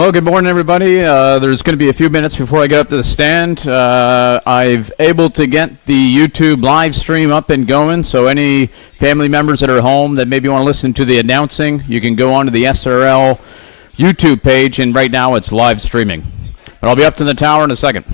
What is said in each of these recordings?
Well, good morning, everybody. There's going to be a few minutes before I get up to the stand. I've able to get the YouTube live stream up and going, so any family members that are home that maybe want to listen to the announcing, you can go onto the SRL YouTube page, and right now it's live streaming. But I'll be up to the tower in a second.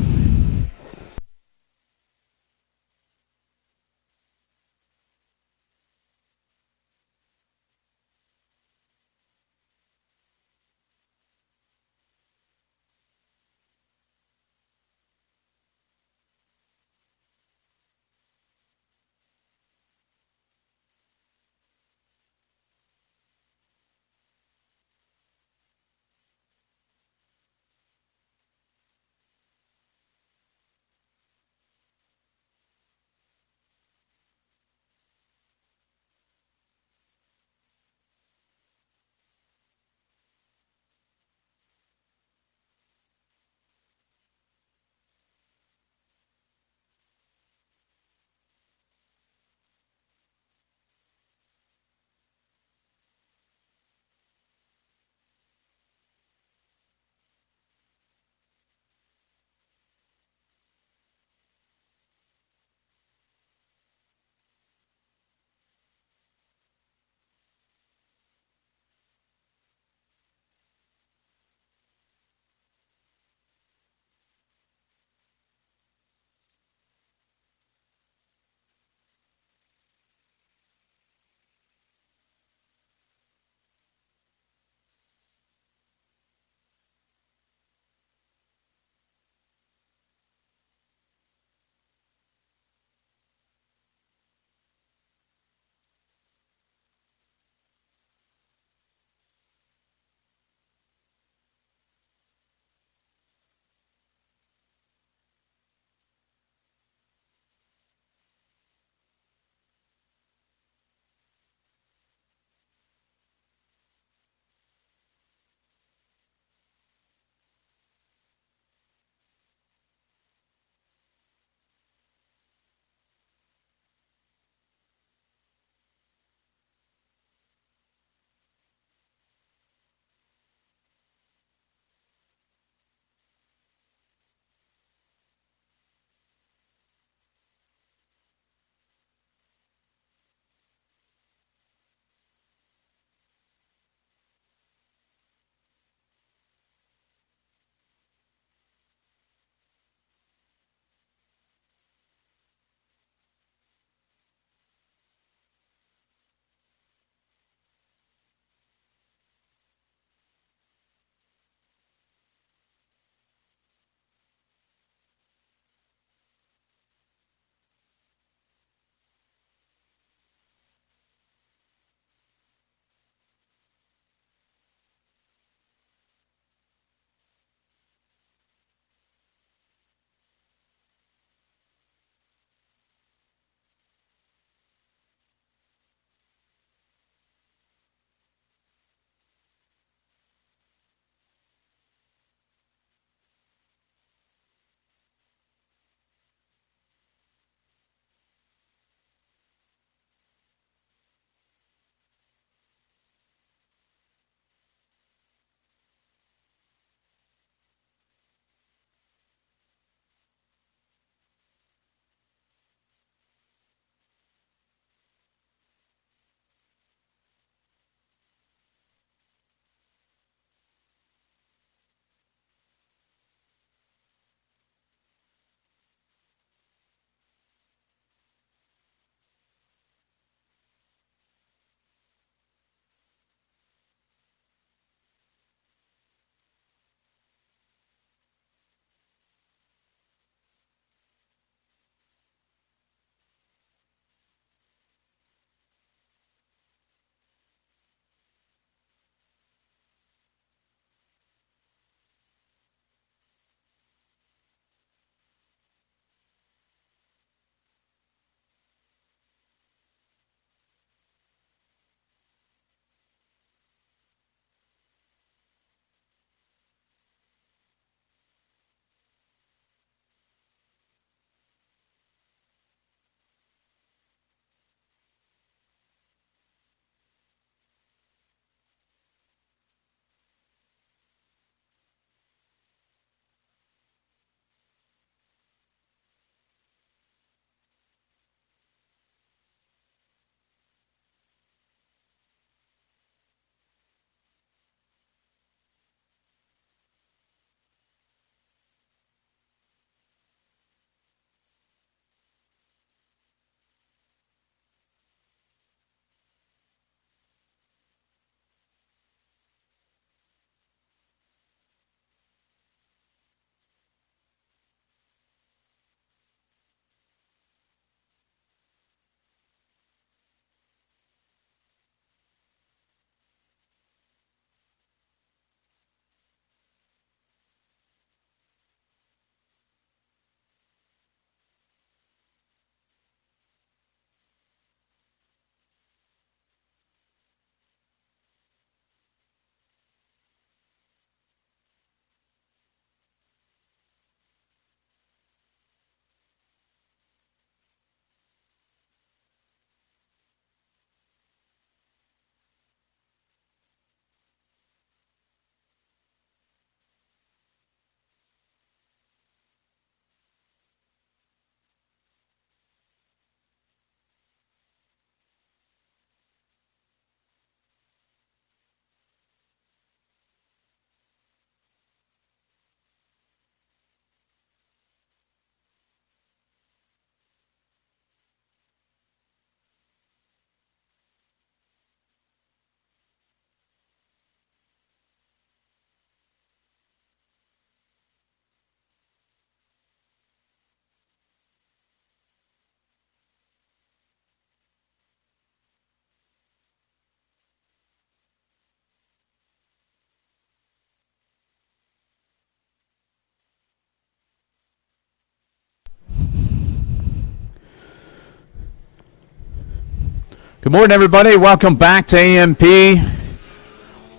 Good morning, everybody. Welcome back to AMP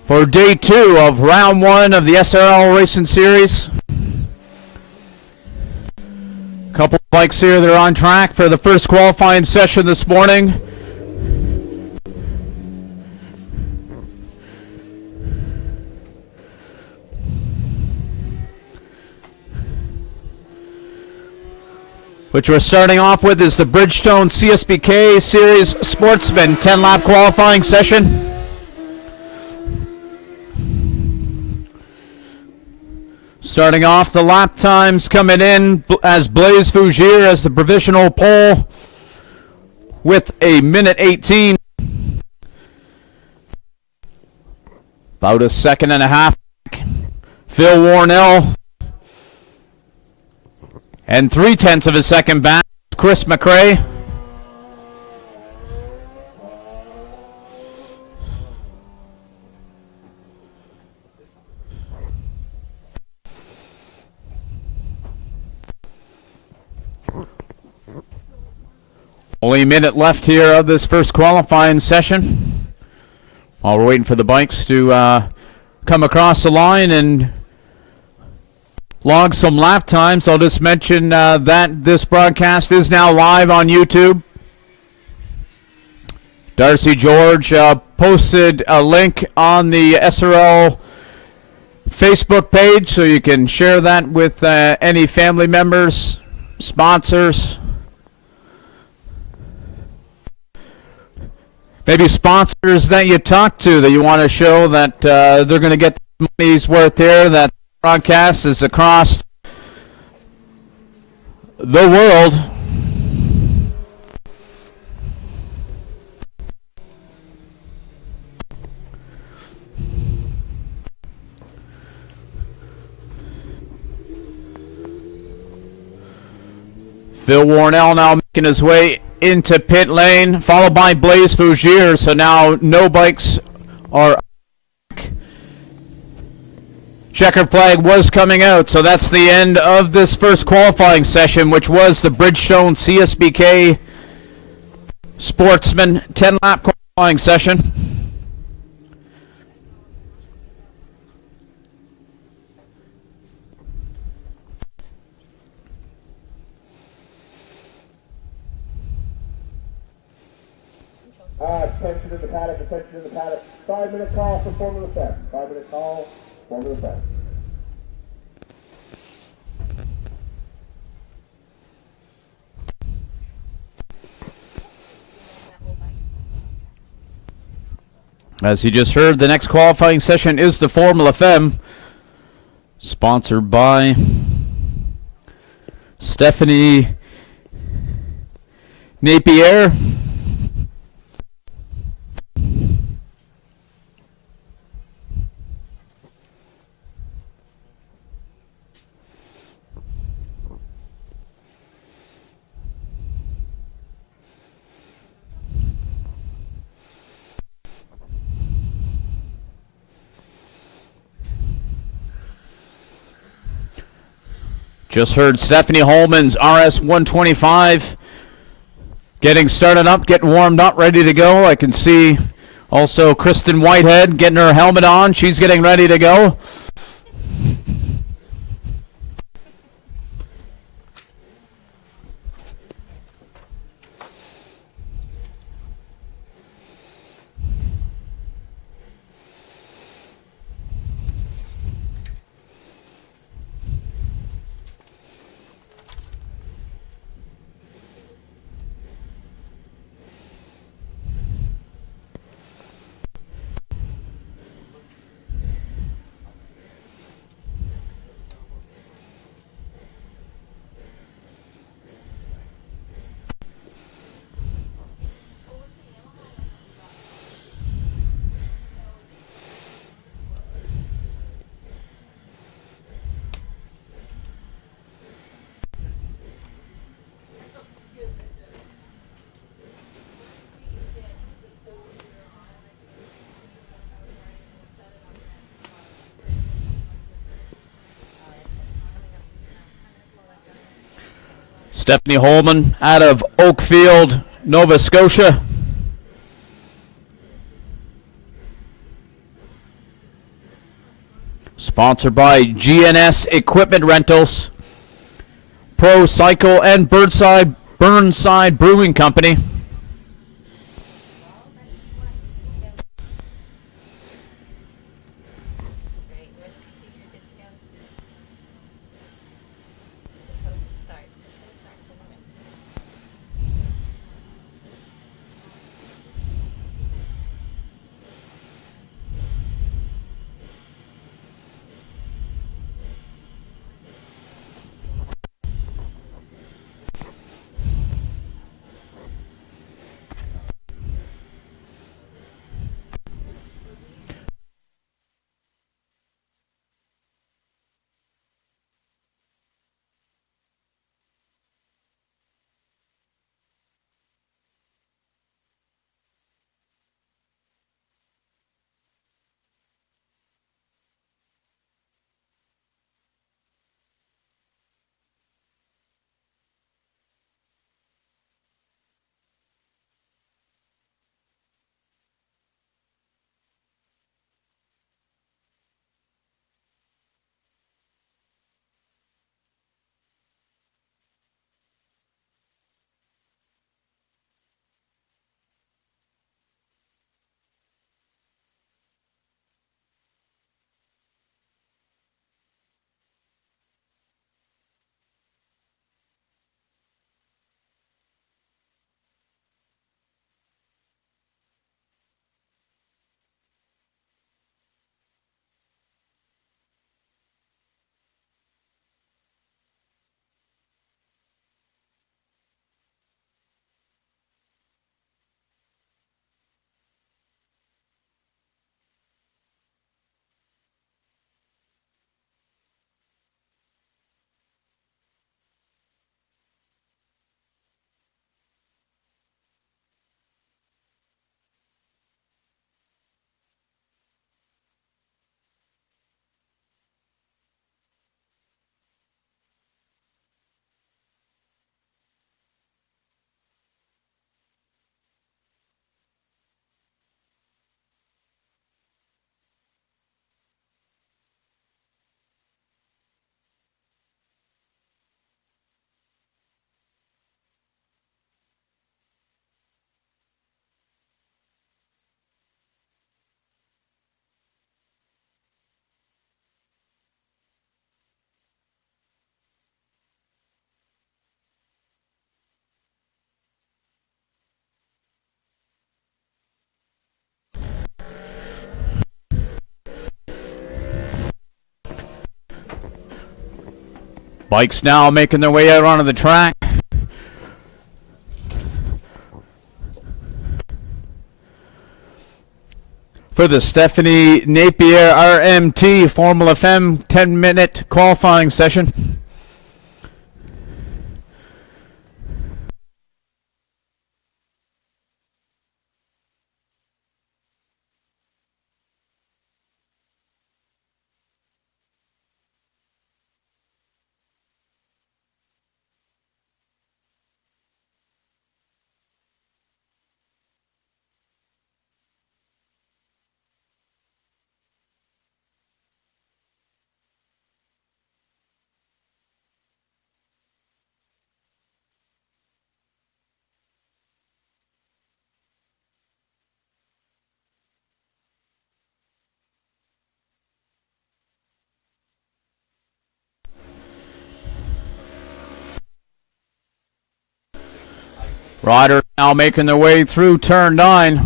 for day 2 of round 1 of the SRL Racing Series. A couple bikes here that are on track for the first qualifying session this morning. Which we're starting off with is the Bridgestone CSBK Series Sportsman 10-lap qualifying session. Starting off, the lap times coming in as Blaise Fougere as the provisional pole with a minute 18. About a second and a half. Phil Warnell. And 3/10 of a second back, Chris McRae. Only a minute left here of this first qualifying session. While we're waiting for the bikes to come across the line and log some lap times, I'll just mention that this broadcast is now live on YouTube. Darcy George posted a link on the SRL Facebook page, so you can share that with any family members, sponsors, maybe sponsors that you talk to that you want to show that they're going to get the money's worth here, that broadcast is across the world. Phil Warnell now making his way into pit lane, followed by Blaise Fougere. So now no bikes are. Checkered flag was coming out, so that's the end of this first qualifying session, which was the Bridgestone CSBK Sportsman 10-lap qualifying session. Attention in the paddock, attention in the paddock. 5-minute call for Formula 7. 5-minute call, Formula 7. As you just heard, the next qualifying session is the Formula FM, sponsored by Stephanie Napier. Just heard Stephanie Holman's RS 125 getting started up, getting warmed up, ready to go. I can see also Kristen Whitehead getting her helmet on. She's getting ready to go. Stephanie Holman out of Oakfield, Nova Scotia. Sponsored by GNS Equipment Rentals, Pro Cycle, and Burnside Brewing Company. Bikes now making their way out onto the track. For the Stephanie Napier RMT Formula FM 10-minute qualifying session. Riders now making their way through turn 9.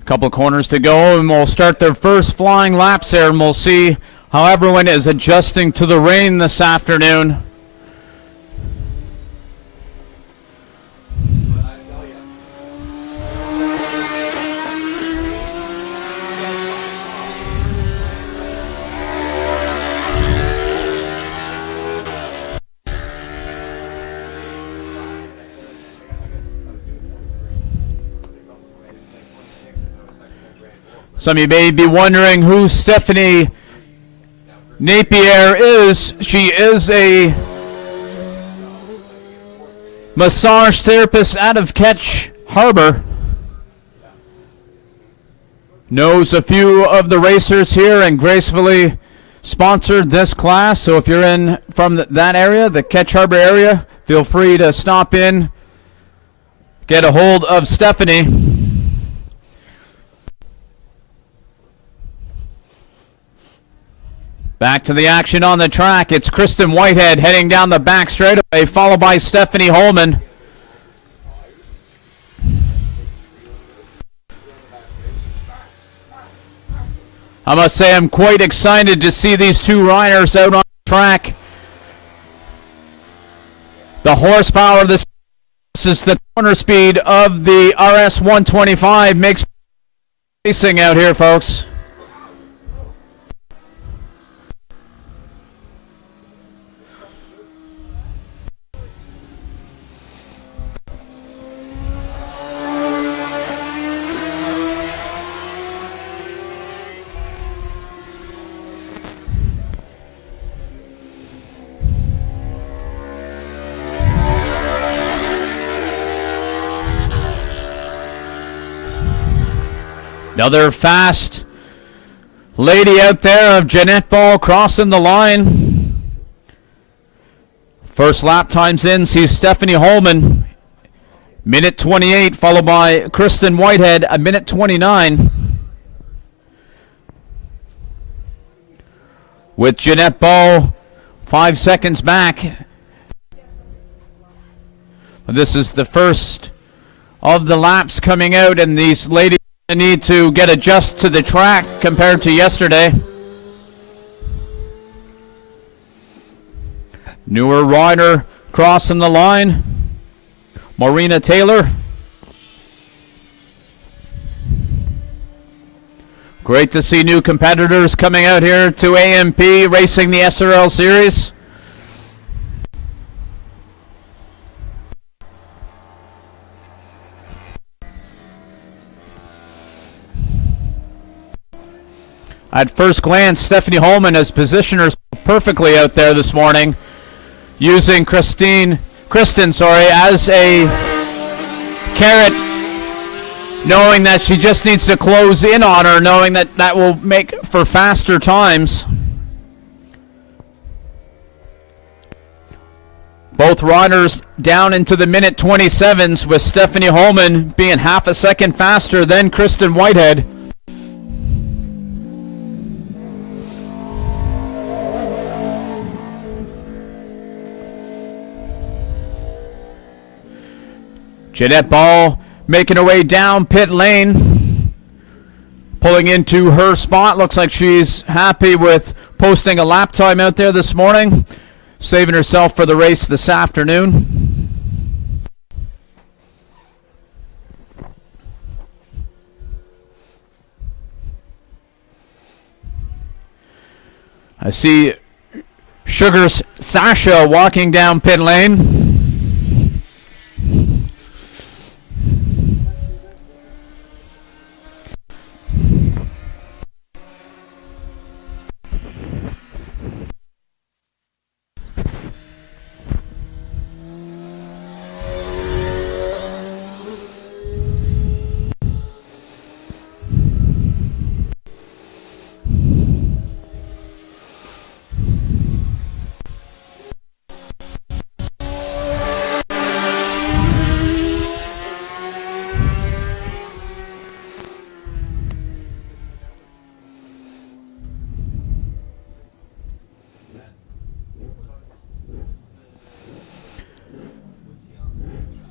A couple corners to go, and we'll start their first flying laps here, and we'll see how everyone is adjusting to the rain this afternoon. Some of you may be wondering who Stephanie Napier is. She is a massage therapist out of Ketch Harbor. knows a few of the racers here and gracefully sponsored this class. So if you're in from that area, the Ketch Harbor area, feel free to stop in, get a hold of Stephanie. Back to the action on the track. It's Kristen Whitehead heading down the back straightaway, followed by Stephanie Holman. I must say I'm quite excited to see these two riders out on the track. The horsepower of this is the corner speed of the RS 125 makes racing out here, folks. Another fast lady out there of Jeanette Ball crossing the line. First lap times in, sees Stephanie Holman, minute 28, followed by Kristen Whitehead, a minute 29. With Jeanette Ball 5 seconds back. This is the first of the laps coming out, and these ladies need to get adjusted to the track compared to yesterday. Newer rider crossing the line, Marina Taylor. Great to see new competitors coming out here to AMP racing the SRL series. At first glance, Stephanie Holman has positioned herself perfectly out there this morning, using Kristen, as a carrot, knowing that she just needs to close in on her, knowing that that will make for faster times. Both riders down into the minute 27s, with Stephanie Holman being half a second faster than Kristen Whitehead. Jeanette Ball making her way down pit lane, pulling into her spot. Looks like she's happy with posting a lap time out there this morning, saving herself for the race this afternoon. I see Sugar's Sasha walking down pit lane.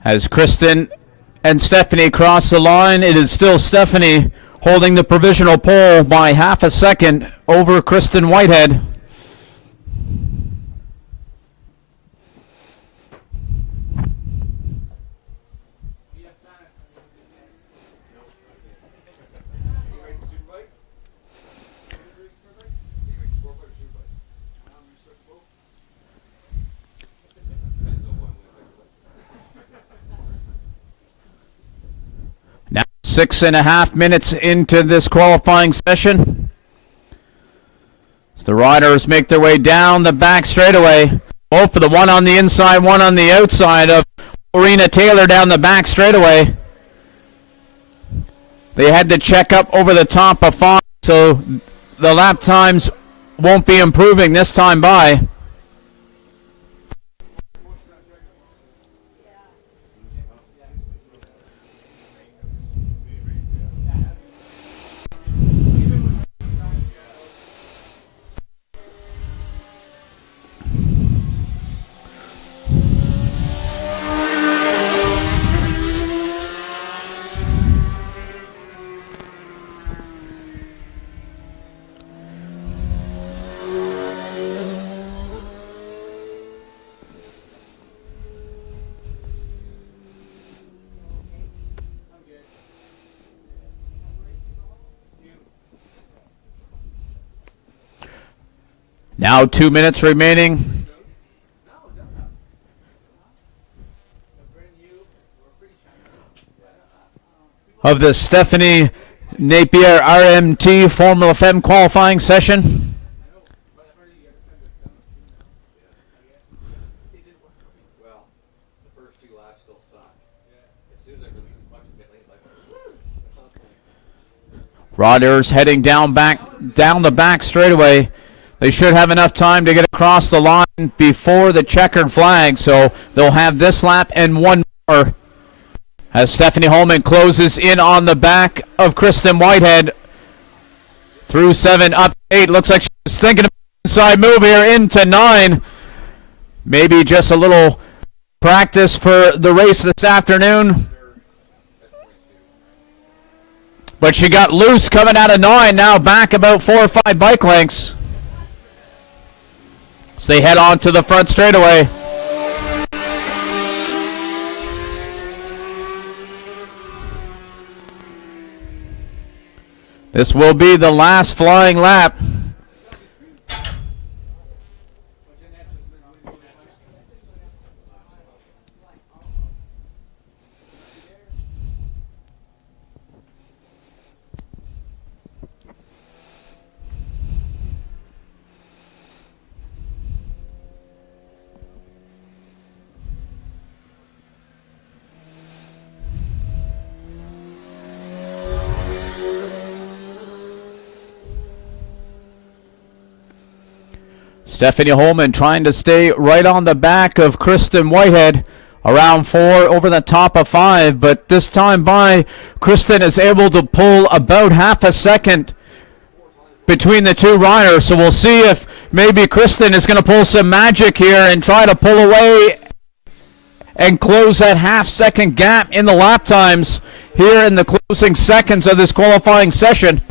As Kristen and Stephanie cross the line, it is still Stephanie holding the provisional pole by half a second over Kristen Whitehead. Now 6.5 minutes into this qualifying session, as the riders make their way down the back straightaway, both for the one on the inside, one on the outside of Marina Taylor down the back straightaway. They had to check up over the top of 5, so the lap times won't be improving this time by. Now 2 minutes remaining. Of the Stephanie Napier RMT Formula Femme qualifying session. Rodgers heading down the back straightaway. They should have enough time to get across the line before the checkered flag, so they'll have this lap and one more. As Stephanie Holman closes in on the back of Kristen Whitehead. Through 7, up 8. Looks like she was thinking of an inside move here into 9. Maybe just a little practice for the race this afternoon. But she got loose coming out of 9, now back about 4 or 5 bike lengths. So they head on to the front straightaway. This will be the last flying lap. Stephanie Holman trying to stay right on the back of Kristen Whitehead. Around 4 over the top of 5, but this time by, Kristen is able to pull about half a second between the two riders. So we'll see if maybe Kristen is going to pull some magic here and try to pull away and close that half-second gap in the lap times here in the closing seconds of this qualifying session.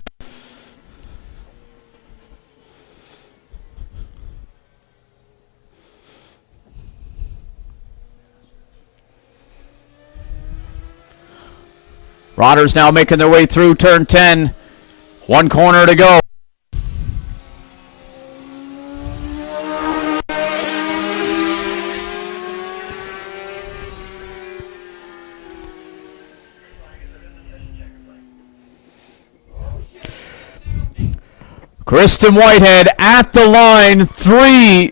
Rodgers now making their way through turn 10. 1 corner to go. Kristen Whitehead at the line,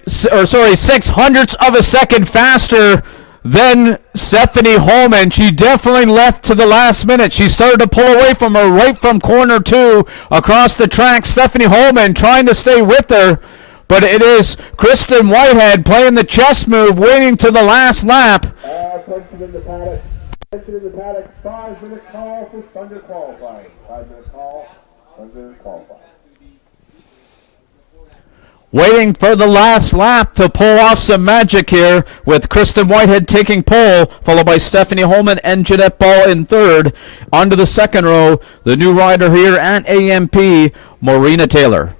6 hundredths of a second faster than Stephanie Holman. She definitely left to the last minute. She started to pull away from her right from corner 2 across the track. Stephanie Holman trying to stay with her, but it is Kristen Whitehead playing the chess move, waiting to the last lap. Attention in the paddock. Attention in the paddock. 5-minute call for Thunder qualifying. 5-minute call. Thunder qualifying. Waiting for the last lap to pull off some magic here, with Kristen Whitehead taking pole, followed by Stephanie Holman and Jeanette Ball in third. Onto the second row, the new rider here at AMP, Maureen Taylor.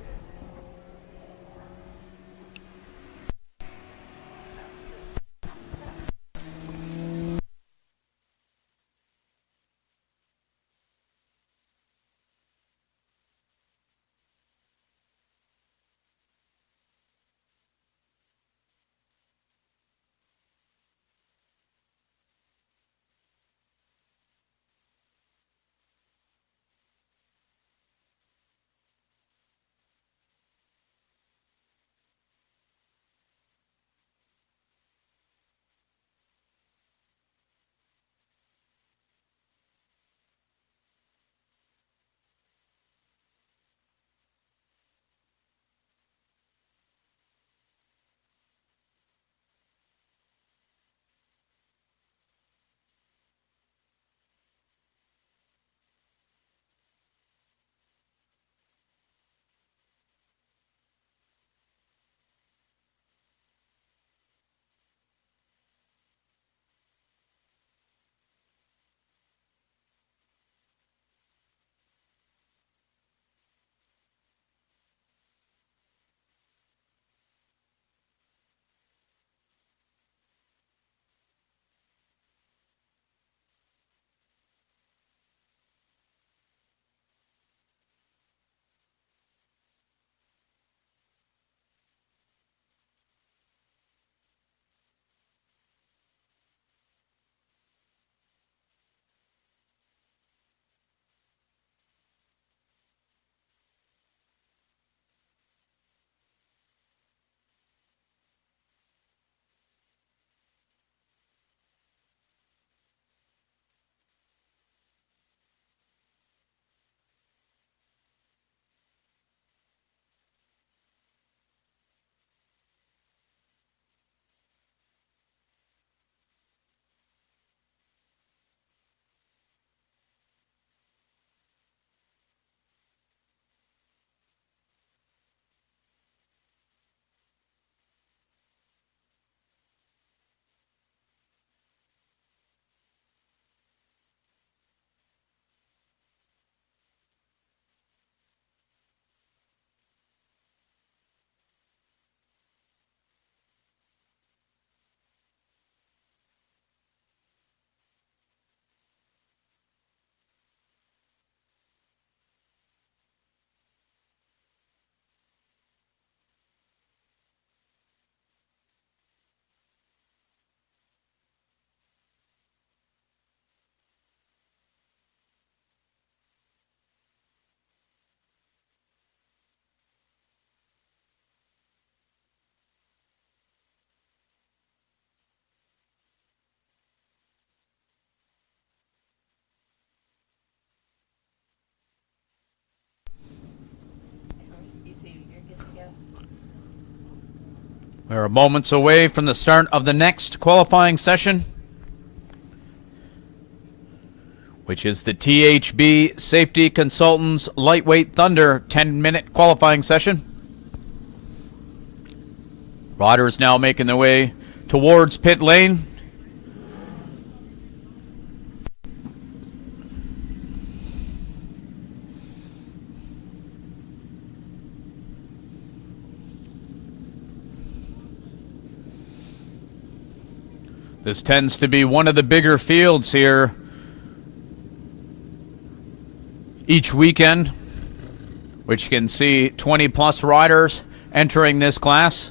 We're moments away from the start of the next qualifying session, which is the THB Safety Consultants Lightweight Thunder 10-minute qualifying session. Riders now making their way towards pit lane. This tends to be one of the bigger fields here each weekend, which you can see 20 plus riders entering this class.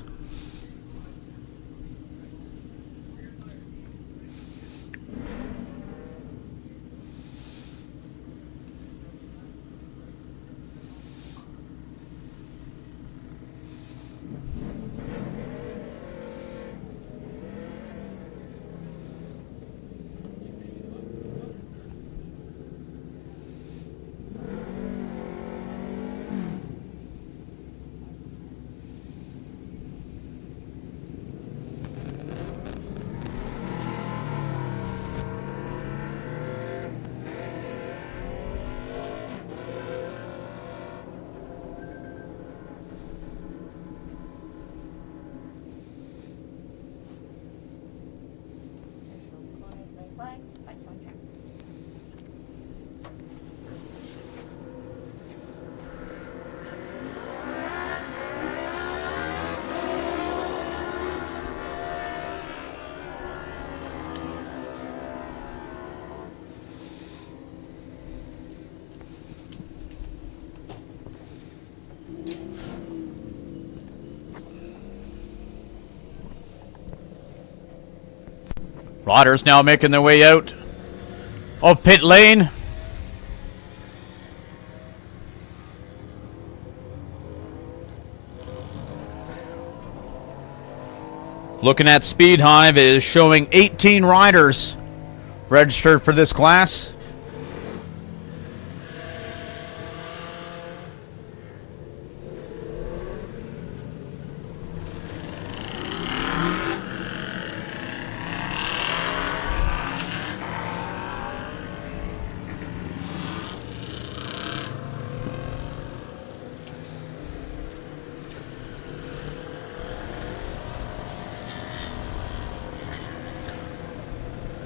Riders now making their way out of pit lane. Looking at Speed Hive, it is showing 18 riders registered for this class.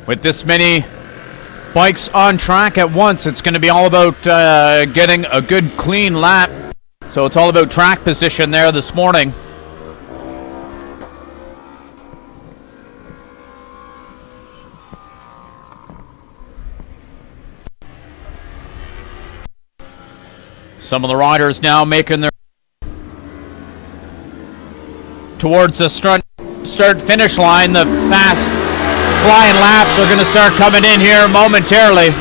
With this many bikes on track at once, it's going to be all about getting a good clean lap. So it's all about track position there this morning. Some of the riders now making their towards the start-finish line. The fast flying laps are going to start coming in here momentarily.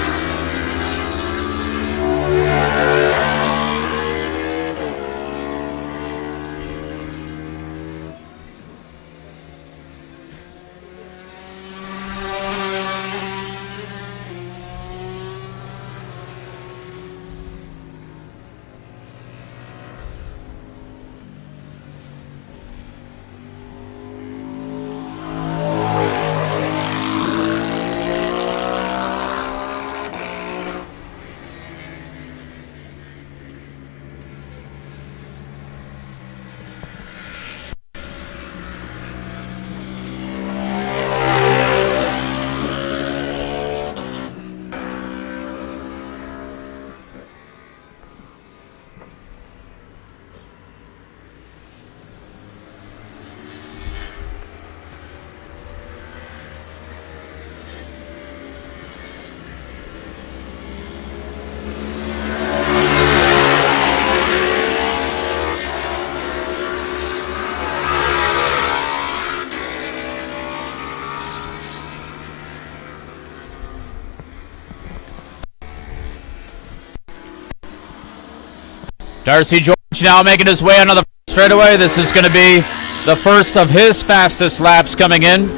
Darcy George now making his way onto the straightaway. This is going to be the first of his fastest laps coming in.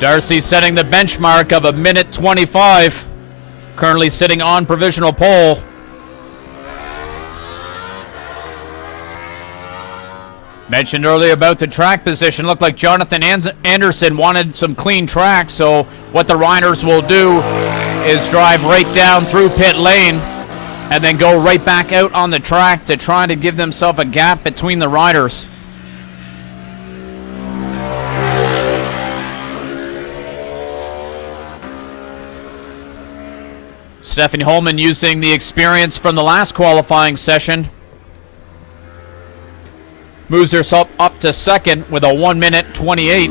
Darcy setting the benchmark of 1:25. Currently sitting on provisional pole. Mentioned earlier about the track position. Looked like Jonathan Anderson wanted some clean track, so what the riders will do is drive right down through pit lane and then go right back out on the track to try to give themselves a gap between the riders. Stephanie Holman using the experience from the last qualifying session. Moves herself up to second with a 1:28.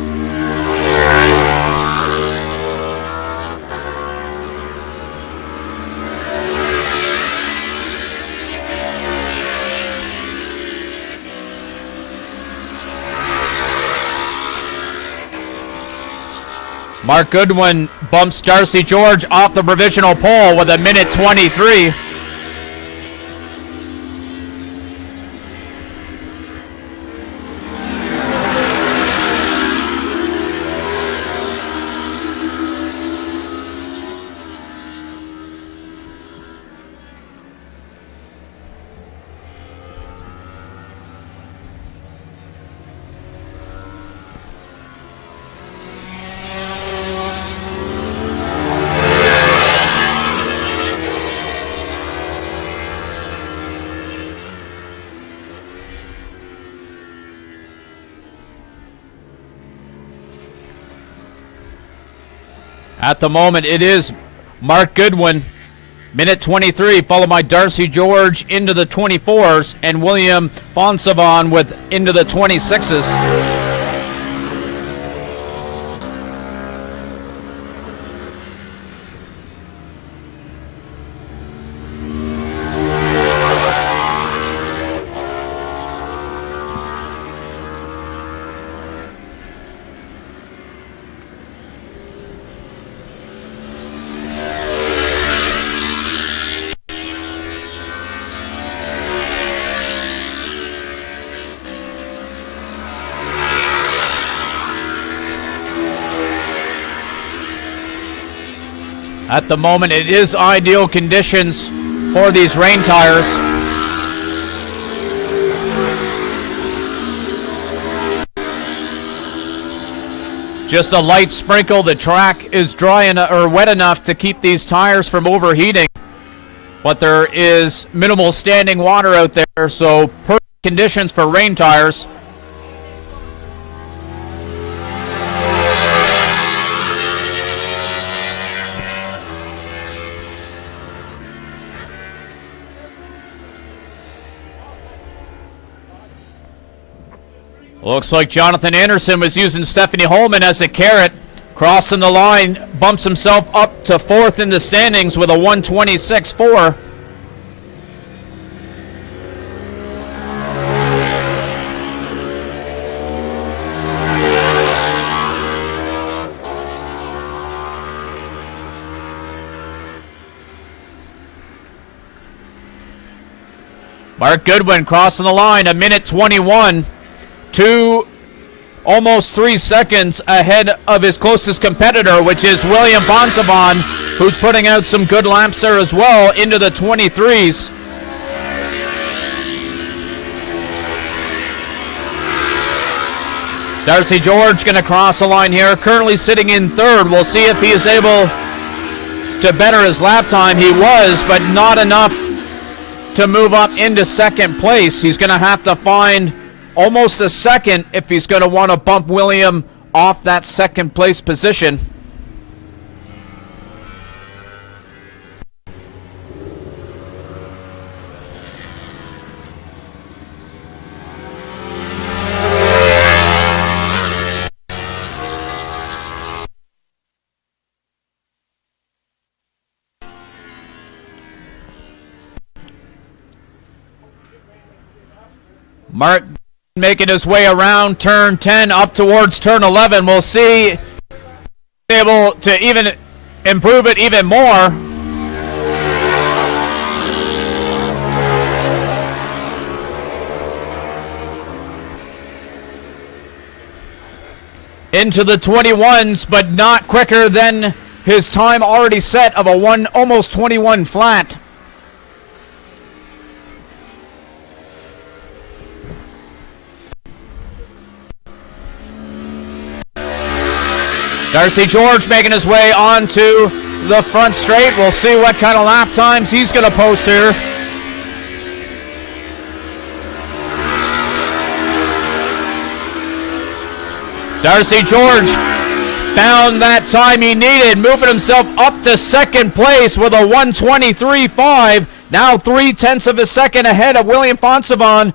Mark Goodwin bumps Darcy George off the provisional pole with a 1:23. At the moment, it is Mark Goodwin, 1:23, followed by Darcy George into the 24s, and William Fonsavon with into the 26s. At the moment, it is ideal conditions for these rain tires. Just a light sprinkle. The track is dry enough or wet enough to keep these tires from overheating, but there is minimal standing water out there, so perfect conditions for rain tires. Looks like Jonathan Anderson was using Stephanie Holman as a carrot. Crossing the line, bumps himself up to fourth in the standings with a 1:26.4. Mark Goodwin crossing the line, 1:21. Almost 3 seconds ahead of his closest competitor, which is William Fonsavon, who's putting out some good laps there as well, into the 23s. Darcy George going to cross the line here, currently sitting in third. We'll see if he is able to better his lap time. He was, but not enough to move up into second place. He's going to have to find almost a second if he's going to want to bump William off that second place position. Mark making his way around turn 10 up towards turn 11. We'll see if he's able to even improve it even more. into the 21s, but not quicker than his time already set of almost 21 flat. Darcy George making his way onto the front straight. We'll see what kind of lap times he's going to post here. Darcy George found that time he needed, moving himself up to second place with a 1:23.5. Now 0.3 of a second ahead of William Fonsavon.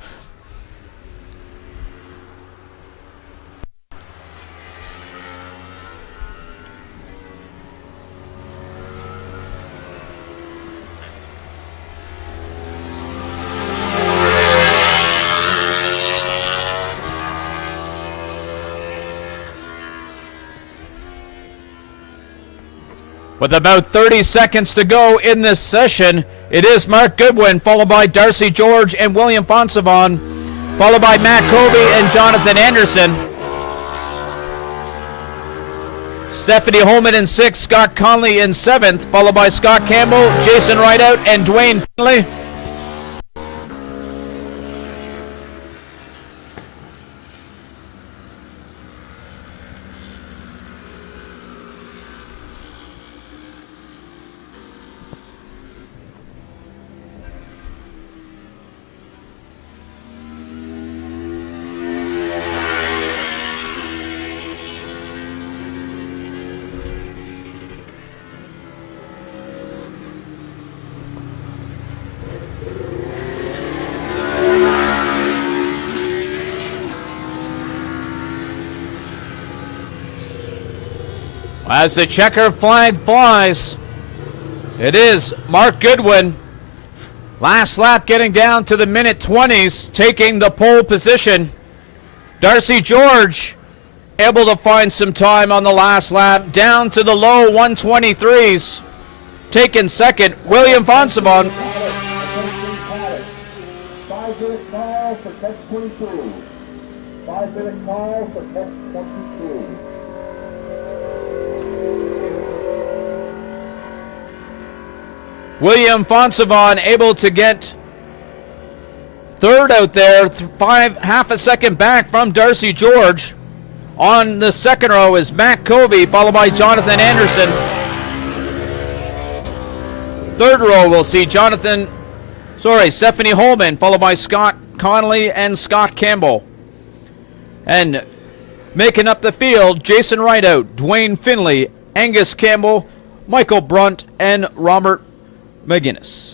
With about 30 seconds to go in this session, it is Mark Goodwin, followed by Darcy George and William Fonsavon, followed by Matt Colby and Jonathan Anderson. Stephanie Holman in 6th, Scott Conley in 7th, followed by Scott Campbell, Jason Rideout, and Dwayne Finley. As the checker flag flies, it is Mark Goodwin. Last lap getting down to the minute 20s, taking the pole position. Darcy George able to find some time on the last lap, down to the low 1:23s. Taking second, William Fonsavon. 5-minute call for catch 22. 5-minute call for catch 22. William Fonsavon able to get third out there, half a second back from Darcy George. On the second row is Matt Covey, followed by Jonathan Anderson. Third row we'll see Stephanie Holman, followed by Scott Connolly and Scott Campbell. And making up the field, Jason Rideout, Dwayne Finley, Angus Campbell, Michael Brunt, and Robert McGinnis.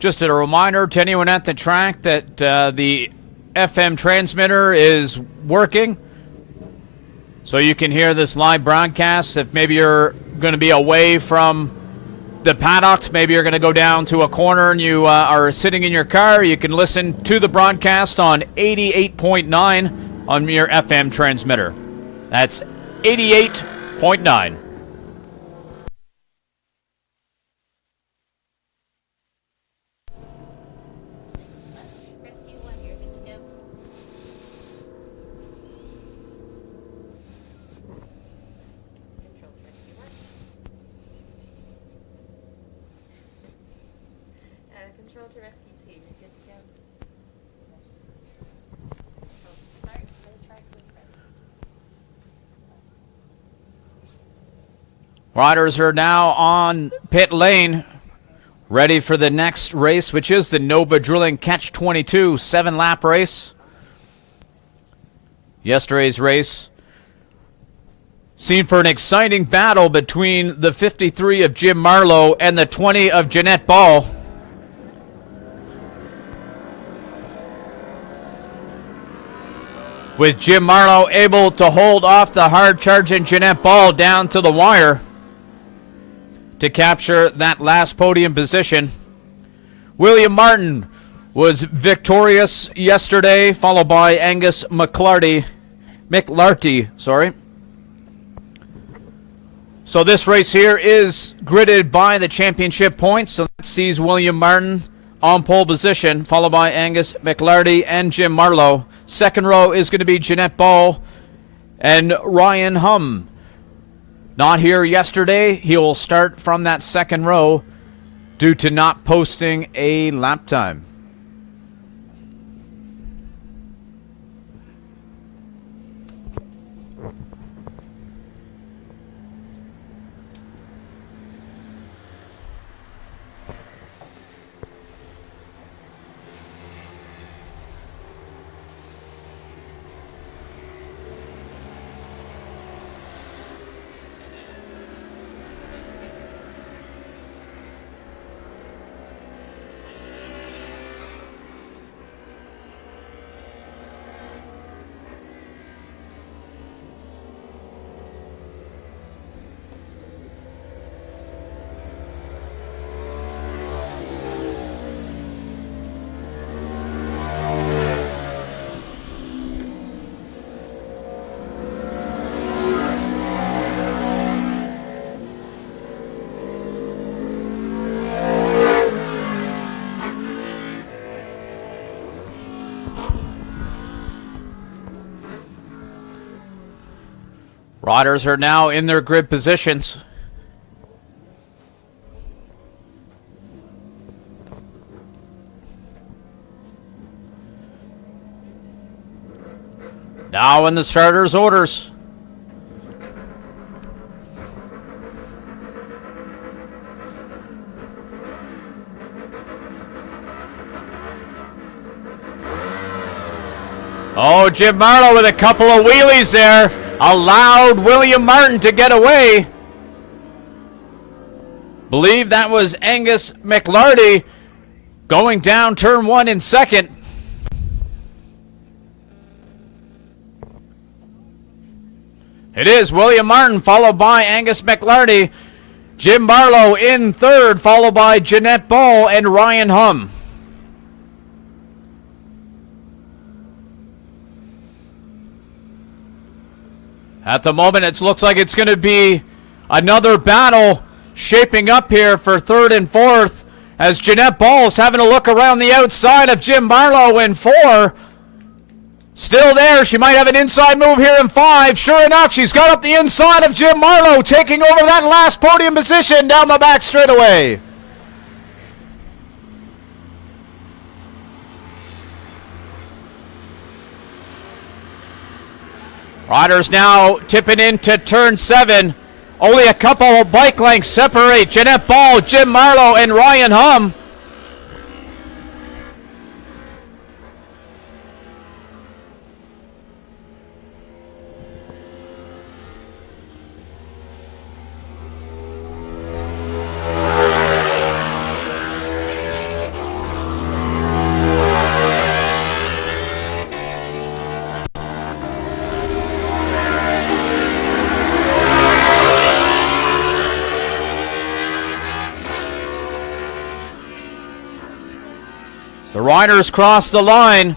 Just a reminder to anyone at the track that the FM transmitter is working, so you can hear this live broadcast. If maybe you're going to be away from the paddock, maybe you're going to go down to a corner and you are sitting in your car, you can listen to the broadcast on 88.9 on your FM transmitter. That's 88.9. Control to rescue 2, you're good to go. Oh, sorry, let me try quick. Riders are now on pit lane, ready for the next race, which is the Nova Drilling Catch 22 7-lap race. Yesterday's race seemed for an exciting battle between the 53 of Jim Marlowe and the 20 of Jeanette Ball. With Jim Marlowe able to hold off the hard-charging Jeanette Ball down to the wire to capture that last podium position. William Martin was victorious yesterday, followed by Angus McLarty. So this race here is gridded by the championship points. So that sees William Martin on pole position, followed by Angus McLarty and Jim Marlowe. Second row is going to be Jeanette Ball and Ryan Hum. Not here yesterday. He will start from that second row due to not posting a lap time. Riders are now in their grid positions. Now in the starter's orders. Oh, Jim Marlowe with a couple of wheelies there. Allowed William Martin to get away. Believe that was Angus McLarty going down turn one in second. It is William Martin followed by Angus McLarty. Jim Marlowe in third, followed by Jeanette Ball and Ryan Hum. At the moment, it looks like it's going to be another battle shaping up here for third and fourth as Jeanette Ball's having a look around the outside of Jim Marlowe in four. Still there. She might have an inside move here in five. Sure enough, she's got up the inside of Jim Marlowe, taking over that last podium position down the back straightaway. Riders now tipping into turn 7. Only a couple of bike lengths separate Jeanette Ball, Jim Marlowe, and Ryan Hum. The riders cross the line.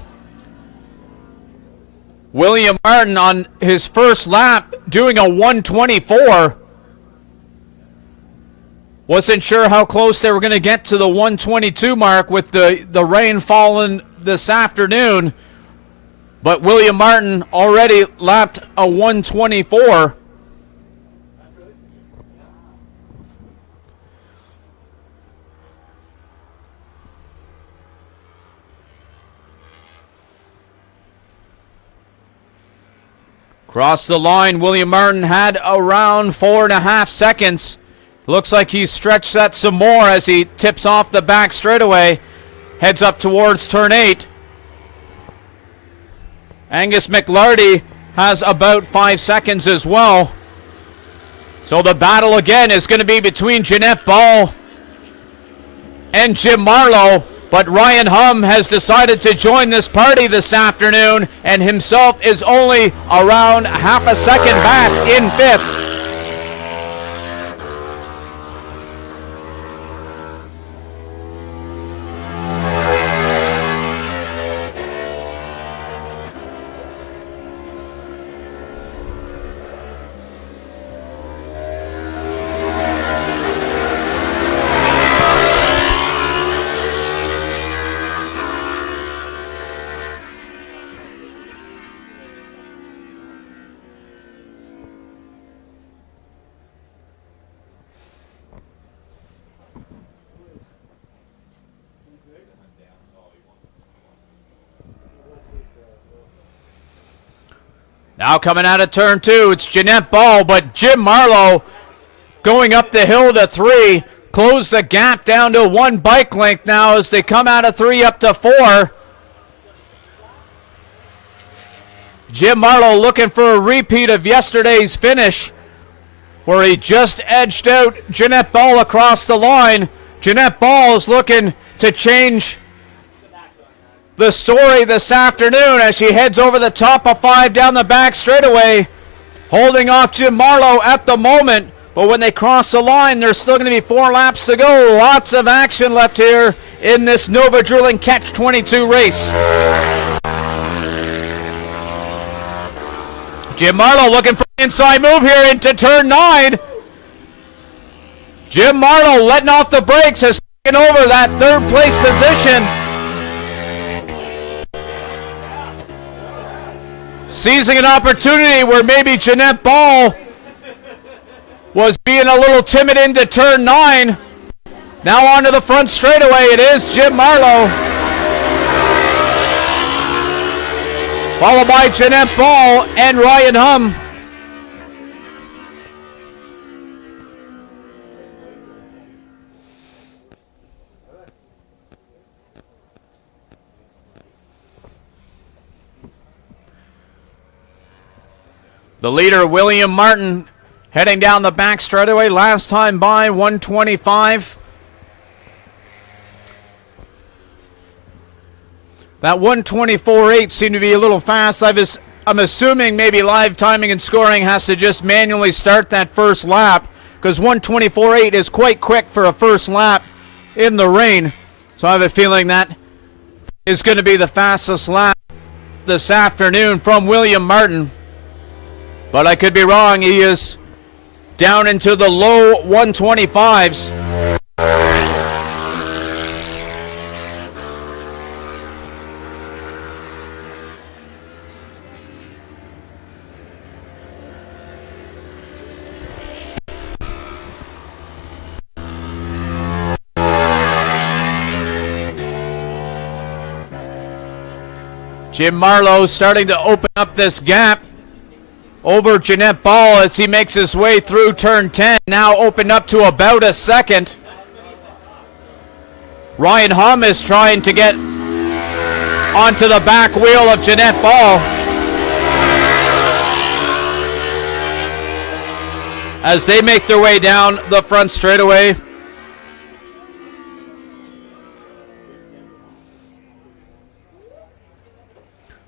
William Martin on his first lap doing a 124. Wasn't sure how close they were going to get to the 122 mark with the rain falling this afternoon. But William Martin already lapped a 124. Across the line, William Martin had around 4.5 seconds. Looks like he's stretched that some more as he tips off the back straightaway. Heads up towards turn 8. Angus McLarty has about 5 seconds as well. So the battle again is going to be between Jeanette Ball and Jim Marlowe. But Ryan Hum has decided to join this party this afternoon and himself is only around half a second back in 5th. Now coming out of turn 2, it's Jeanette Ball, but Jim Marlowe going up the hill to 3, close the gap down to 1 bike length now as they come out of 3 up to 4. Jim Marlowe looking for a repeat of yesterday's finish where he just edged out Jeanette Ball across the line. Jeanette Ball is looking to change the story this afternoon as she heads over the top of 5 down the back straightaway, holding off Jim Marlowe at the moment. But when they cross the line, there's still going to be 4 laps to go. Lots of action left here in this Nova Drilling Catch-22 race. Jim Marlowe looking for an inside move here into turn 9. Jim Marlowe letting off the brakes, has taken over that 3rd place position. Seizing an opportunity where maybe Jeanette Ball was being a little timid into turn 9. Now onto the front straightaway, it is Jim Marlowe. Followed by Jeanette Ball and Ryan Hum. The leader, William Martin, heading down the back straightaway. Last time by, 125. That 124.8 seemed to be a little fast. I'm assuming maybe live timing and scoring has to just manually start that first lap, because 124.8 is quite quick for a first lap in the rain. So I have a feeling that is going to be the fastest lap this afternoon from William Martin. But I could be wrong. He is down into the low 125s. Jim Marlowe starting to open up this gap over Jeanette Ball as he makes his way through turn 10. Now opened up to about a second. Ryan Hum is trying to get onto the back wheel of Jeanette Ball as they make their way down the front straightaway.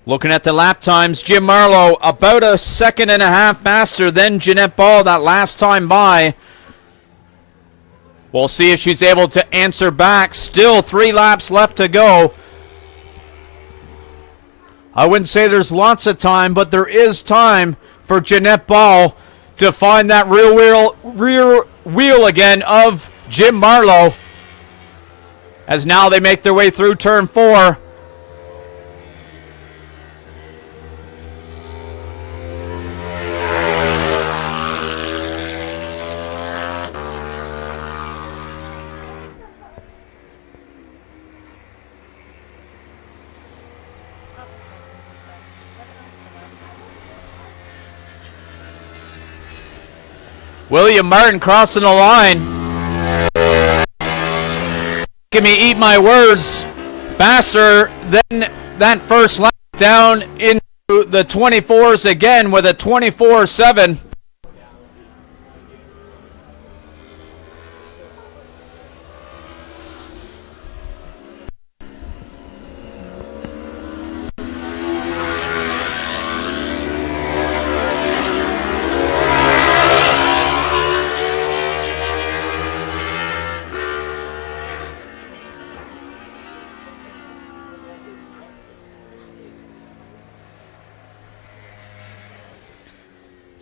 Looking at the lap times, Jim Marlowe about a second and a half faster than Jeanette Ball that last time by. We'll see if she's able to answer back. Still 3 laps left to go. I wouldn't say there's lots of time, but there is time for Jeanette Ball to find that rear wheel again of Jim Marlowe. As now they make their way through turn 4. William Martin crossing the line. Give me eat my words. Faster than that first lap, down into the 24s again with a 24.7.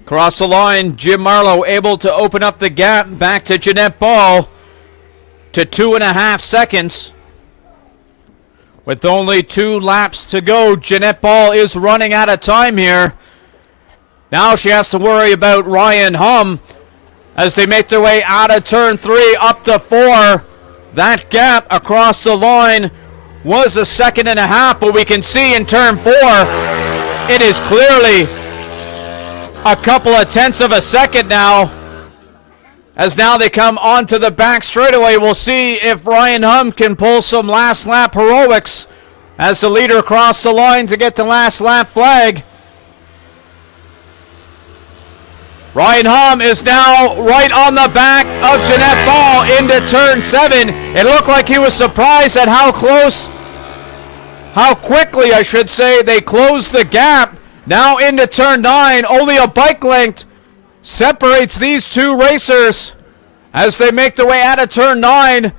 Across the line, Jim Marlowe able to open up the gap back to Jeanette Ball to 2.5 seconds. With only 2 laps to go, Jeanette Ball is running out of time here. Now she has to worry about Ryan Hum as they make their way out of turn 3 up to 4. That gap across the line was 1.5 seconds, but we can see in turn 4 it is clearly a couple of tenths of a second now. As now they come onto the back straightaway. We'll see if Ryan Hum can pull some last lap heroics as the leader across the line to get the last lap flag. Ryan Hum is now right on the back of Jeanette Ball into turn 7. It looked like he was surprised at how quickly I should say, they closed the gap. Now into turn 9, only a bike length separates these 2 racers as they make their way out of turn 9.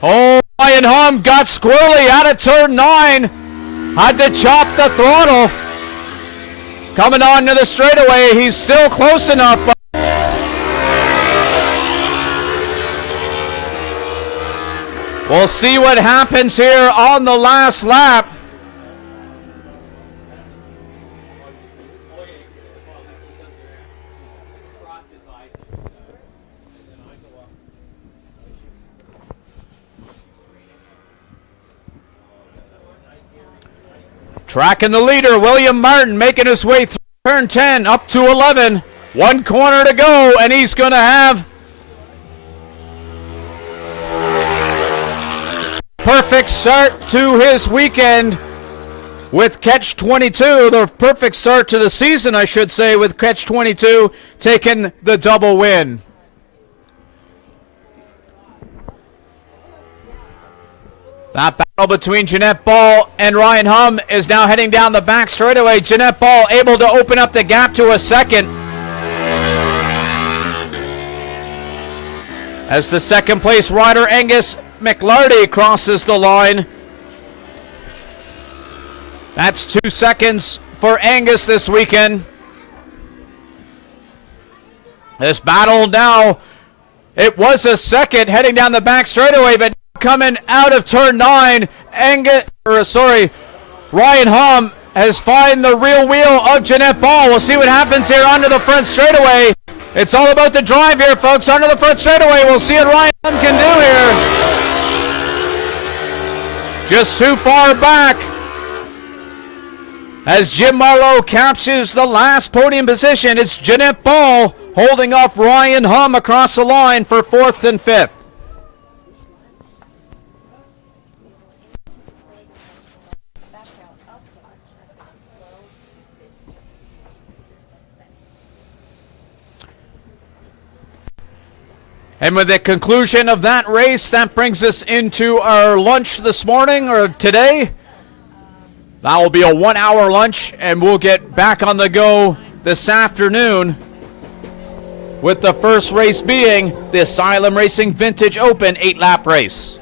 Oh, Ryan Hum got squirrely out of turn 9. Had to chop the throttle. Coming on to the straightaway, he's still close enough. We'll see what happens here on the last lap. Tracking the leader, William Martin, making his way through turn 10 up to 11. 1 corner to go, and he's going to have perfect start to his weekend with Catch 22. The perfect start to the season, I should say, with Catch 22 taking the double win. That battle between Jeanette Ball and Ryan Hum is now heading down the back straightaway. Jeanette Ball able to open up the gap to a second. As the second place rider, Angus McLarty, crosses the line. That's 2 seconds for Angus this weekend. This battle now, it was a second heading down the back straightaway, but coming out of turn 9, Ryan Hum has found the real wheel of Jeanette Ball. We'll see what happens here onto the front straightaway. It's all about the drive here, folks. Onto the front straightaway. We'll see what Ryan Hum can do here. Just too far back as Jim Marlowe captures the last podium position. It's Jeanette Ball holding up Ryan Hum across the line for 4th and 5th. And with the conclusion of that race, that brings us into our lunch this morning, or today. That will be a 1-hour lunch, and we'll get back on the go this afternoon with the first race being the Asylum Racing Vintage Open 8-lap race.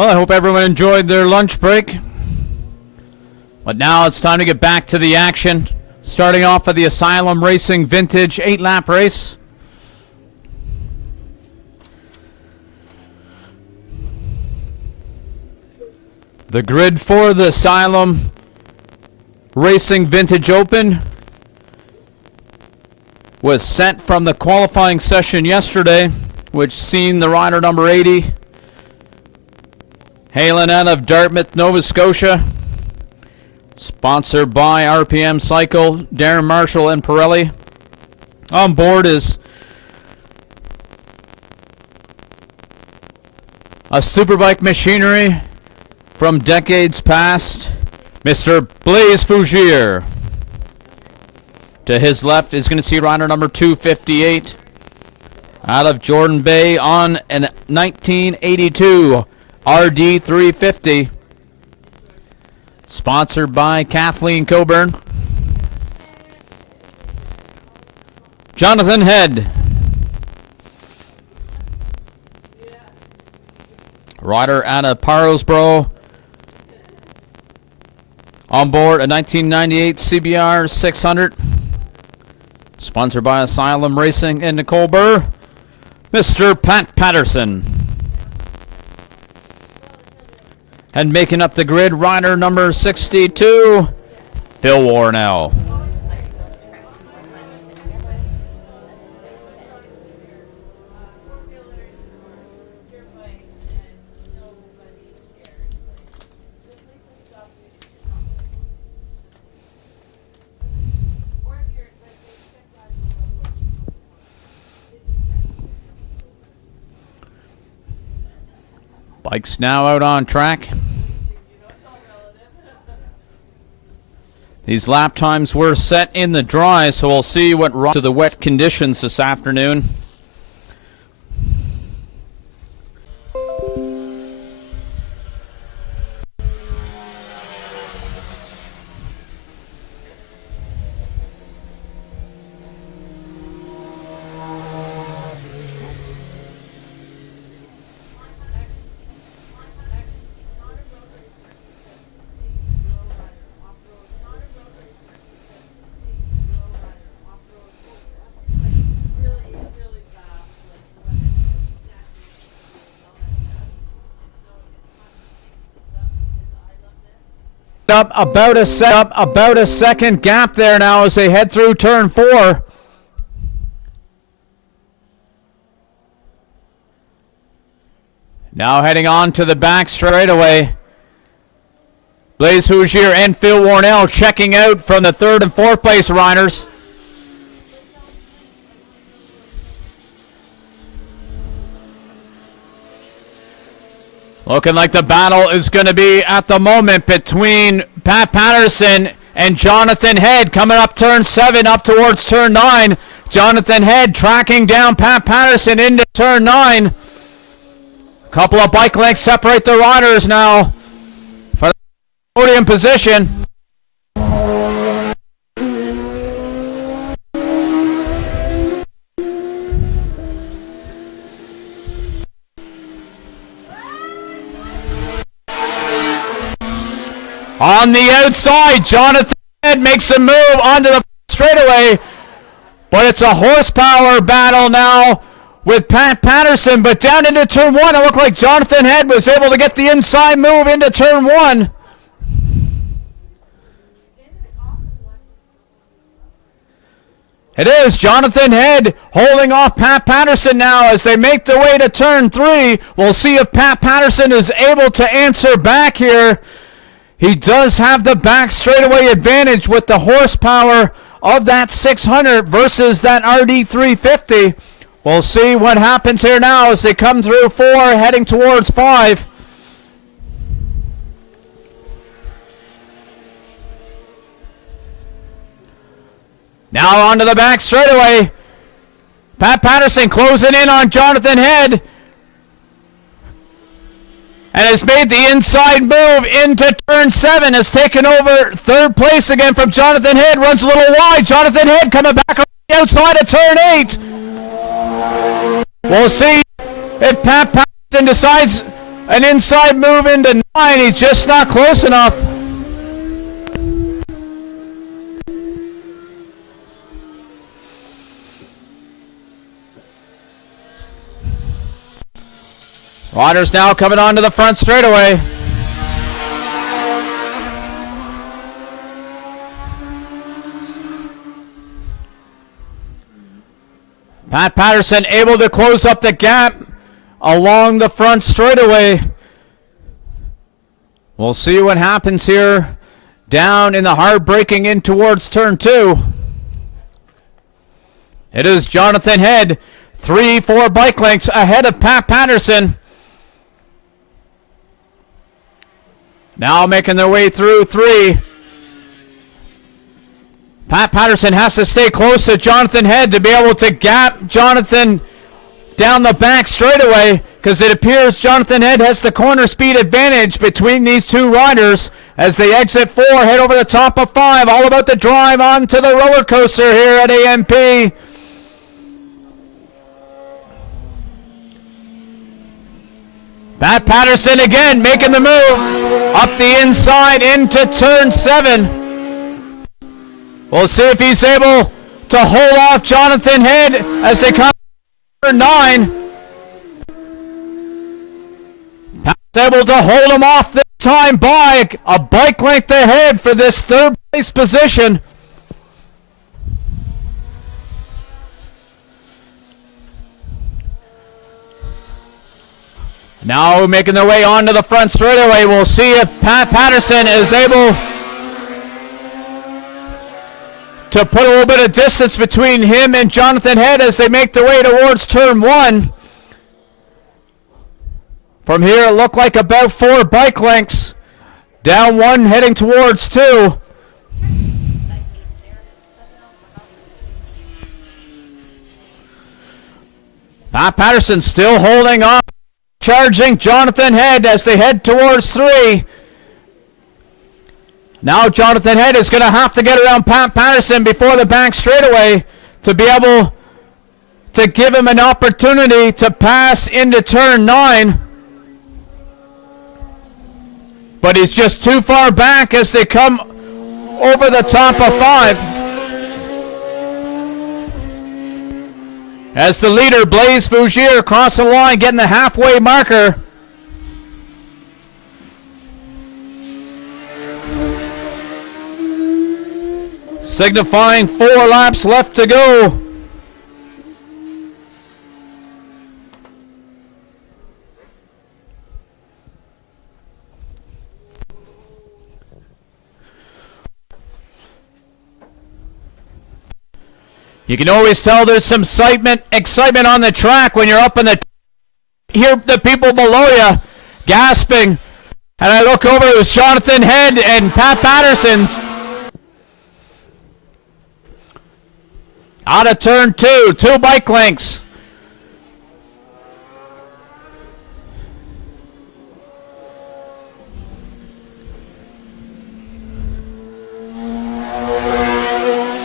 Well, I hope everyone enjoyed their lunch break. But now it's time to get back to the action. Starting off with the Asylum Racing Vintage 8-lap race. The grid for the Asylum Racing Vintage Open was sent from the qualifying session yesterday, which seen the rider number 80, hailing out of Dartmouth, Nova Scotia. Sponsored by RPM Cycle, Darren Marshall and Pirelli. On board is a superbike machinery from decades past, Mr. Blaise Fougere. To his left is going to see rider number 258 out of Jordan Bay on a 1982 RD350. Sponsored by Kathleen Coburn. Jonathan Head. Rider out of Parlsboro. On board a 1998 CBR 600. Sponsored by Asylum Racing and Nicole Burr. Mr. Pat Patterson. And making up the grid, rider number 62, Phil Warnell. Bike's now out on track. These lap times were set in the dry, so we'll see what runs to the wet conditions this afternoon. Up about a second gap there now as they head through turn 4. Now heading on to the back straightaway. Blaise Fougere and Phil Warnell checking out from the 3rd and 4th place riders. Looking like the battle is going to be at the moment between Pat Patterson and Jonathan Head coming up turn 7 up towards turn 9. Jonathan Head tracking down Pat Patterson into turn 9. Couple of bike lengths separate the riders now for the podium position. On the outside, Jonathan Head makes a move onto the straightaway, but it's a horsepower battle now with Pat Patterson, but down into turn 1, it looked like Jonathan Head was able to get the inside move into turn 1. It is Jonathan Head holding off Pat Patterson now as they make their way to turn 3. We'll see if Pat Patterson is able to answer back here. He does have the back straightaway advantage with the horsepower of that 600 versus that RD350. We'll see what happens here now as they come through 4, heading towards 5. Now onto the back straightaway. Pat Patterson closing in on Jonathan Head. And has made the inside move into turn 7. Has taken over 3rd place again from Jonathan Head. Runs a little wide. Jonathan Head coming back on the outside of turn 8. We'll see if Pat Patterson decides an inside move into 9. He's just not close enough. Riders now coming onto the front straightaway. Pat Patterson able to close up the gap along the front straightaway. We'll see what happens here down in the hard braking in towards turn 2. It is Jonathan Head, 3-4 bike lengths ahead of Pat Patterson. Now making their way through 3. Pat Patterson has to stay close to Jonathan Head to be able to gap Jonathan down the back straightaway, because it appears Jonathan Head has the corner speed advantage between these two riders as they exit 4, head over the top of 5. All about the drive onto the roller coaster here at AMP. Pat Patterson again making the move up the inside into turn 7. We'll see if he's able to hold off Jonathan Head as they come to turn 9. Pat's able to hold him off this time by a bike length ahead for this 3rd place position. Now making their way onto the front straightaway. We'll see if Pat Patterson is able to put a little bit of distance between him and Jonathan Head as they make their way towards turn 1. From here it looked like about 4 bike lengths. Down 1 heading towards 2. Pat Patterson still holding on. Charging Jonathan Head as they head towards 3. Now Jonathan Head is going to have to get around Pat Patterson before the back straightaway to be able to give him an opportunity to pass into turn 9. But he's just too far back as they come over the top of 5. As the leader, Blaise Fougere, across the line, getting the halfway marker. Signifying 4 laps left to go. You can always tell there's some excitement on the track when you're up in the... Hear the people below you gasping. And I look over, it was Jonathan Head and Pat Patterson. Out of turn 2, 2 bike lengths.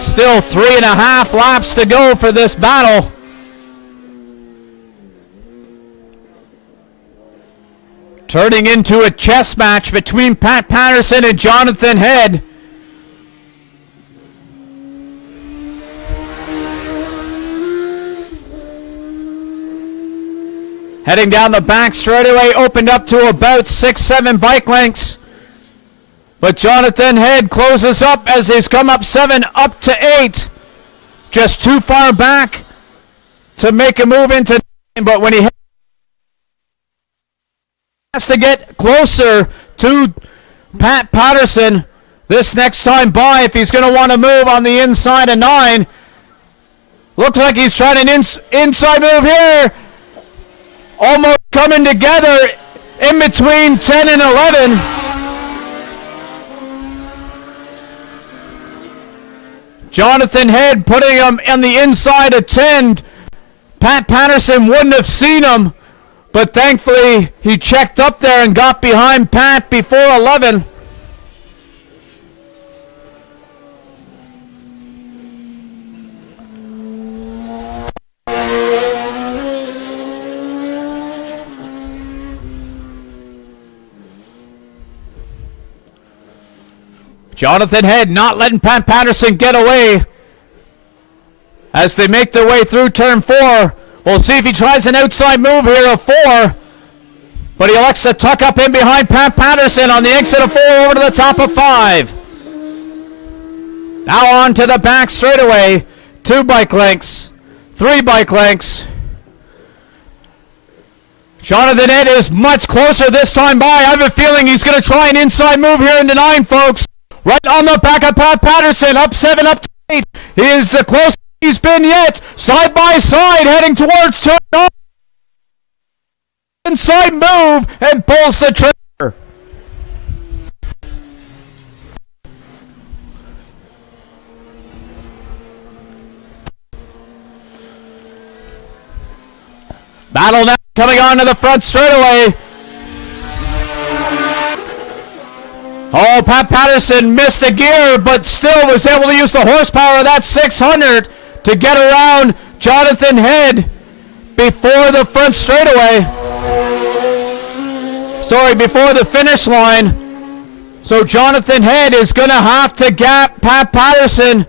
Still 3.5 laps to go for this battle. Turning into a chess match between Pat Patterson and Jonathan Head. Heading down the back straightaway, opened up to about 6-7 bike lengths. But Jonathan Head closes up as he's come up 7, up to 8. Just too far back to make a move into 9. But when he has to get closer to Pat Patterson this next time by if he's going to want to move on the inside of 9. Looks like he's trying an inside move here. Almost coming together in between 10 and 11. Jonathan Head putting him on the inside of 10. Pat Patterson wouldn't have seen him, but thankfully he checked up there and got behind Pat before 11. Jonathan Head not letting Pat Patterson get away as they make their way through turn 4. We'll see if he tries an outside move here of 4. But he elects to tuck up in behind Pat Patterson on the exit of 4 over to the top of 5. Now on to the back straightaway. 2 bike lengths. 3 bike lengths. Jonathan Head is much closer this time by. I have a feeling he's going to try an inside move here into 9, folks. Right on the back of Pat Patterson. Up 7, up to 8. He is the closest he's been yet. Side by side, heading towards turn 9. Inside move and pulls the trigger. Battle now coming on to the front straightaway. Oh, Pat Patterson missed a gear, but still was able to use the horsepower of that 600 to get around Jonathan Head before the front straightaway. Sorry, before the finish line. So Jonathan Head is going to have to gap Pat Patterson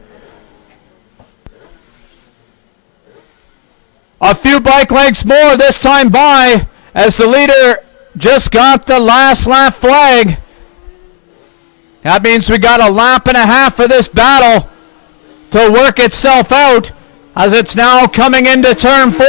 a few bike lengths more this time by, as the leader just got the last lap flag. That means we got a lap and a half for this battle to work itself out, as it's now coming into turn 4.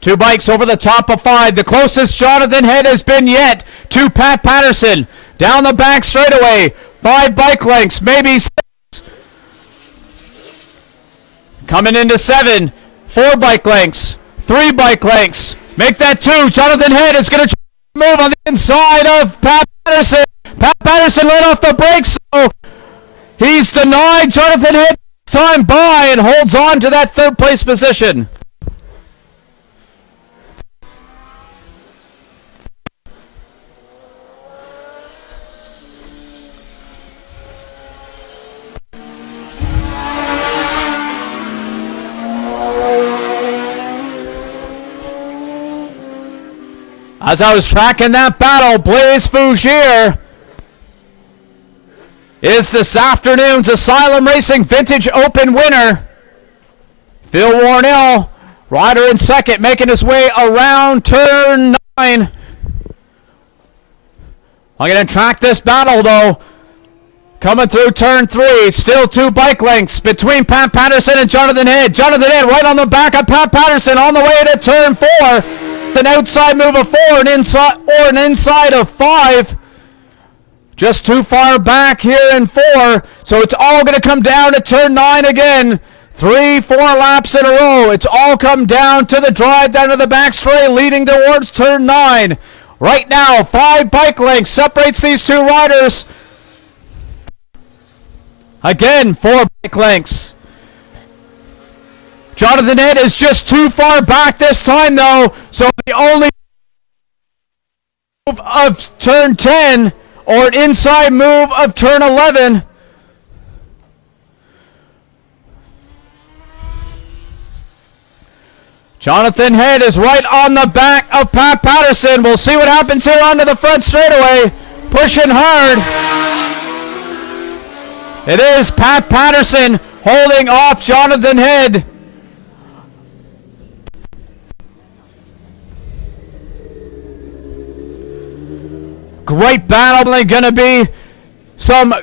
Two bikes over the top of 5. The closest Jonathan Head has been yet to Pat Patterson. Down the back straightaway. 5 bike lengths, maybe 6. Coming into 7. 4 bike lengths. 3 bike lengths. Make that 2. Jonathan Head is going to move on the inside of Pat Patterson. Pat Patterson let off the brakes, so he's denied Jonathan Head time by and holds on to that 3rd place position. As I was tracking that battle, Blaise Fougere is this afternoon's Asylum Racing Vintage Open winner. Phil Warnell, rider in 2nd, making his way around turn 9. I'm going to track this battle, though. Coming through turn 3, still 2 bike lengths between Pat Patterson and Jonathan Head. Jonathan Head right on the back of Pat Patterson on the way to turn 4. An outside move of 4, an inside of 5. Just too far back here in 4. So it's all going to come down to turn 9 again. 3-4 laps in a row. It's all come down to the drive down to the back straight, leading towards turn 9. Right now, 5 bike lengths separates these 2 riders. Again, 4 bike lengths. Jonathan Head is just too far back this time, though, so the only move of turn 10 or an inside move of turn 11. Jonathan Head is right on the back of Pat Patterson. We'll see what happens here onto the front straightaway. Pushing hard. It is Pat Patterson holding off Jonathan Head. Great battle. Going to be some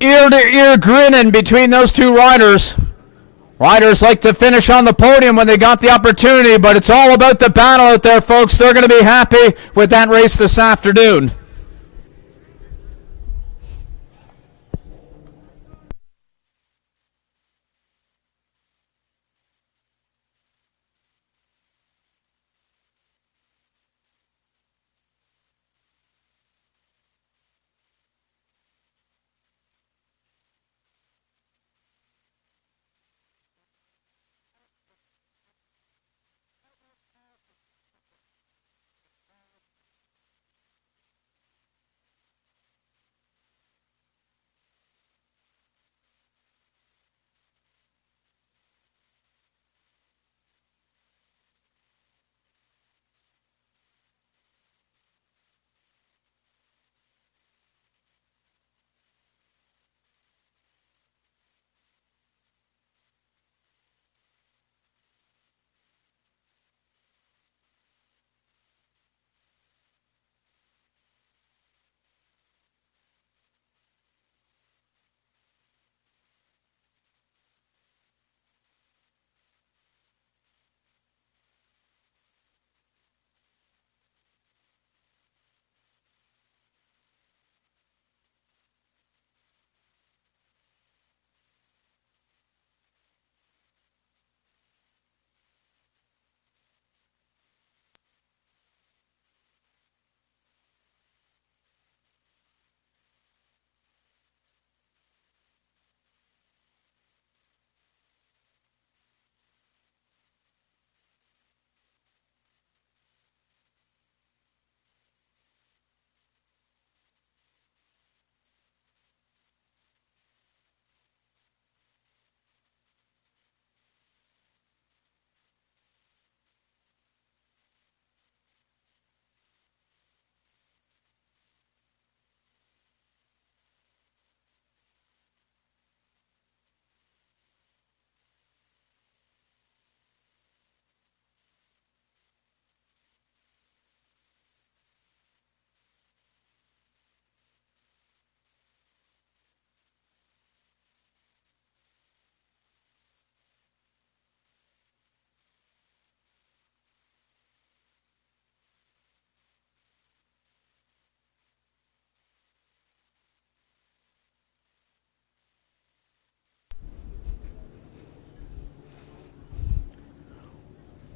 ear-to-ear grinning between those 2 riders. Riders like to finish on the podium when they got the opportunity, but it's all about the battle out there, folks. They're going to be happy with that race this afternoon.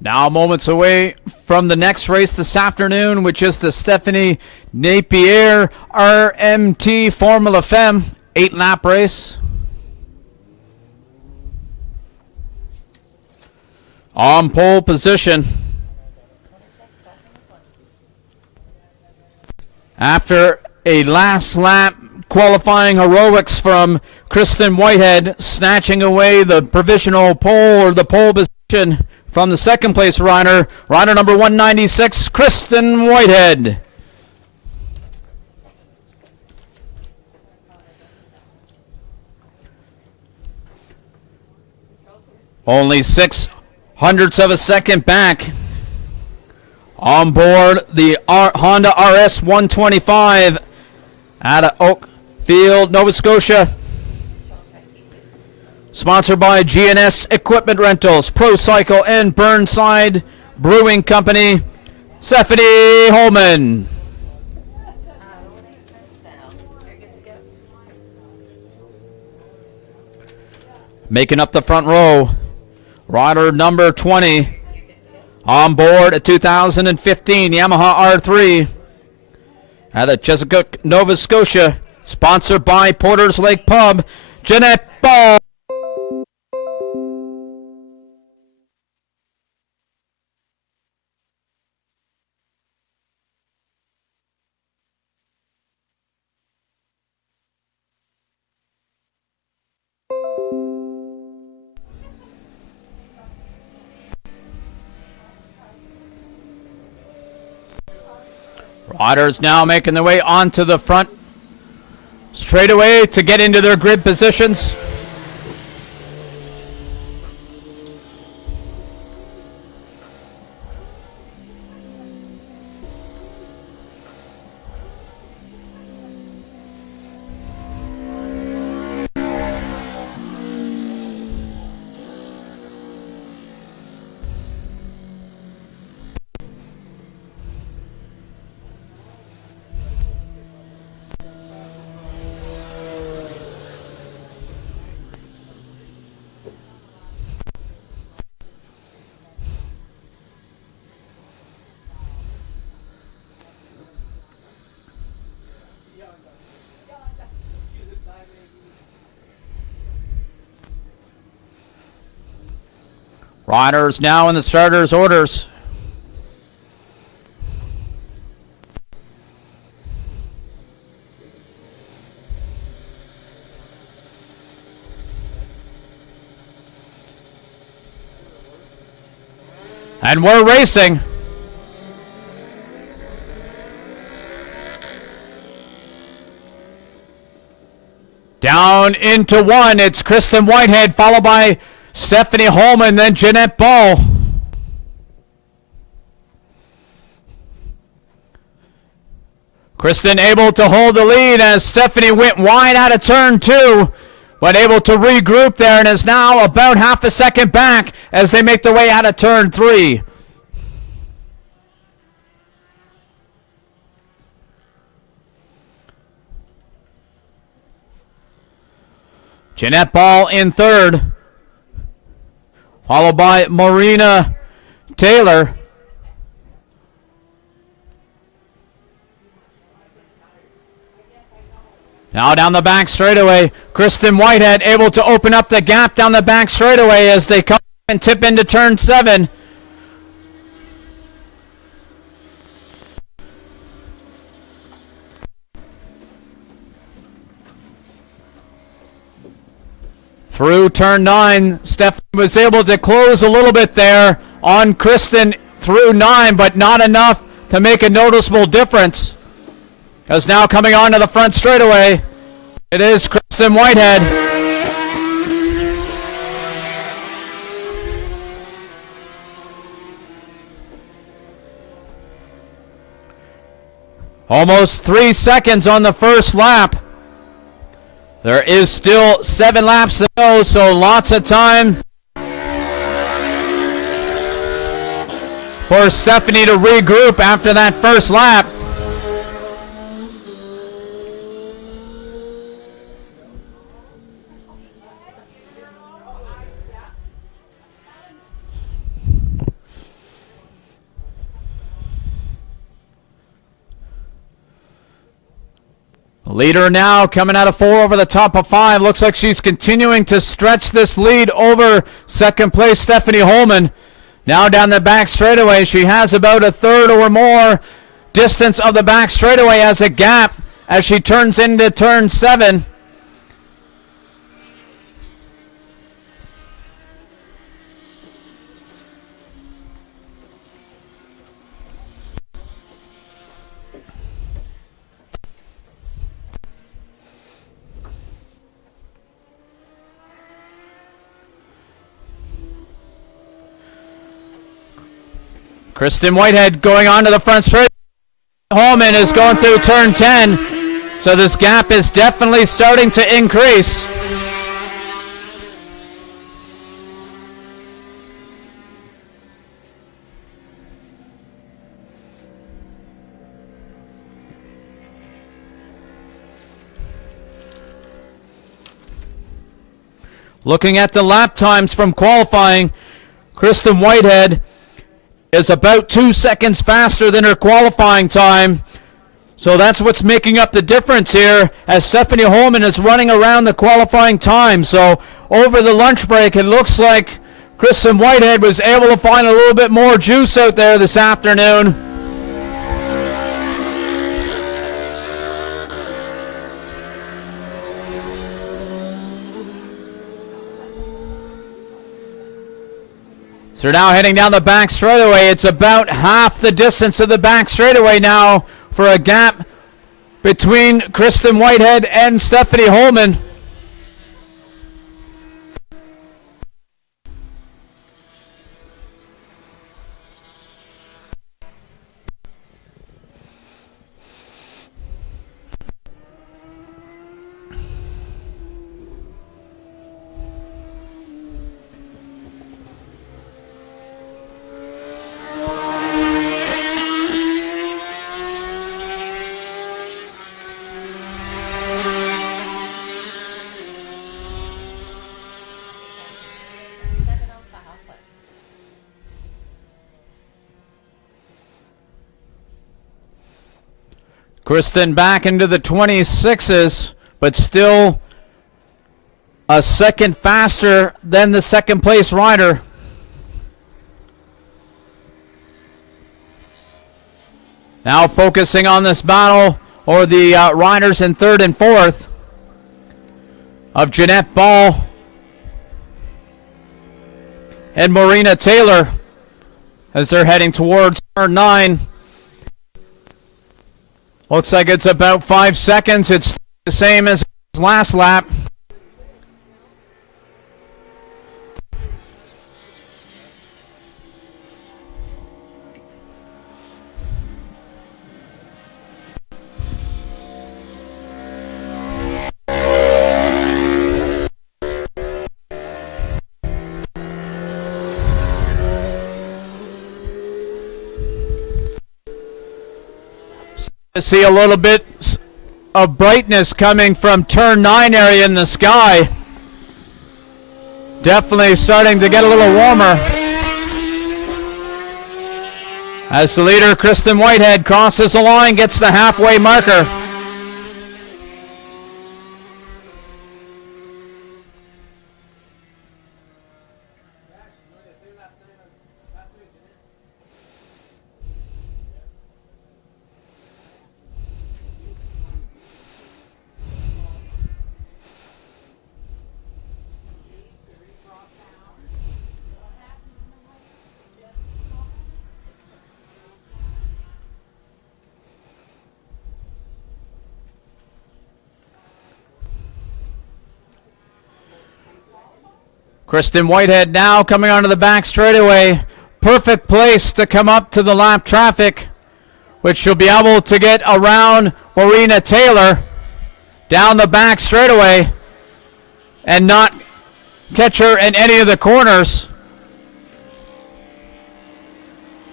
Now moments away from the next race this afternoon, which is the Stephanie Napier RMT Formula Femme 8-lap race. On pole position. After a last lap qualifying heroics from Kristen Whitehead, snatching away the provisional pole or the pole position from the second place rider, rider number 196, Kristen Whitehead. Only 6/100ths of a second back. On board the Honda RS 125 out of Oakfield, Nova Scotia. Sponsored by GNS Equipment Rentals, Pro Cycle, and Burnside Brewing Company. Stephanie Holman. All makes sense now. You're good to go. Making up the front row. Rider number 20. On board a 2015 Yamaha R3 out of Chesapeake, Nova Scotia. Sponsored by Porter's Lake Pub, Jeanette Ball. Riders now making their way onto the front straightaway to get into their grid positions. Riders now in the starters' orders. And we're racing. Down into one, it's Kristen Whitehead, followed by Stephanie Holman, then Jeanette Ball. Kristen able to hold the lead as Stephanie went wide out of turn 2, but able to regroup there and is now about half a second back as they make their way out of turn 3. Jeanette Ball in third, followed by Marina Taylor. Now down the back straightaway, Kristen Whitehead able to open up the gap down the back straightaway as they come and tip into turn 7. Through turn 9, Stephanie was able to close a little bit there on Kristen through 9, but not enough to make a noticeable difference. As now coming on to the front straightaway, it is Kristen Whitehead. Almost 3 seconds on the first lap. There is still 7 laps to go, so lots of time for Stephanie to regroup after that first lap. Leader now coming out of 4 over the top of 5. Looks like she's continuing to stretch this lead over second place Stephanie Holman. Now down the back straightaway, she has about a third or more distance of the back straightaway as a gap as she turns into turn 7. Kristen Whitehead going on to the front straight. Holman is going through turn 10. So this gap is definitely starting to increase. Looking at the lap times from qualifying, Kristen Whitehead is about 2 seconds faster than her qualifying time. So that's what's making up the difference here as Stephanie Holman is running around the qualifying time. So over the lunch break, it looks like Kristen Whitehead was able to find a little bit more juice out there this afternoon. So now heading down the back straightaway. It's about half the distance of the back straightaway now for a gap between Kristen Whitehead and Stephanie Holman. Kristen back into the 26s, but still a second faster than the second place rider. Now focusing on this battle, or the riders in third and fourth, of Jeanette Ball and Marina Taylor as they're heading towards turn 9. Looks like it's about 5 seconds. It's the same as last lap. See a little bit of brightness coming from turn 9 area in the sky. Definitely starting to get a little warmer. As the leader, Kristen Whitehead, crosses the line, gets the halfway marker. Kristen Whitehead now coming onto the back straightaway. Perfect place to come up to the lap traffic, which she'll be able to get around Marina Taylor down the back straightaway and not catch her in any of the corners.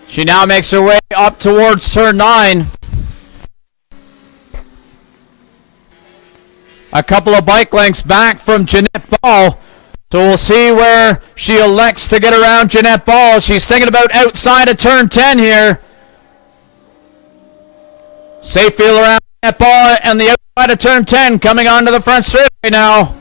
She now makes her way up towards turn 9. A couple of bike lengths back from Jeanette Ball. So we'll see where she elects to get around Jeanette Ball. She's thinking about outside of turn 10 here. Safe feel around That ball on the outside of turn 10, coming onto the front straightaway now.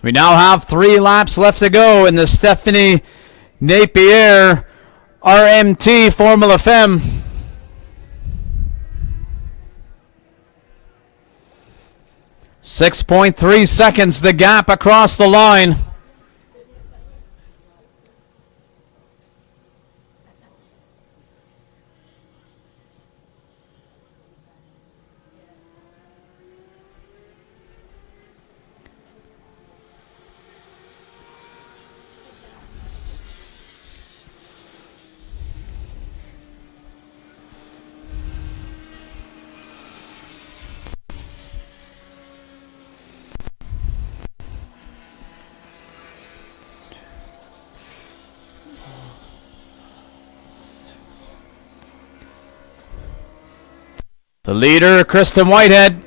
We now have 3 laps left to go in the Stephanie Napier RMT Formula Femme. .3 seconds the gap across the line. The leader, Kristen Whitehead,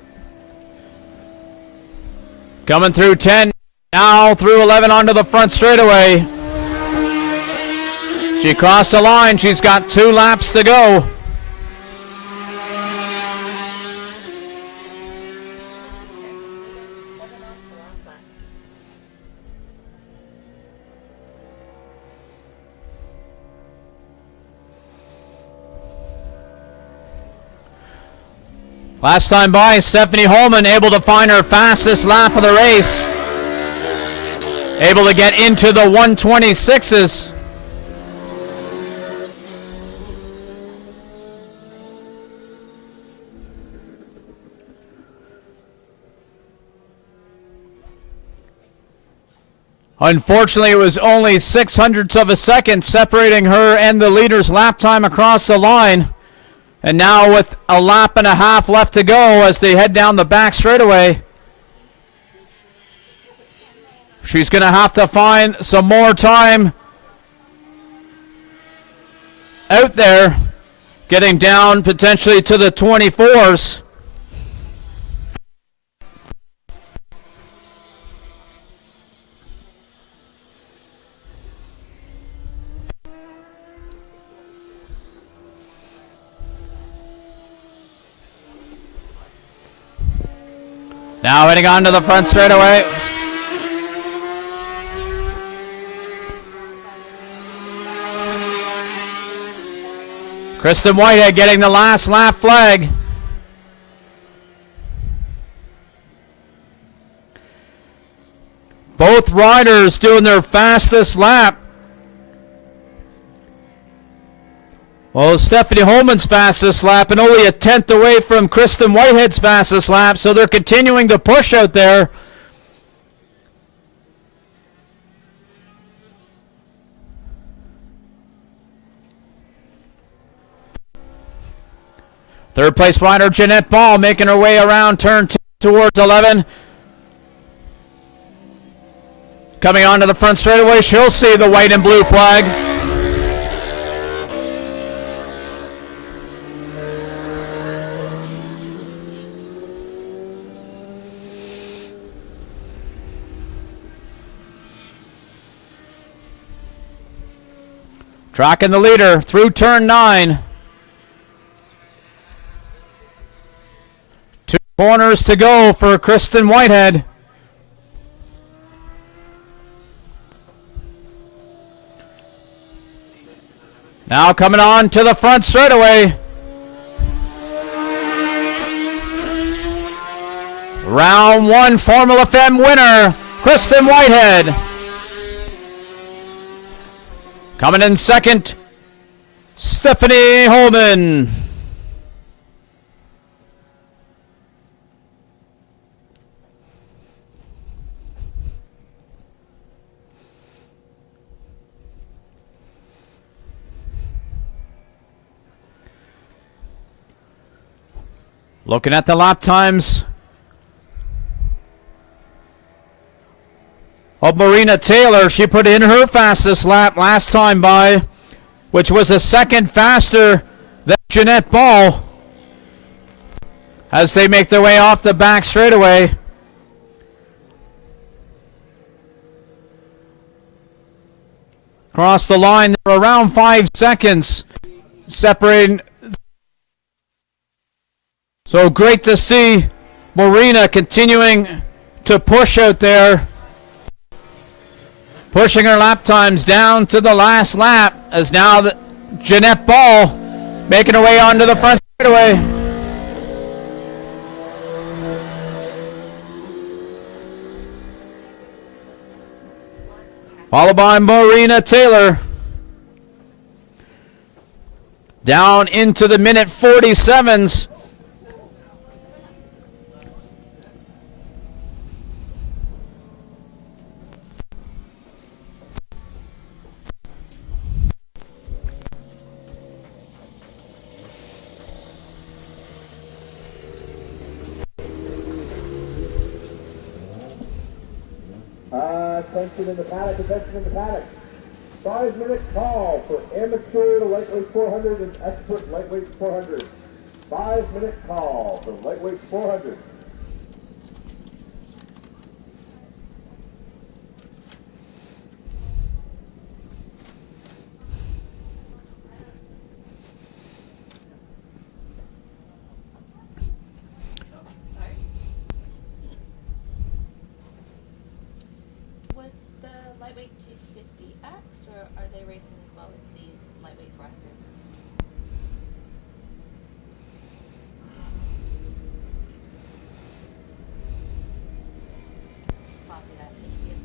coming through 10, now through 11 onto the front straightaway. She crossed the line. She's got 2 laps to go. Last time by, Stephanie Holman able to find her fastest lap of the race. Able to get into the 126s. Unfortunately, it was only 0.06 of a second separating her and the leader's lap time across the line. And now with a lap and a half left to go as they head down the back straightaway, she's going to have to find some more time out there, getting down potentially to the 24s. Now heading on to the front straightaway. Kristen Whitehead getting the last lap flag. Both riders doing their fastest lap. Well, Stephanie Holman's fastest lap and only a 10th away from Kristen Whitehead's fastest lap, so they're continuing to push out there. Third place rider Jeanette Ball making her way around turn 2 towards 11. Coming onto the front straightaway, she'll see the white and blue flag. Tracking the leader through turn 9. 2 corners to go for Kristen Whitehead. Now coming on to the front straightaway. Round 1 Formula Femme winner, Kristen Whitehead. Coming in second, Stephanie Holman. Looking at the lap times. of Marina Taylor. She put in her fastest lap last time by, which was a second faster than Jeanette Ball, as they make their way off the back straightaway. Across the line, they're around 5 seconds separating. So great to see Marina continuing to push out there, pushing her lap times down to the last lap, as now Jeanette Ball making her way onto the front straightaway. Followed by Marina Taylor. Down into the minute 47s. Attention in the paddock, attention in the paddock. 5-minute call for amateur lightweight 400 and expert lightweight 400. 5-minute call for lightweight 400. Was the lightweight 250X, or are they racing as well with these lightweight 400s? Copy that, thank you.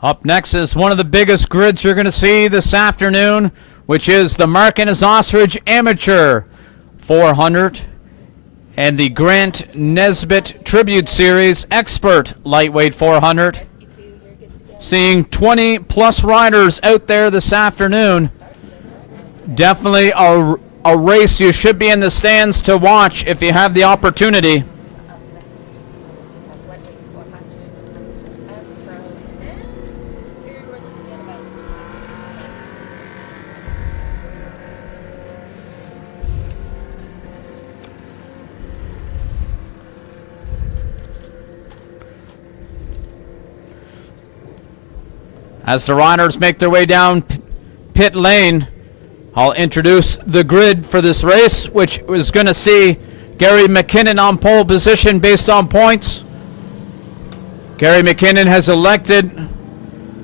Up next is one of the biggest grids you're going to see this afternoon, which is the Mark and his Ostrich Amateur 400 and the Grant Nesbitt Tribute Series Expert Lightweight 400. Seeing 20 plus riders out there this afternoon. Definitely a race you should be in the stands to watch if you have the opportunity. As the riders make their way down pit lane, I'll introduce the grid for this race, which is going to see Gary McKinnon on pole position based on points. Gary McKinnon has elected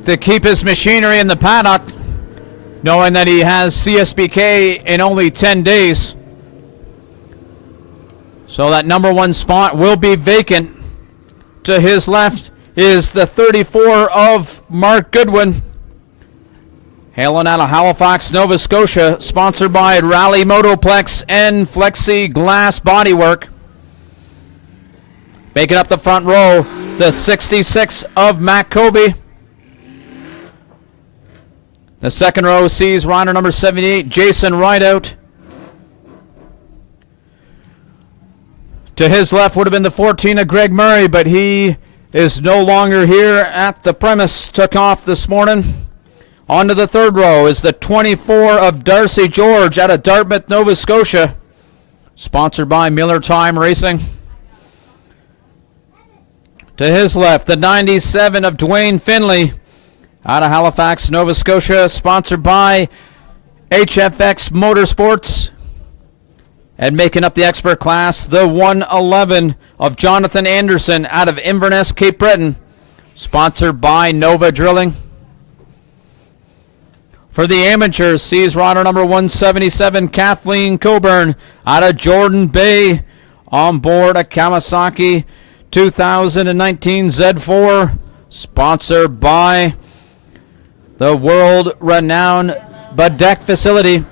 to keep his machinery in the paddock, knowing that he has CSBK in only 10 days. So that number 1 spot will be vacant. To his left is the 34 of Mark Goodwin, hailing out of Halifax, Nova Scotia, sponsored by Rally Motoplex and Flexi Glass Bodywork. Making up the front row, the 66 of Matt Kobe. The second row sees rider number 78, Jason Rideout. To his left would have been the 14 of Greg Murray, but he is no longer here at the premise. Took off this morning. On to the third row is the 24 of Darcy George out of Dartmouth, Nova Scotia, sponsored by Miller Time Racing. To his left, the 97 of Dwayne Finley out of Halifax, Nova Scotia, sponsored by HFX Motorsports. And making up the expert class, the 111 of Jonathan Anderson out of Inverness, Cape Breton, sponsored by Nova Drilling. For the amateurs, sees rider number 177, Kathleen Coburn out of Jordan Bay, on board a Kawasaki 2019 Z4, sponsored by the world-renowned Bedeck facility.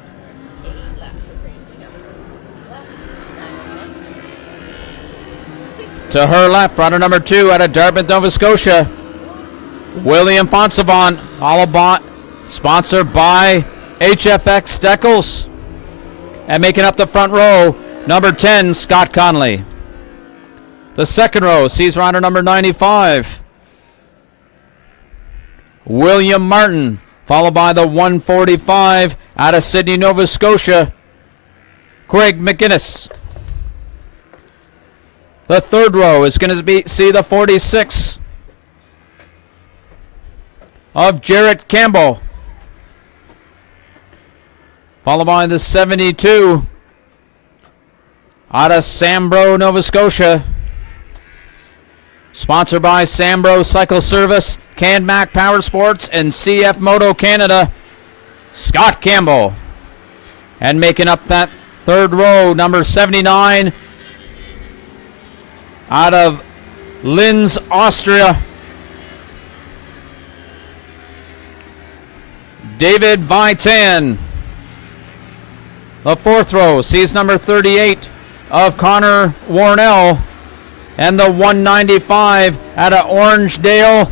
To her left, rider number 2 out of Dartmouth, Nova Scotia, William Ponsavant, Allabot, sponsored by HFX Steckles. And making up the front row, number 10, Scott Conley. The second row sees rider number 95, William Martin, followed by the 145 out of Sydney, Nova Scotia, Craig McGuinness. The third row is going to see the 46 of Jarrett Campbell, followed by the 72 out of Sambro, Nova Scotia, sponsored by Sambro Cycle Service, CanMac Power Sports, and CF Moto Canada, Scott Campbell. And making up that third row, number 79 out of Linz, Austria, David Vitan. The fourth row sees number 38 of Connor Warnell and the 195 out of Orangedale,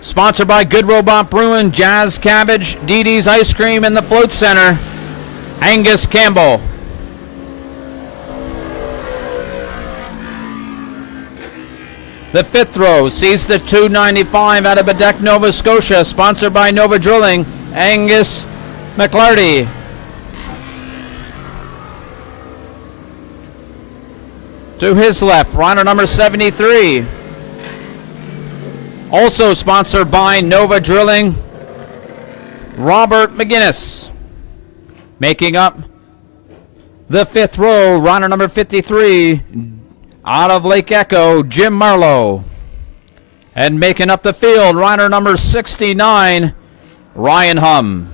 sponsored by Good Robot Brewing, Jazz Cabbage, Dee Dee's Ice Cream, and the Float Center, Angus Campbell. The fifth row sees the 295 out of Bedeck, Nova Scotia, sponsored by Nova Drilling, Angus McClarty. To his left, rider number 73, also sponsored by Nova Drilling, Robert McGuinness. Making up the fifth row, rider number 53, out of Lake Echo, Jim Marlowe. And making up the field, rider number 69, Ryan Hum.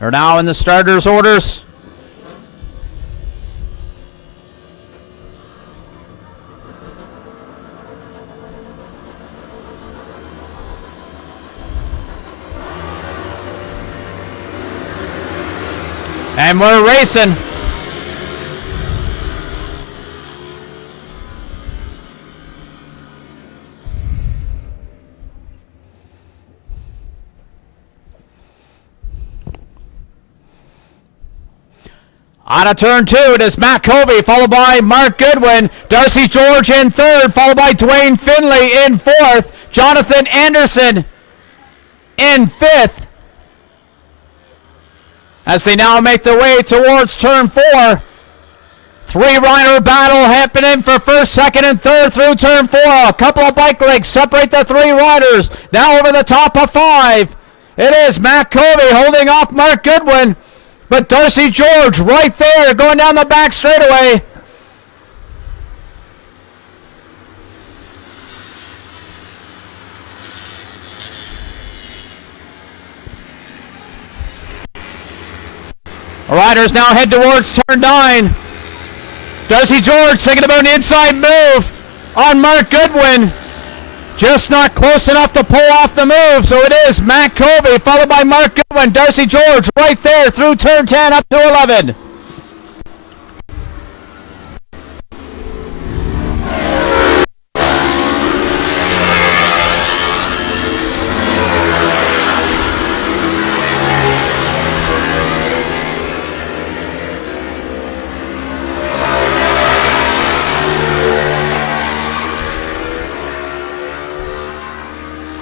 They're now in the starters' orders. And we're racing. Out of turn 2, it is Matt Covey, followed by Mark Goodwin. Darcy George in third, followed by Dwayne Finley in fourth. Jonathan Anderson in fifth. As they now make their way towards turn 4. Three-rider battle happening for first, second, and third through turn 4. A couple of bike legs separate the three riders. Now over the top of 5. It is Matt Covey holding off Mark Goodwin. But Darcy George right there going down the back straightaway. Riders now head towards turn 9. Darcy George thinking about an inside move on Mark Goodwin. Just not close enough to pull off the move. So it is Matt Covey followed by Mark Goodwin. Darcy George right there through turn 10 up to 11.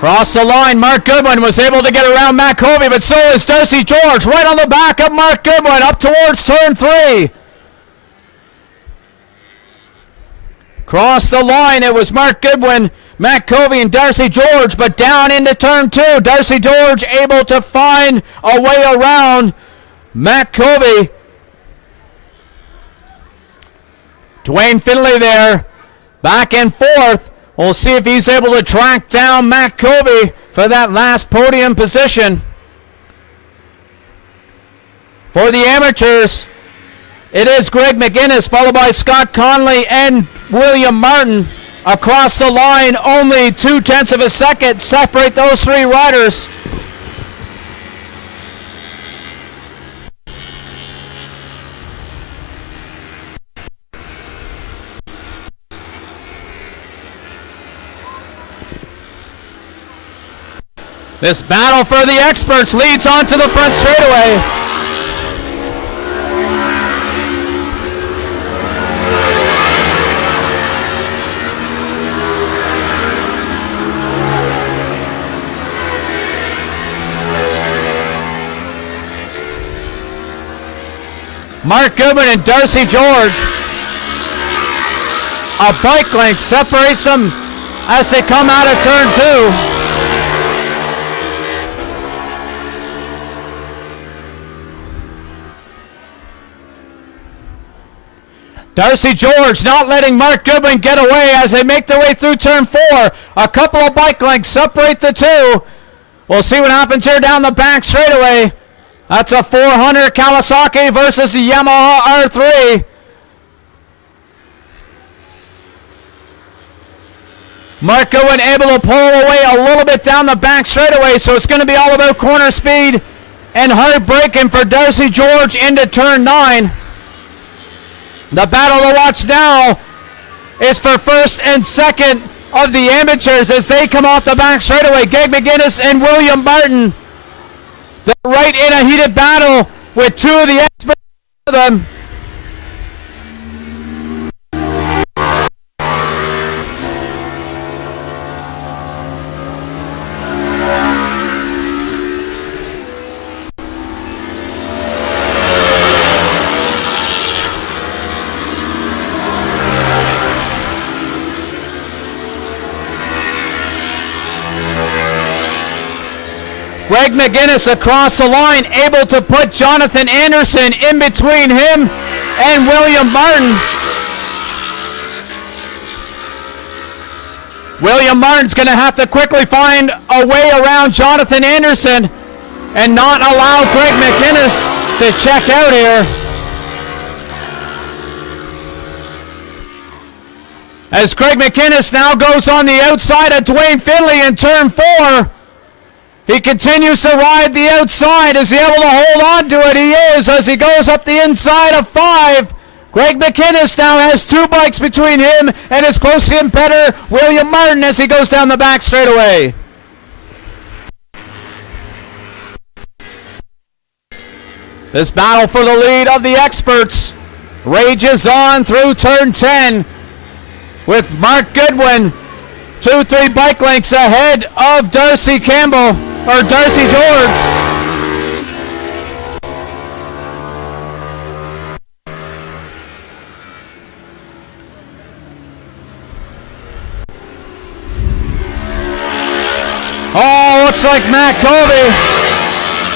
Cross the line, Mark Goodwin was able to get around Matt Covey, but so is Darcy George, right on the back of Mark Goodwin, up towards turn 3. Cross the line, it was Mark Goodwin, Matt Covey, and Darcy George, but down into turn 2. Darcy George able to find a way around Matt Covey. Dwayne Finley there, back and forth. We'll see if he's able to track down Matt Covey for that last podium position. For the amateurs, it is Greg McGinnis followed by Scott Conley and William Martin. Across the line, only 0.2 of a second separate those three riders. This battle for the experts leads onto the front straightaway. Mark Goodwin and Darcy George. A bike length separates them as they come out of turn 2. Darcy George not letting Mark Goodwin get away as they make their way through turn 4. A couple of bike lengths separate the two. We'll see what happens here down the back straightaway. That's a 400 Kawasaki versus the Yamaha R3. Mark Goodwin able to pull away a little bit down the back straightaway, so it's going to be all about corner speed and hard braking for Darcy George into turn 9. The battle to watch now is for first and second of the amateurs as they come off the back straightaway. Greg McGinnis and William Martin. They're right in a heated battle with two of the experts of them. Greg McGinnis across the line, able to put Jonathan Anderson in between him and William Martin. William Martin's going to have to quickly find a way around Jonathan Anderson and not allow Greg McGinnis to check out here. As Greg McGinnis now goes on the outside of Dwayne Finley in turn 4. He continues to ride the outside. Is he able to hold on to it? He is as he goes up the inside of 5. Greg McGinnis now has 2 bikes between him and his close competitor, William Martin, as he goes down the back straightaway. This battle for the lead of the experts rages on through turn 10 with Mark Goodwin 2-3 bike lengths ahead of Darcy Campbell, or Darcy George. Oh, looks like Matt Covey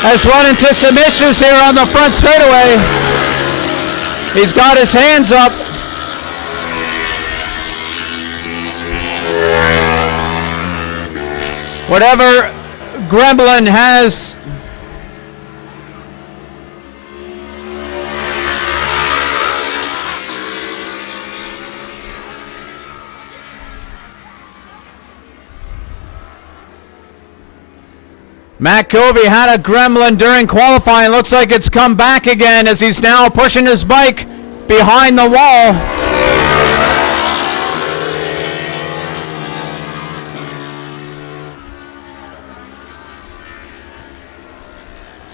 has run into some issues here on the front straightaway. He's got his hands up. Whatever Gremlin has. Matt Covey had a gremlin during qualifying. Looks like it's come back again as he's now pushing his bike behind the wall.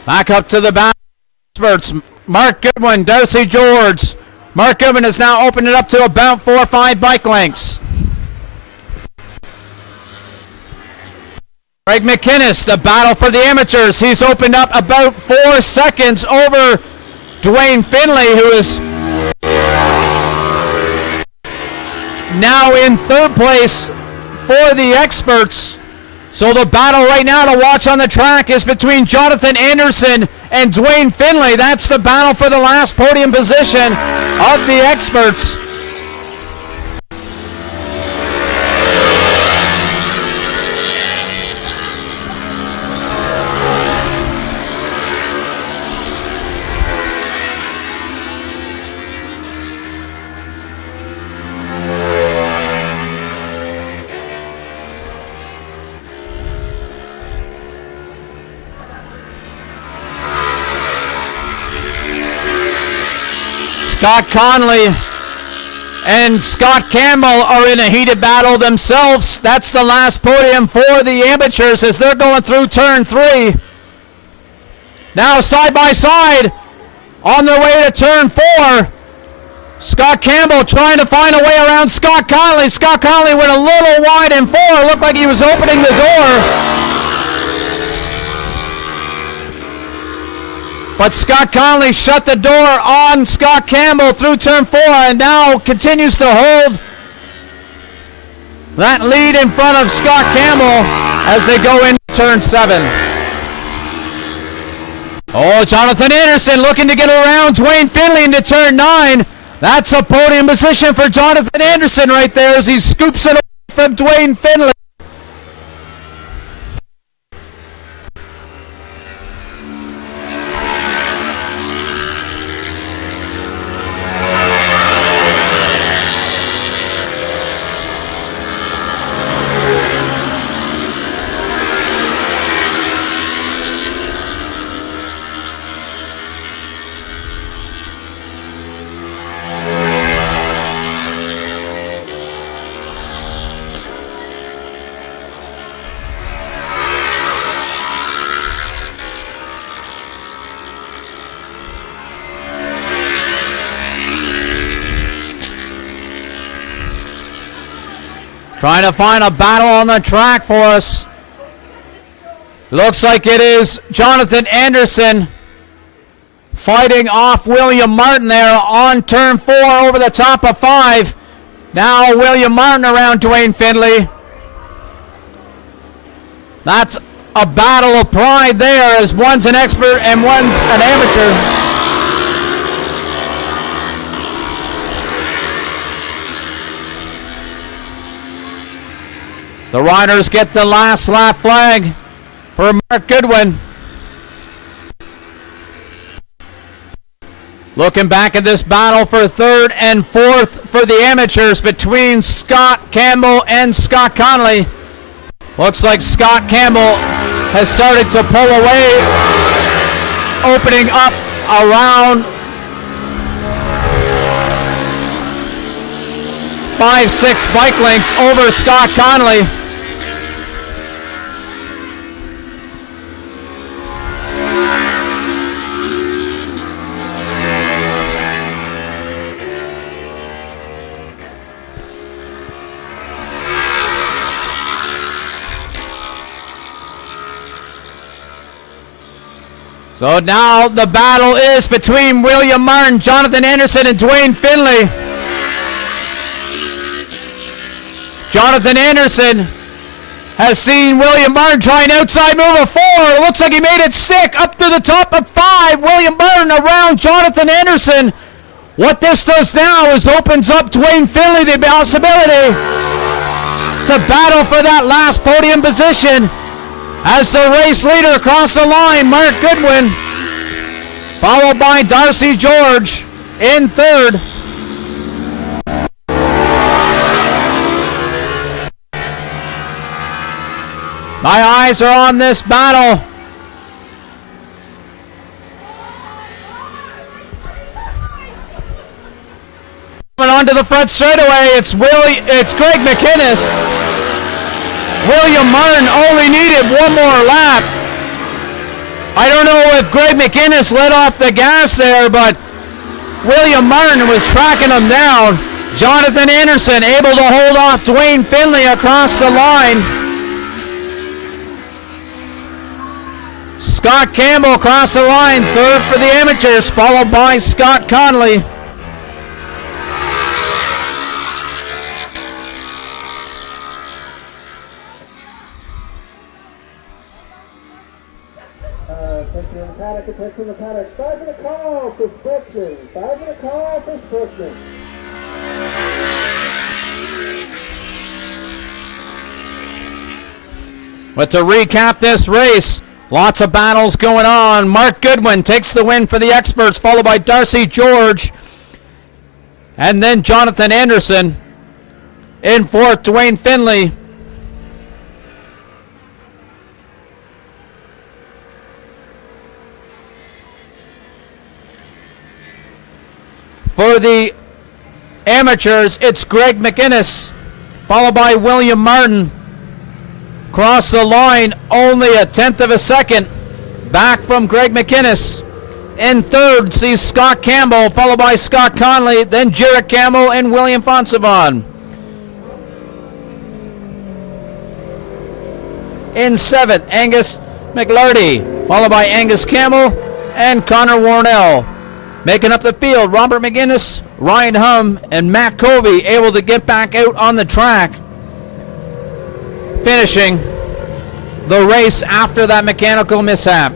Back up to the back. Experts. Mark Goodwin, Darcy George. Mark Goodwin has now opened it up to about 4 or 5 bike lengths. Greg McInnes, the battle for the amateurs. He's opened up about 4 seconds over Dwayne Finley, who is now in 3rd place for the experts. So the battle right now to watch on the track is between Jonathan Anderson and Dwayne Finley. That's the battle for the last podium position of the experts. Scott Conley and Scott Campbell are in a heated battle themselves. That's the last podium for the amateurs as they're going through turn 3. Now side by side on their way to turn 4. Scott Campbell trying to find a way around Scott Conley. Scott Conley went a little wide in 4. Looked like he was opening the door. But Scott Conley shut the door on Scott Campbell through turn 4 and now continues to hold that lead in front of Scott Campbell as they go into turn 7. Oh, Jonathan Anderson looking to get around Dwayne Finley into turn 9. That's a podium position for Jonathan Anderson right there as he scoops it away from Dwayne Finley. Trying to find a battle on the track for us. Looks like it is Jonathan Anderson fighting off William Martin there on turn 4 over the top of 5. Now William Martin around Dwayne Finley. That's a battle of pride there as one's an expert and one's an amateur. The riders get the last lap flag for Mark Goodwin. Looking back at this battle for 3rd and 4th for the amateurs between Scott Campbell and Scott Conley. Looks like Scott Campbell has started to pull away, opening up around 5-6 bike lengths over Scott Conley. So now the battle is between William Martin, Jonathan Anderson, and Dwayne Finley. Jonathan Anderson has seen William Martin try an outside move of 4. Looks like he made it stick up to the top of 5. William Martin around Jonathan Anderson. What this does now is opens up Dwayne Finley the possibility to battle for that last podium position as the race leader across the line, Mark Goodwin, followed by Darcy George in third. My eyes are on this battle. Coming onto the front straightaway, it's Greg McInnes. William Martin only needed one more lap. I don't know if Greg McInnes let off the gas there, but William Martin was tracking him down. Jonathan Anderson able to hold off Dwayne Finley across the line. Scott Campbell across the line, third for the amateurs, followed by Scott Connolly. Attention in the paddock, attention in the paddock. 5-minute call for Sportsman. 5-minute call for Sportsman. But to recap this race, lots of battles going on. Mark Goodwin takes the win for the experts, followed by Darcy George. And then Jonathan Anderson. In fourth, Dwayne Finley. For the amateurs, it's Greg McInnes, followed by William Martin. Cross the line, only a tenth of a second back from Greg McInnes. In third, sees Scott Campbell, followed by Scott Conley, then Jarrett Campbell and William Fonsavon. In seventh, Angus McLarty, followed by Angus Campbell and Connor Warnell. Making up the field, Robert McGinnis, Ryan Hum, and Matt Covey able to get back out on the track. Finishing the race after that mechanical mishap.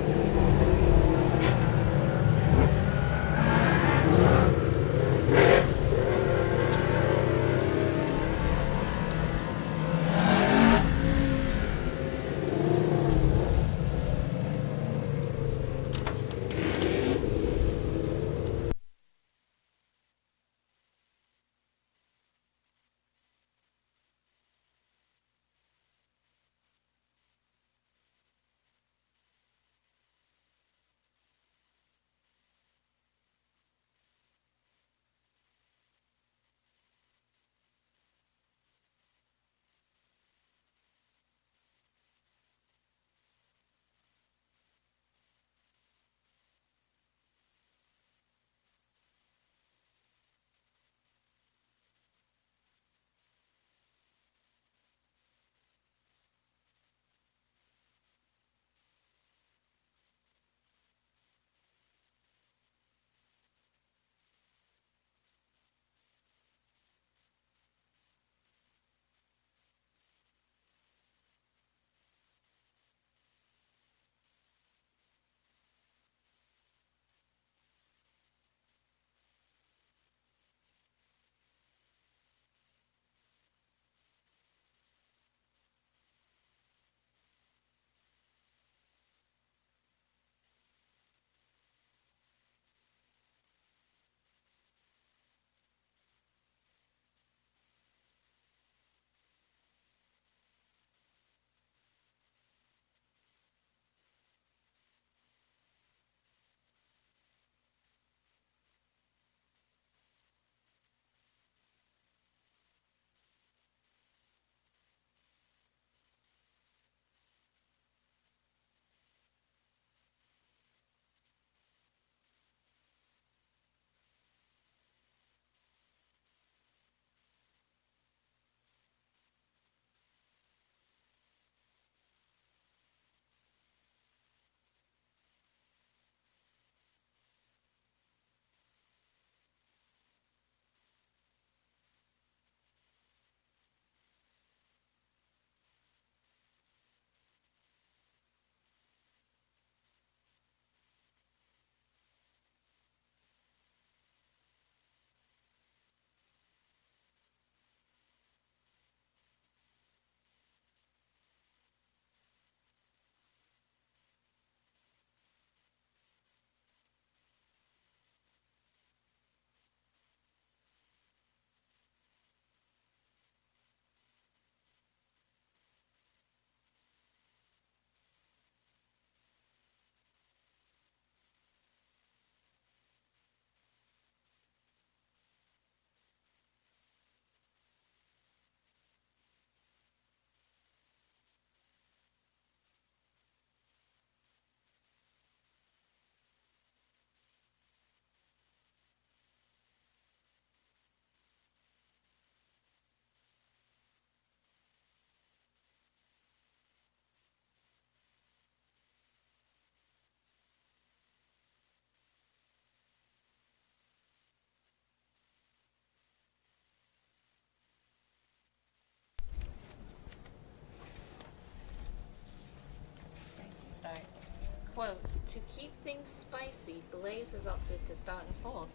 To keep things spicy, Blaze has opted to start in fourth.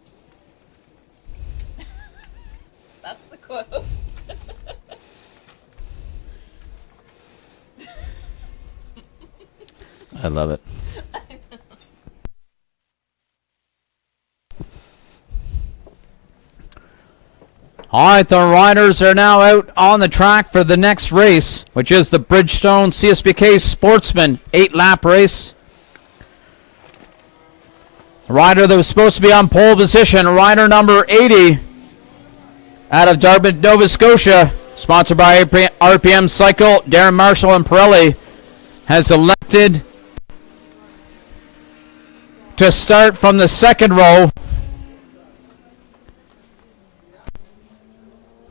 That's the quote. I love it. All right, the riders are now out on the track for the next race, which is the Bridgestone CSBK Sportsman 8-lap race. The rider that was supposed to be on pole position, rider number 80, out of Dartmouth, Nova Scotia, sponsored by RPM Cycle, Darren Marshall and Pirelli, has elected to start from the second row.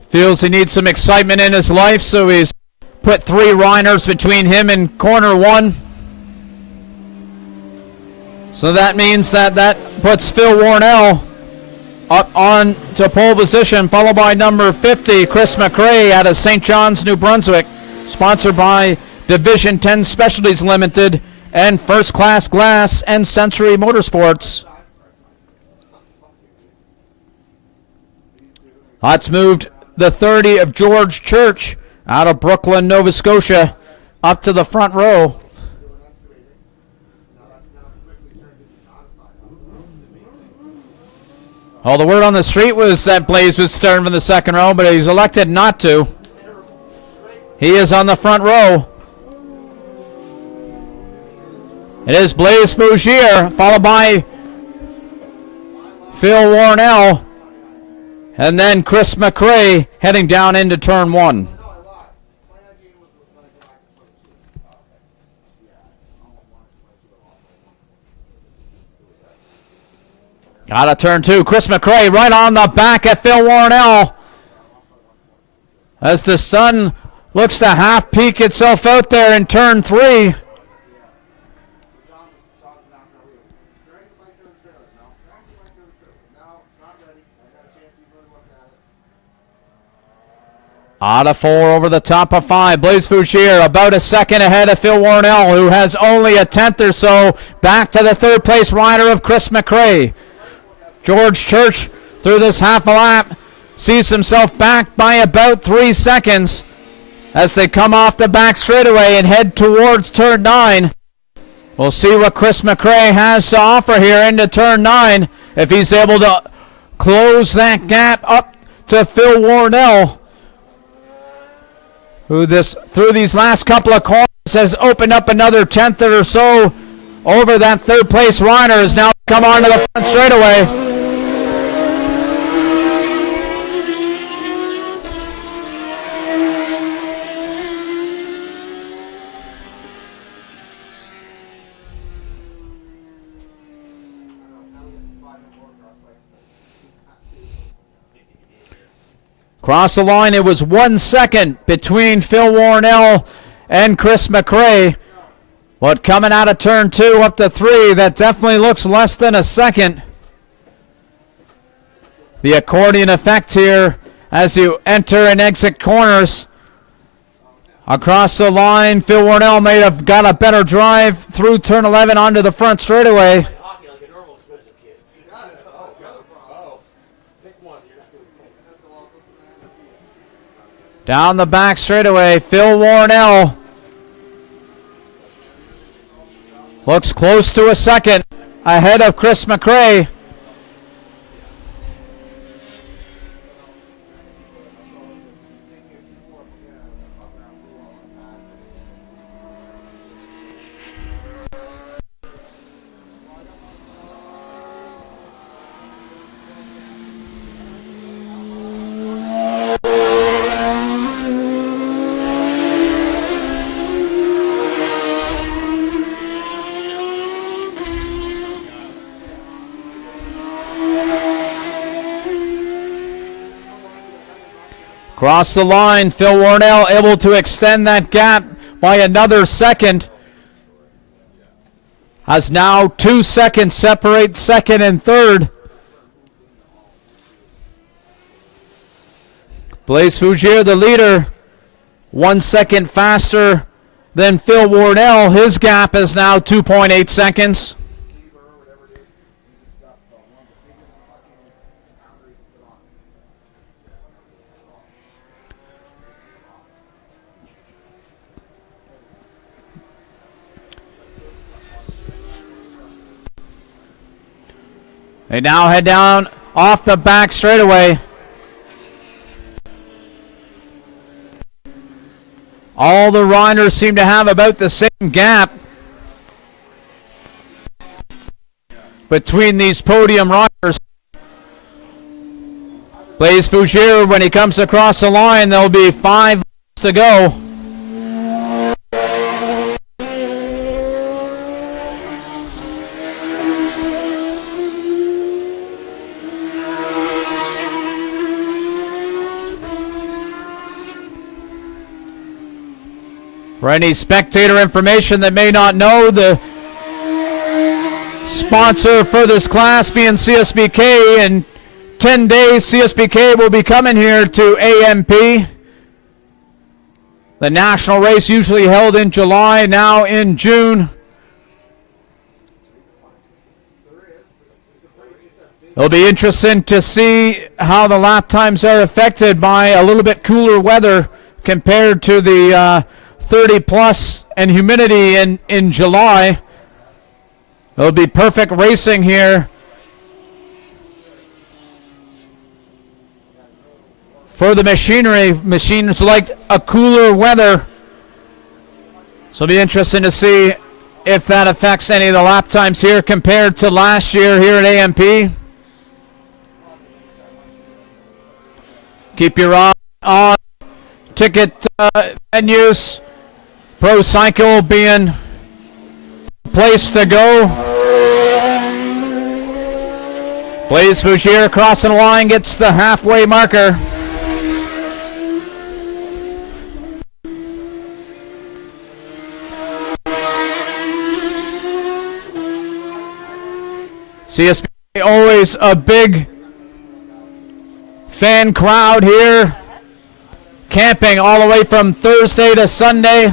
Feels he needs some excitement in his life, so he's put 3 riders between him and corner 1. So that means that puts Phil Warnell up on to pole position, followed by number 50, Chris McRae out of St. John's, New Brunswick, sponsored by Division 10 Specialties Limited and First Class Glass and Century Motorsports. That's moved the 30 of George Church out of Brooklyn, Nova Scotia, up to the front row. Well, the word on the street was that Blaze was starting from the second row, but he's elected not to. He is on the front row. It is Blaze Fougier, followed by Phil Warnell, and then Chris McRae heading down into turn 1. Out of turn 2, Chris McRae right on the back at Phil Warnell as the sun looks to half peek itself out there in turn 3. Out of 4 over the top of 5. Blaze Fougier about a second ahead of Phil Warnell, who has only a tenth or so back to the third place rider of Chris McRae. George Church, through this half a lap, sees himself back by about 3 seconds as they come off the back straightaway and head towards turn 9. We'll see what Chris McRae has to offer here into turn 9, if he's able to close that gap up to Phil Warnell, who through these last couple of corners has opened up another tenth or so over that third place rider, has now come onto the front straightaway. Across the line, it was 1 second between Phil Warnell and Chris McRae. But coming out of turn 2 up to 3, that definitely looks less than a second. The accordion effect here as you enter and exit corners. Across the line, Phil Warnell may have got a better drive through turn 11 onto the front straightaway. Down the back straightaway, Phil Warnell looks close to a second ahead of Chris McRae. Across the line, Phil Warnell able to extend that gap by another second. As now 2 seconds separate second and third. Blaze Fougier, the leader, 1 second faster than Phil Warnell. His gap is now 2.8 seconds. They now head down off the back straightaway. All the riders seem to have about the same gap between these podium riders. Blaise Fougere, when he comes across the line, there'll be 5 laps to go. For any spectator information that may not know, the sponsor for this class being CSBK, in 10 days CSBK will be coming here to AMP. The national race usually held in July, now in June. It'll be interesting to see how the lap times are affected by a little bit cooler weather compared to the 30 plus and humidity in July. It'll be perfect racing here for the machinery. Machines like a cooler weather, so it'll be interesting to see if that affects any of the lap times here compared to last year here at AMP. Keep your eye on ticket venues. Pro Cycle being the place to go. Blaise Fougere crossing the line, gets the halfway marker. CSB always a big fan crowd here, camping all the way from Thursday to Sunday.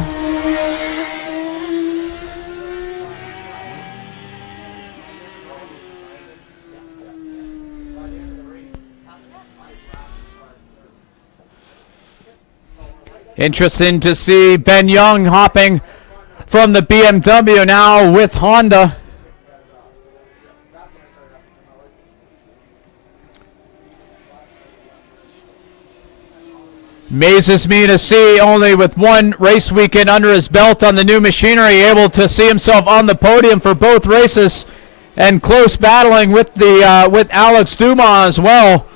Interesting to see Ben Young hopping from the BMW now with Honda. Amazes me to see, only with one race weekend under his belt on the new machinery, able to see himself on the podium for both races and close battling with the with Alex Dumas as well.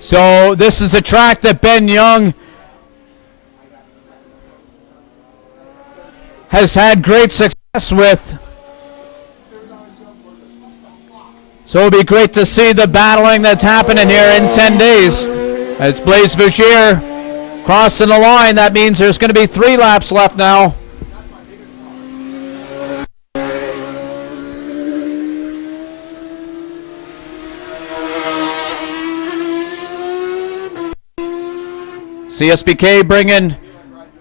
So this is a track that Ben Young has had great success with. So it'll be great to see the battling that's happening here in 10 days. As Blaise Fougere crossing the line, that means there's going to be 3 laps left now. CSBK bringing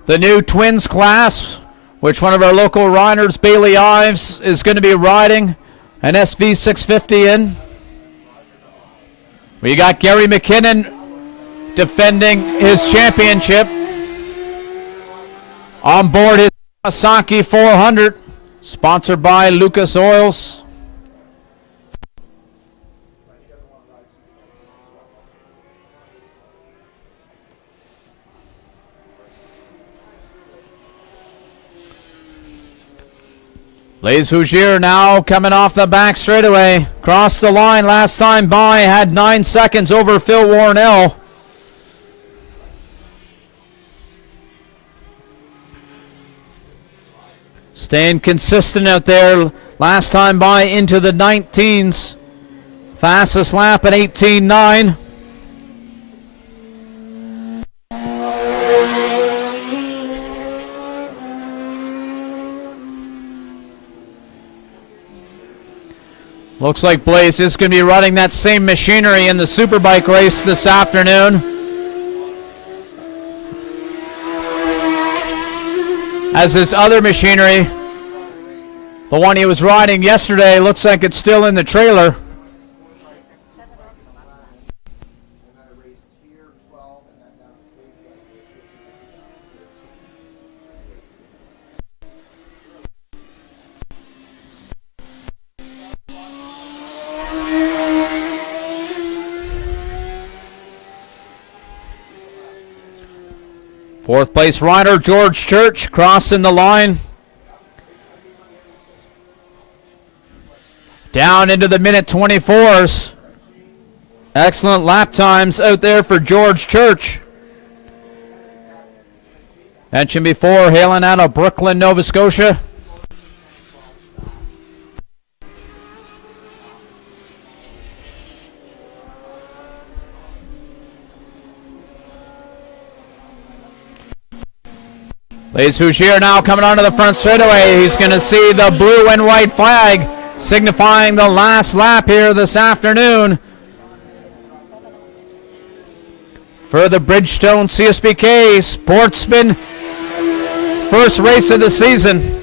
the new twins class, which one of our local riders, Bailey Ives, is going to be riding an SV650 in. We got Gary McKinnon defending his championship on board his Kawasaki 400, sponsored by Lucas Oils. Blaise Fougere now coming off the back straightaway. Crossed the line last time by, had 9 seconds over Phil Warnell. Staying consistent out there. Last time by into the 19s. Fastest lap at 18.9. Looks like Blaise is going to be running that same machinery in the Superbike race this afternoon. As his other machinery, the one he was riding yesterday, looks like it's still in the trailer. Fourth place rider George Church crossing the line. Down into the minute 24s. Excellent lap times out there for George Church. Mentioned before, hailing out of Brooklyn, Nova Scotia. Blaise Fougier now coming onto the front straightaway. He's going to see the blue and white flag signifying the last lap here this afternoon for the Bridgestone CSBK Sportsman first race of the season.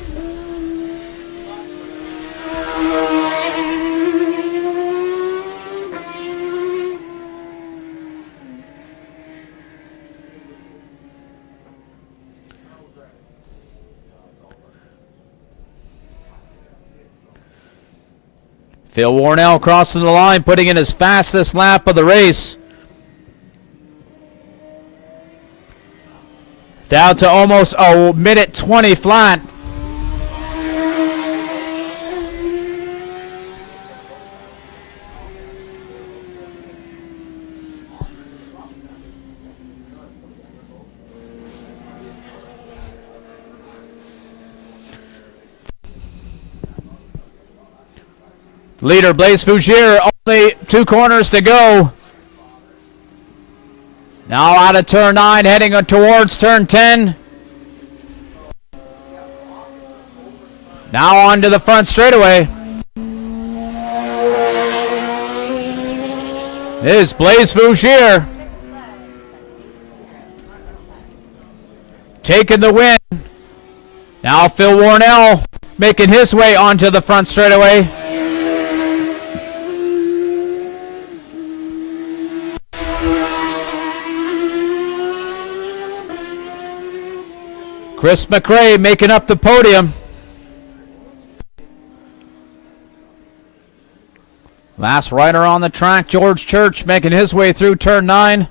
Phil Warnell crossing the line, putting in his fastest lap of the race. Down to almost a minute 20 flat. Leader Blaise Fougier, only 2 corners to go. Now out of turn 9, heading towards turn 10. Now onto the front straightaway. Is Blaise Fougier taking the win. Now Phil Warnell making his way onto the front straightaway. Chris McRae making up the podium. Last rider on the track, George Church, making his way through turn 9.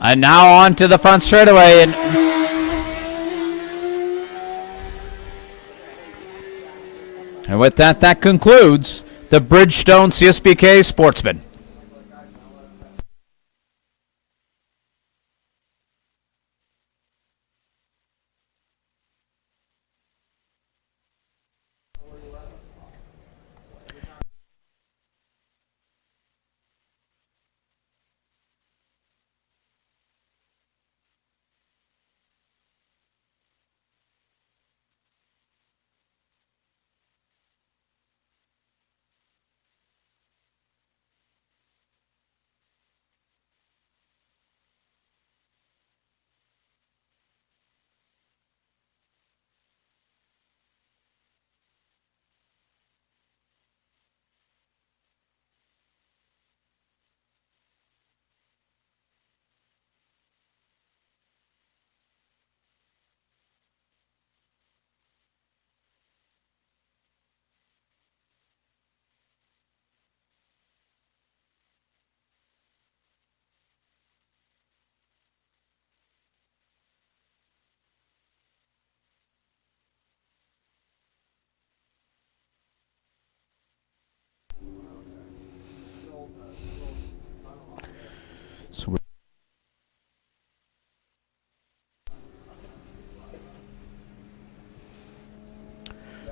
And now on to the front straightaway. And with that, that concludes the Bridgestone CSBK Sportsman.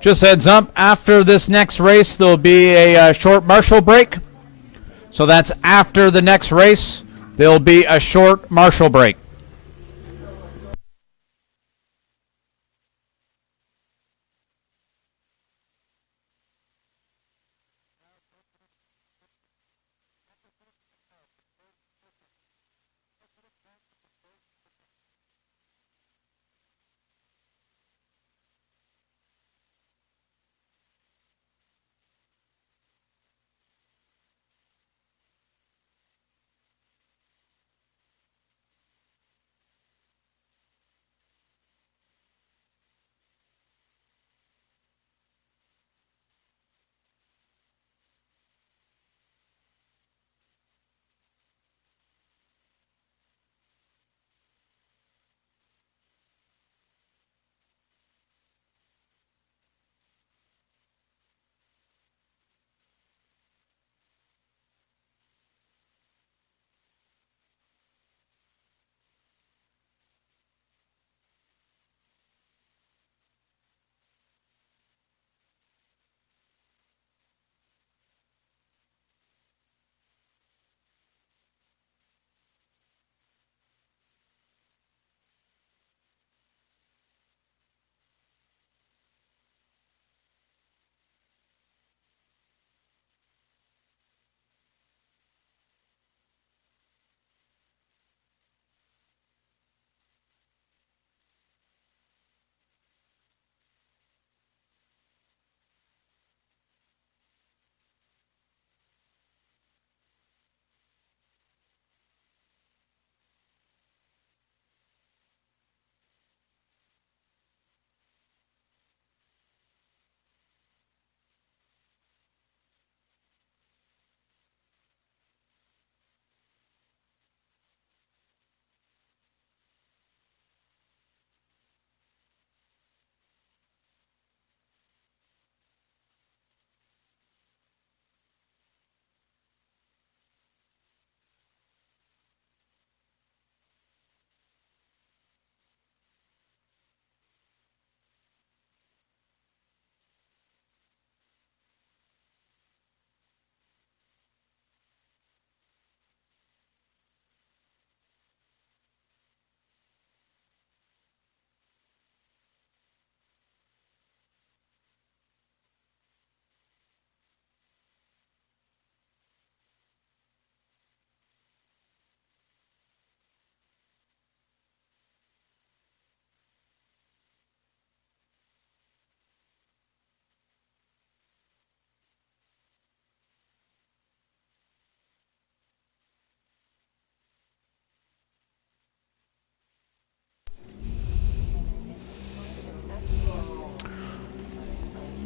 Just heads up, after this next race, there'll be a short marshal break. So that's after the next race, there'll be a short marshal break.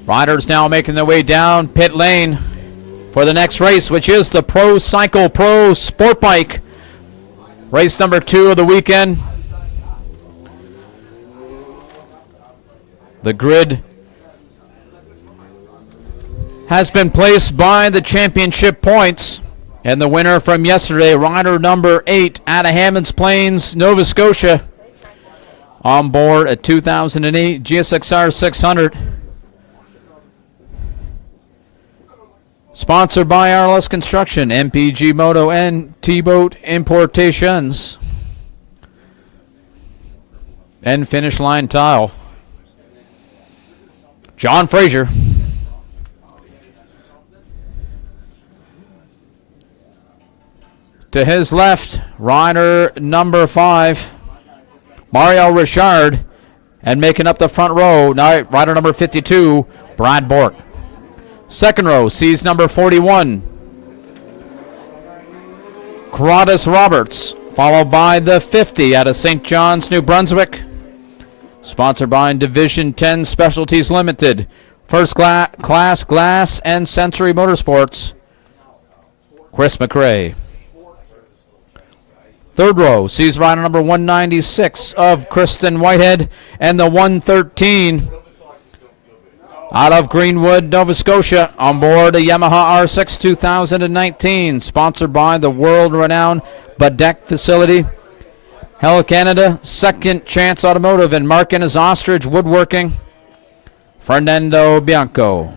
Riders now making their way down pit lane for the next race, which is the Pro Cycle Pro Sport Bike. Race number 2 of the weekend. The grid has been placed by the championship points. And the winner from yesterday, rider number 8 out of Hammonds Plains, Nova Scotia, on board a 2008 GSXR 600. Sponsored by RLS Construction, MPG Moto, and T-Boat Importations. And finish line tile. John Fraser. To his left, rider number 5, Mario Richard. And making up the front row, rider number 52, Brad Bork. Second row sees number 41, Crodus Roberts, followed by the 50 out of St. John's, New Brunswick. Sponsored by Division 10 Specialties Limited, First Class Glass and Sensory Motorsports, Chris McRae. Third row sees rider number 196 of Kristen Whitehead and the 113 out of Greenwood, Nova Scotia, on board a Yamaha R6 2019, sponsored by the world-renowned Badek facility, Hell Canada, Second Chance Automotive, and Mark and his Ostrich Woodworking, Fernando Bianco.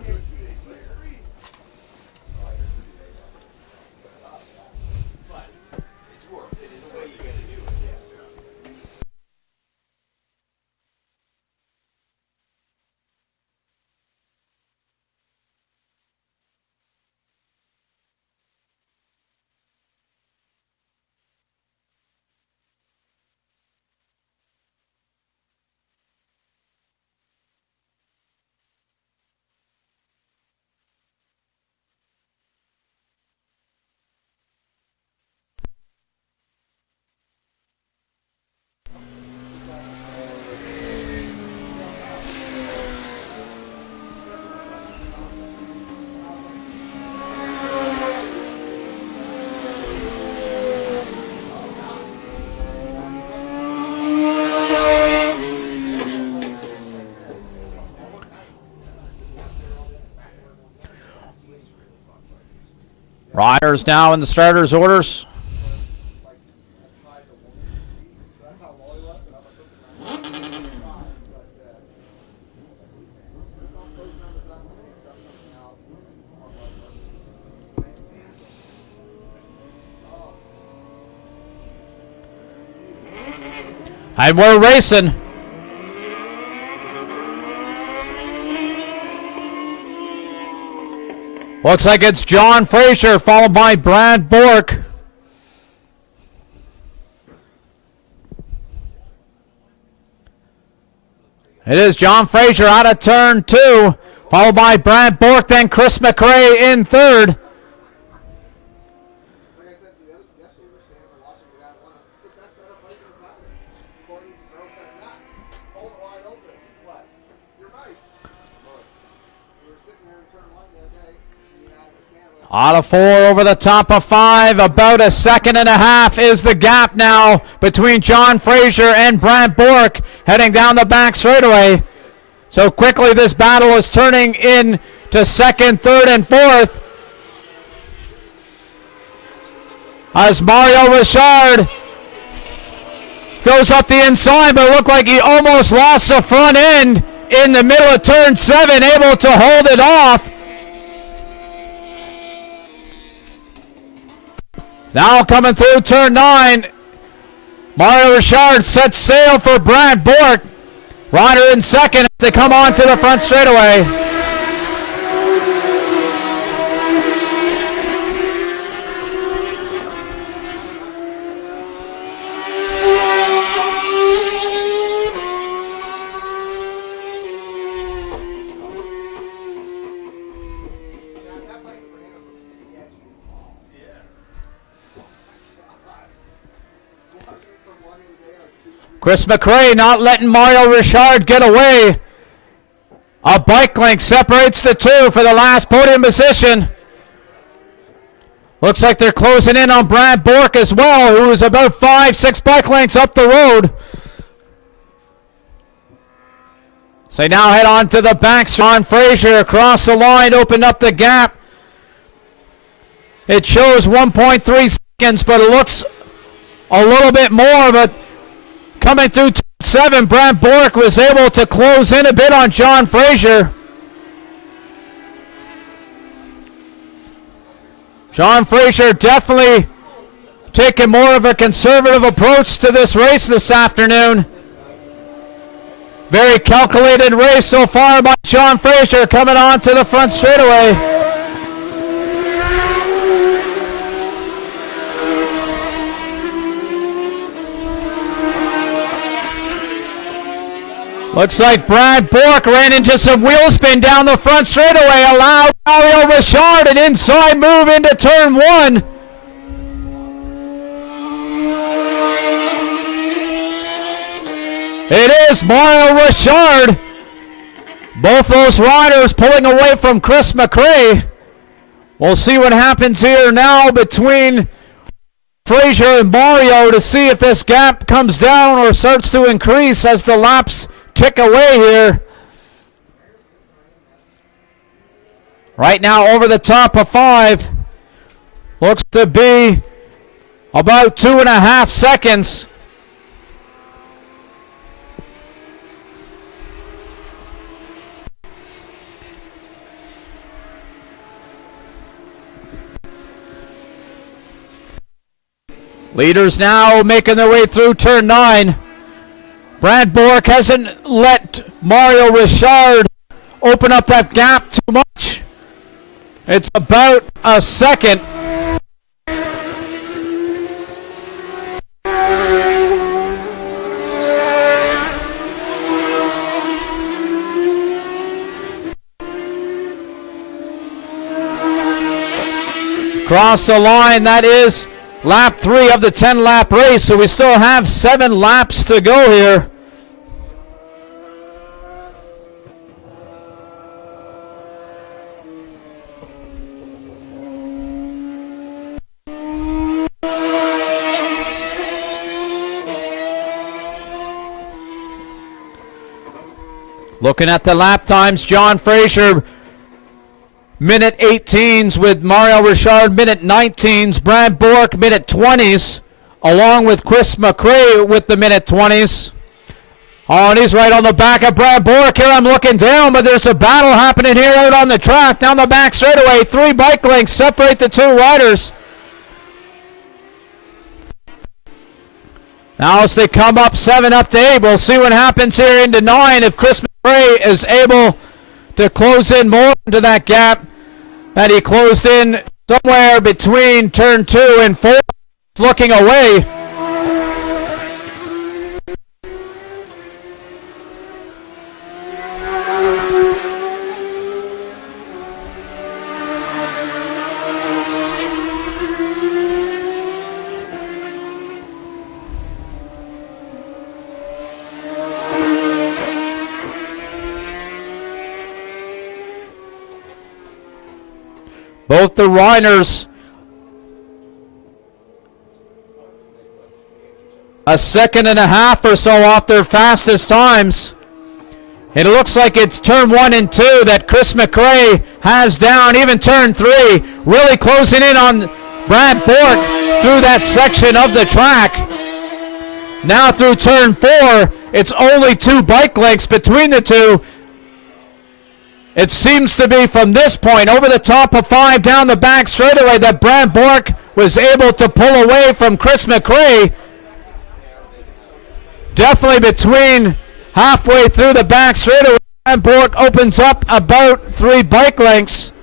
Riders now in the starters' orders. And we're racing. Looks like it's John Fraser, followed by Brad Bork. It is John Fraser out of turn 2, followed by Brad Bork, then Chris McRae in third. Out of 4 over the top of 5, about a second and a half is the gap now between John Fraser and Brad Bork heading down the back straightaway. So quickly this battle is turning into second, third, and fourth. As Mario Richard goes up the inside, but it looked like he almost lost the front end in the middle of turn 7, able to hold it off. Now coming through turn 9, Mario Richard sets sail for Brad Bork. Rider in second as they come on to the front straightaway. Chris McRae not letting Mario Richard get away. A bike length separates the two for the last podium position. Looks like they're closing in on Brad Bork as well, who is about 5-6 bike lengths up the road. So they now head on to the back. John Fraser across the line, opened up the gap. It shows 1.3 seconds, but it looks a little bit more. But coming through 7, Brad Bork was able to close in a bit on John Fraser. John Fraser definitely taking more of a conservative approach to this race this afternoon. Very calculated race so far by John Fraser coming on to the front straightaway. Looks like Brad Bork ran into some wheel spin down the front straightaway, allowed Mario Richard an inside move into turn 1. It is Mario Richard. Both those riders pulling away from Chris McRae. We'll see what happens here now between Fraser and Mario to see if this gap comes down or starts to increase as the laps tick away here. Right now over the top of 5. Looks to be about 2.5 seconds. Leaders now making their way through turn 9. Brad Bork hasn't let Mario Richard open up that gap too much. It's about a second. Cross the line, that is lap 3 of the 10-lap race, so we still have 7 laps to go here. Looking at the lap times, John Fraser minute 18s with Mario Richard minute 19s, Brad Bork minute 20s, along with Chris McRae with the minute 20s. Oh, and he's right on the back of Brad Bork here. I'm looking down, but there's a battle happening here out on the track, down the back straightaway. 3 bike lengths separate the 2 riders. Now as they come up 7 up to 8, we'll see what happens here into 9 if Chris McRae is able to close in more into that gap that he closed in somewhere between turn 2 and 4, looking away. Both the riders a 1.5 seconds or so off their fastest times. It looks like it's turn 1 and 2 that Chris McRae has down, even turn 3, really closing in on Brad Bork through that section of the track. Now through turn 4, it's only 2 bike lengths between the two. It seems to be from this point over the top of 5 down the back straightaway that Brad Bork was able to pull away from Chris McRae. Definitely between halfway through the back straightaway, Brad Bork opens up about 3 bike lengths.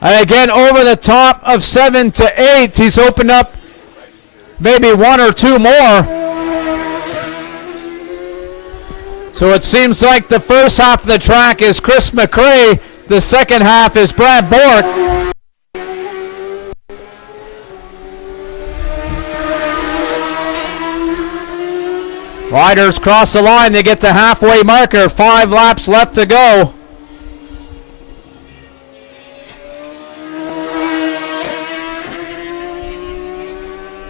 And again over the top of 7 to 8, he's opened up maybe 1 or 2 more. So it seems like the first half of the track is Chris McRae, the second half is Brad Bork. Riders cross the line. They get the halfway marker. 5 laps left to go.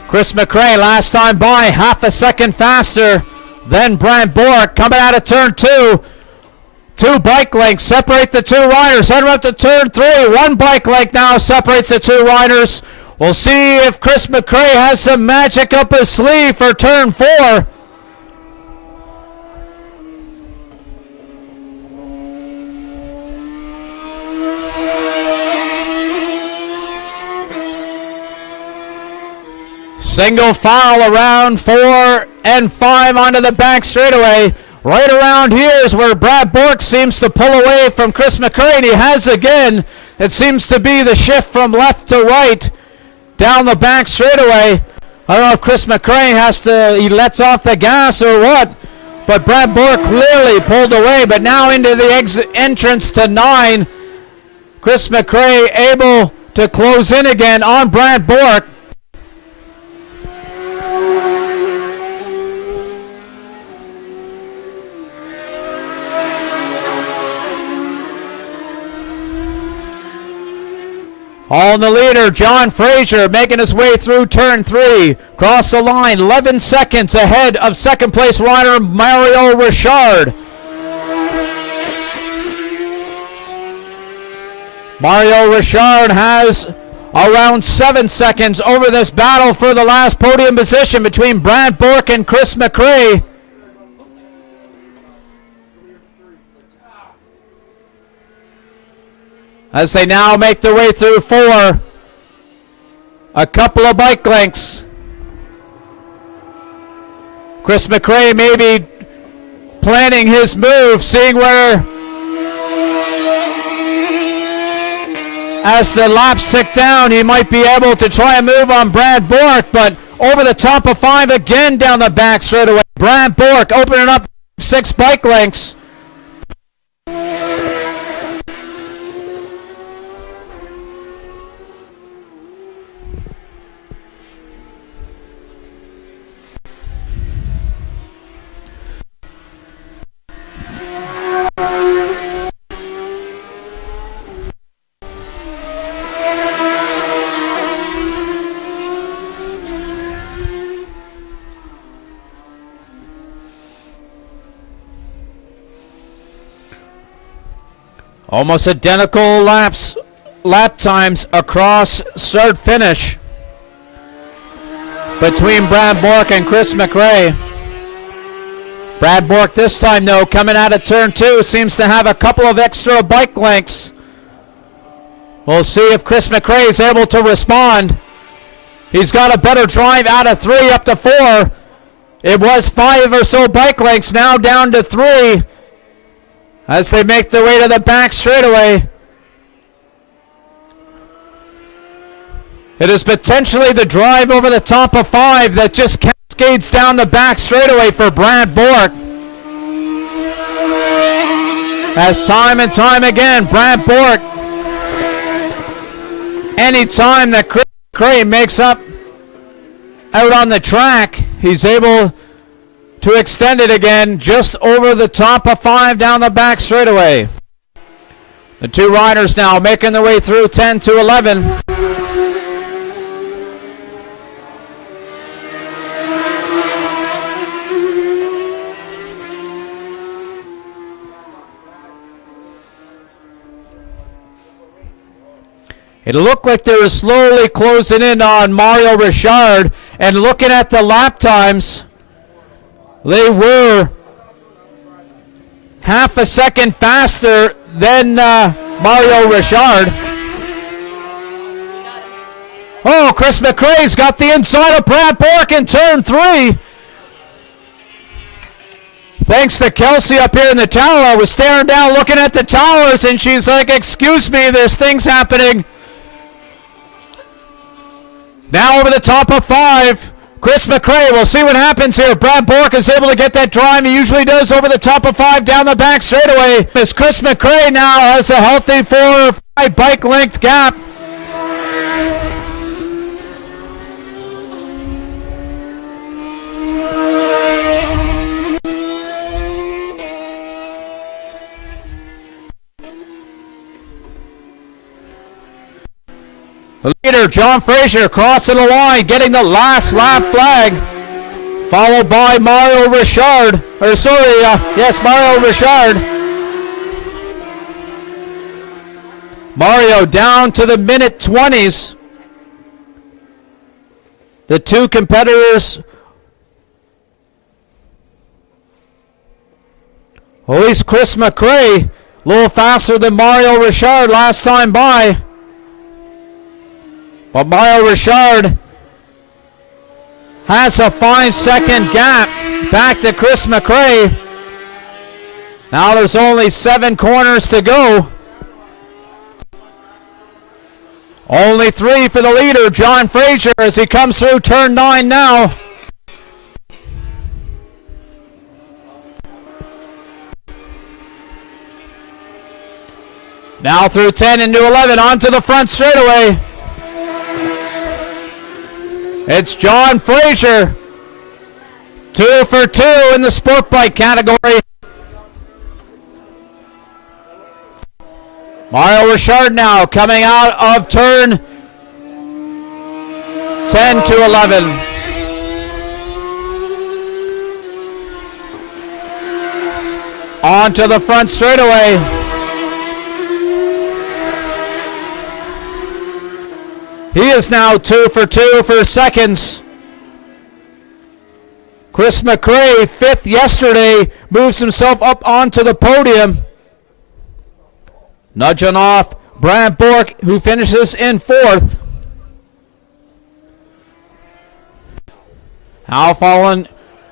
Chris McRae last time by half a second faster than Brant Bork. Coming out of turn 2. 2 bike lengths separate the 2 riders. Heading up to turn 3. 1 bike length now separates the 2 riders. We'll see if Chris McRae has some magic up his sleeve for turn 4. Single file around 4 and 5 onto the back straightaway. Right around here is where Brad Bork seems to pull away from Chris McRae, and he has again. It seems to be the shift from left to right down the back straightaway. I don't know if Chris McRae he lets off the gas or what, but Brad Bork clearly pulled away. But now into the entrance to 9. Chris McRae able to close in again on Brad Bork. On the leader, John Fraser making his way through turn 3. Cross the line, 11 seconds ahead of second place rider Mario Richard. Mario Richard has around 7 seconds over this battle for the last podium position between Brant Bork and Chris McRae. As they now make their way through 4. A couple of bike lengths. Chris McRae maybe planning his move, seeing where, as the laps tick down, he might be able to try a move on Brad Bork, but over the top of 5 again down the back straightaway. Brad Bork opening up 6 bike lengths. Almost identical lap times across start finish between Brad Bork and Chris McRae. Brad Bork this time though, coming out of turn 2, seems to have a couple of extra bike lengths. We'll see if Chris McRae is able to respond. He's got a better drive out of 3 up to 4. It was 5 or so bike lengths, now down to 3. As they make their way to the back straightaway. It is potentially the drive over the top of 5 that just cascades down the back straightaway for Brad Bork. As time and time again, Brad Bork, any time that Chris McRae makes up out on the track, he's able to extend it again just over the top of 5 down the back straightaway. The 2 riders now making their way through 10 to 11. It looked like they were slowly closing in on Mario Richard, and looking at the lap times, they were half a second faster than Mario Richard. Oh, Chris McRae's got the inside of Brad Bork in turn 3. Thanks to Kelsey up here in the tower. I was staring down looking at the towers, and she's like, excuse me, there's things happening. Now over the top of 5. Chris McRae, we'll see what happens here. Brad Bork is able to get that drive. He usually does over the top of 5 down the back straightaway. As Chris McRae now has a healthy 4 or 5 bike length gap. The leader, John Fraser, crossing the line, getting the last lap flag, followed by Mario Richard. Mario Richard. Mario down to the minute 20s. The two competitors, at least Chris McRae, a little faster than Mario Richard last time by. But Mario Richard has a 5-second gap back to Chris McRae. Now there's only 7 corners to go. Only 3 for the leader, John Fraser, as he comes through turn 9 now. Now through 10 into 11, onto the front straightaway. It's John Fraser, 2 for 2 in the sport bike category. Mario Richard now coming out of turn 10 to 11. On to the front straightaway. He is now 2 for 2 for seconds. Chris McRae, 5th yesterday, moves himself up onto the podium. Nudging off Brad Bork, who finishes in 4th. Now following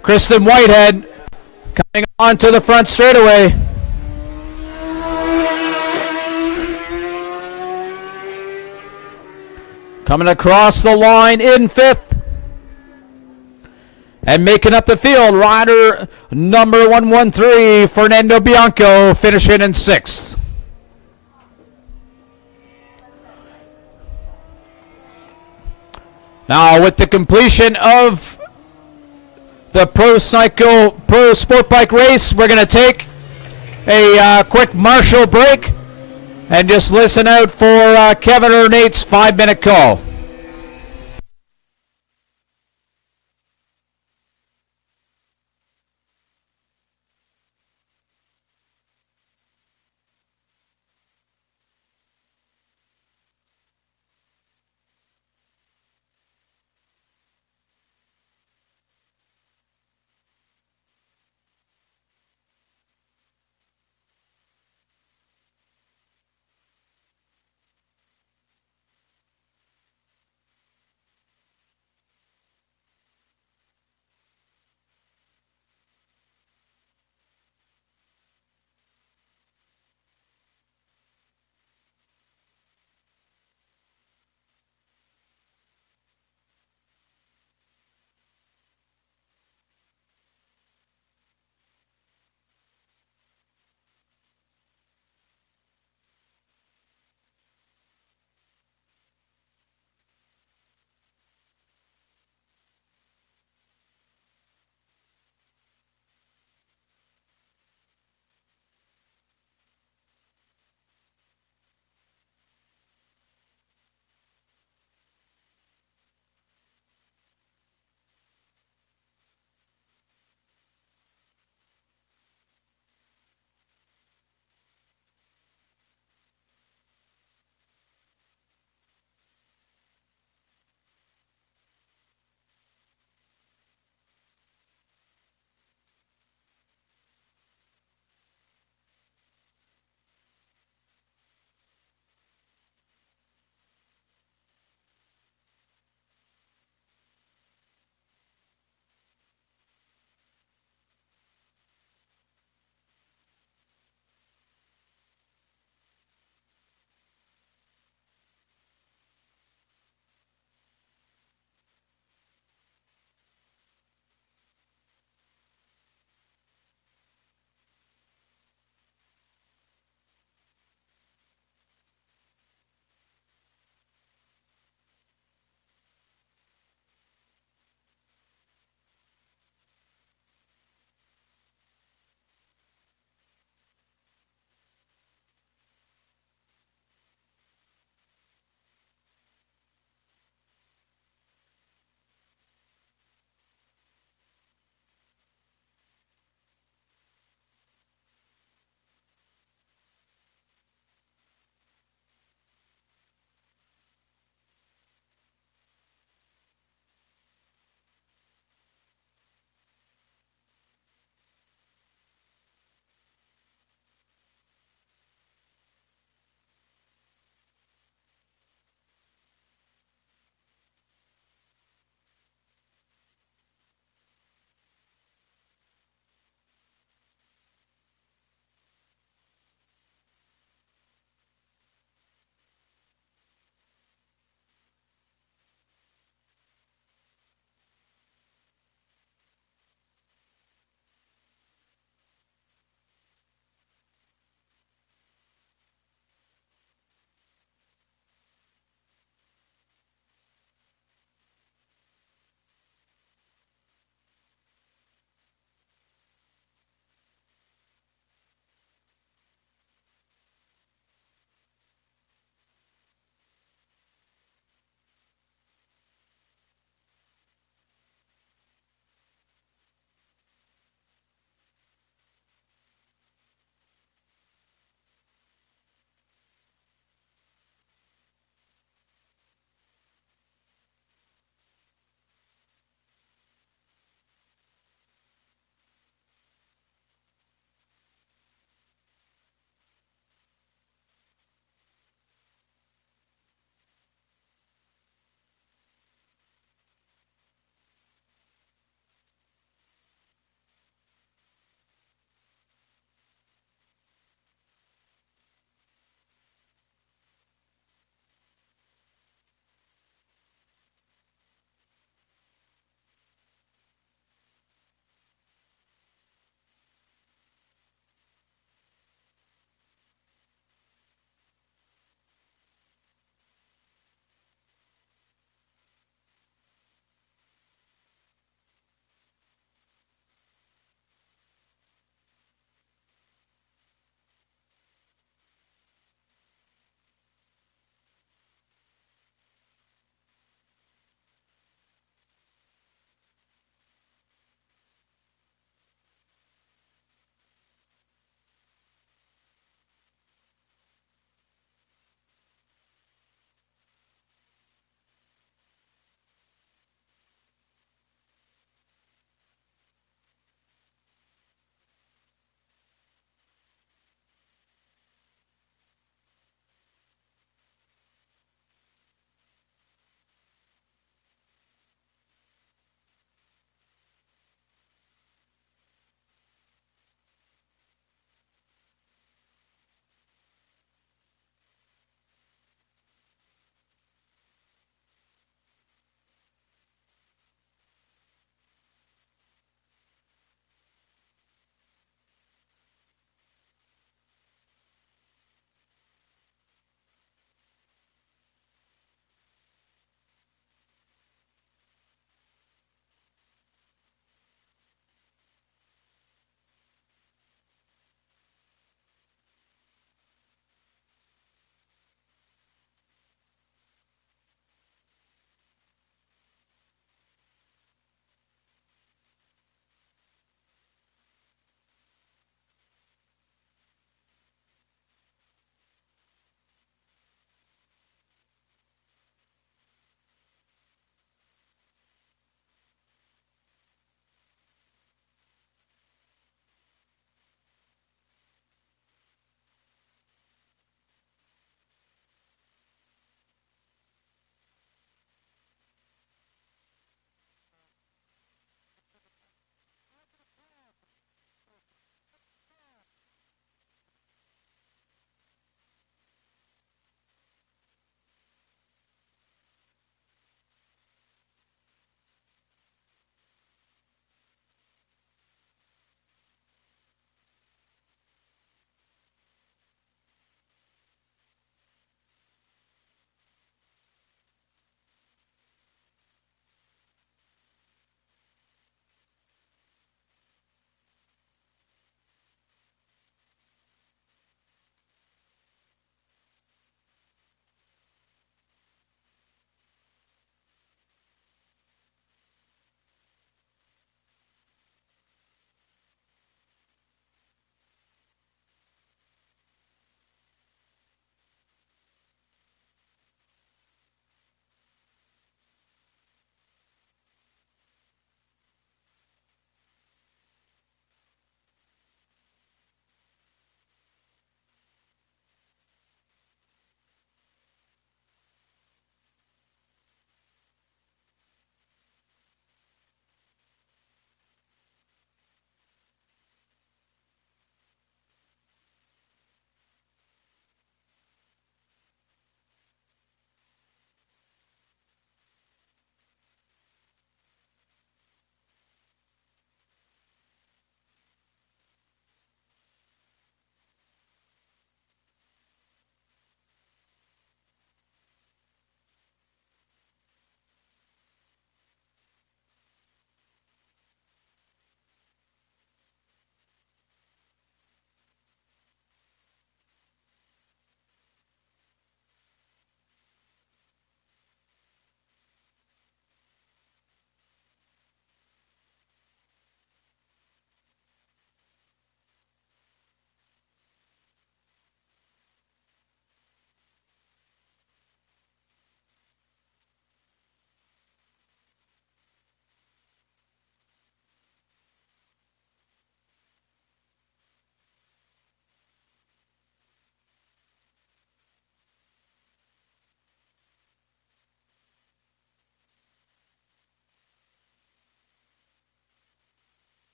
Kristen Whitehead, coming on to the front straightaway. Coming across the line in 5th. And making up the field, rider number 113, Fernando Bianco, finishing in 6th. Now, with the completion of the Pro Sport Bike race, we're going to take a quick Marshall break and just listen out for Kevin or Nate's 5-minute call.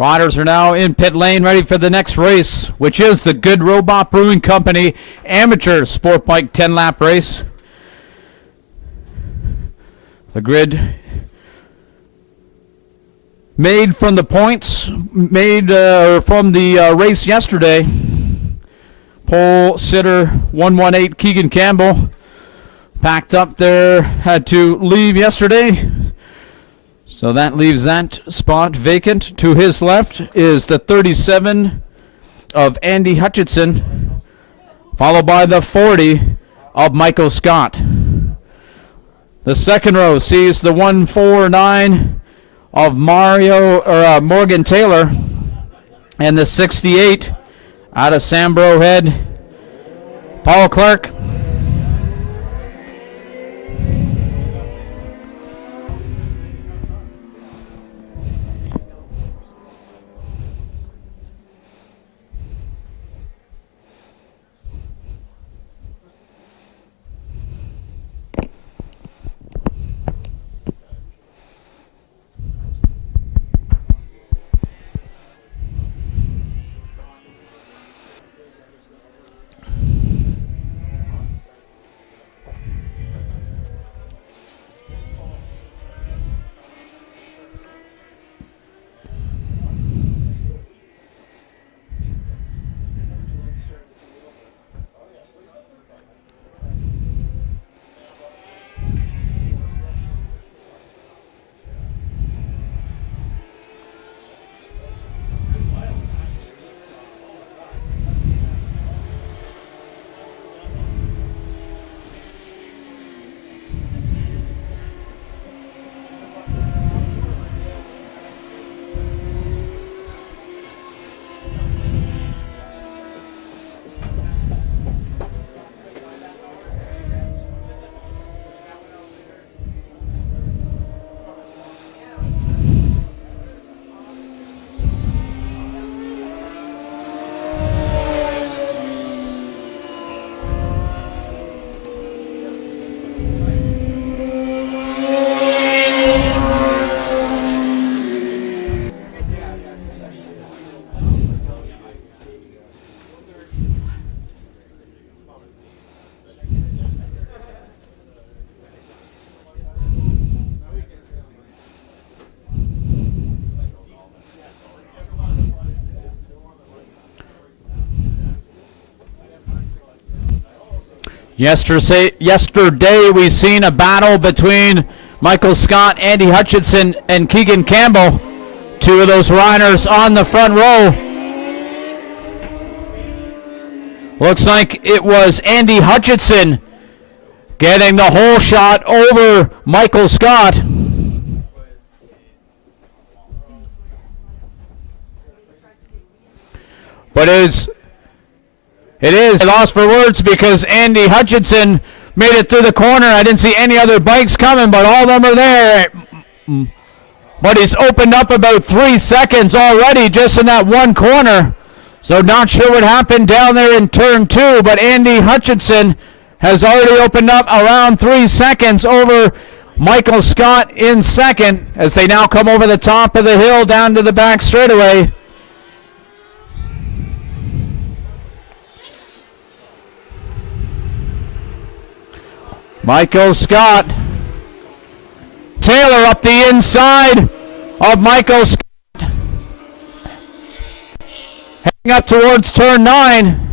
Riders are now in pit lane ready for the next race, which is the Good Robot Brewing Company Amateur Sport Bike 10-lap race. The grid made from the points made from the race yesterday. Pole sitter 118 Keegan Campbell packed up there, had to leave yesterday. So that leaves that spot vacant. To his left is the 37 of Andy Hutchinson, followed by the 40 of Michael Scott. The second row sees the 149 of Morgan Taylor, and the 68 out of Sambro Head, Paul Clark. Yesterday we seen a battle between Michael Scott, Andy Hutchinson, and Keegan Campbell. Two of those riders on the front row. Looks like it was Andy Hutchinson getting the whole shot over Michael Scott. But it is a loss for words because Andy Hutchinson made it through the corner. I didn't see any other bikes coming, but all of them are there. But he's opened up about 3 seconds already just in that one corner. So not sure what happened down there in turn 2, but Andy Hutchinson has already opened up around 3 seconds over Michael Scott in second as they now come over the top of the hill down to the back straightaway. Michael Scott. Taylor up the inside of Michael Scott. Heading up towards turn 9.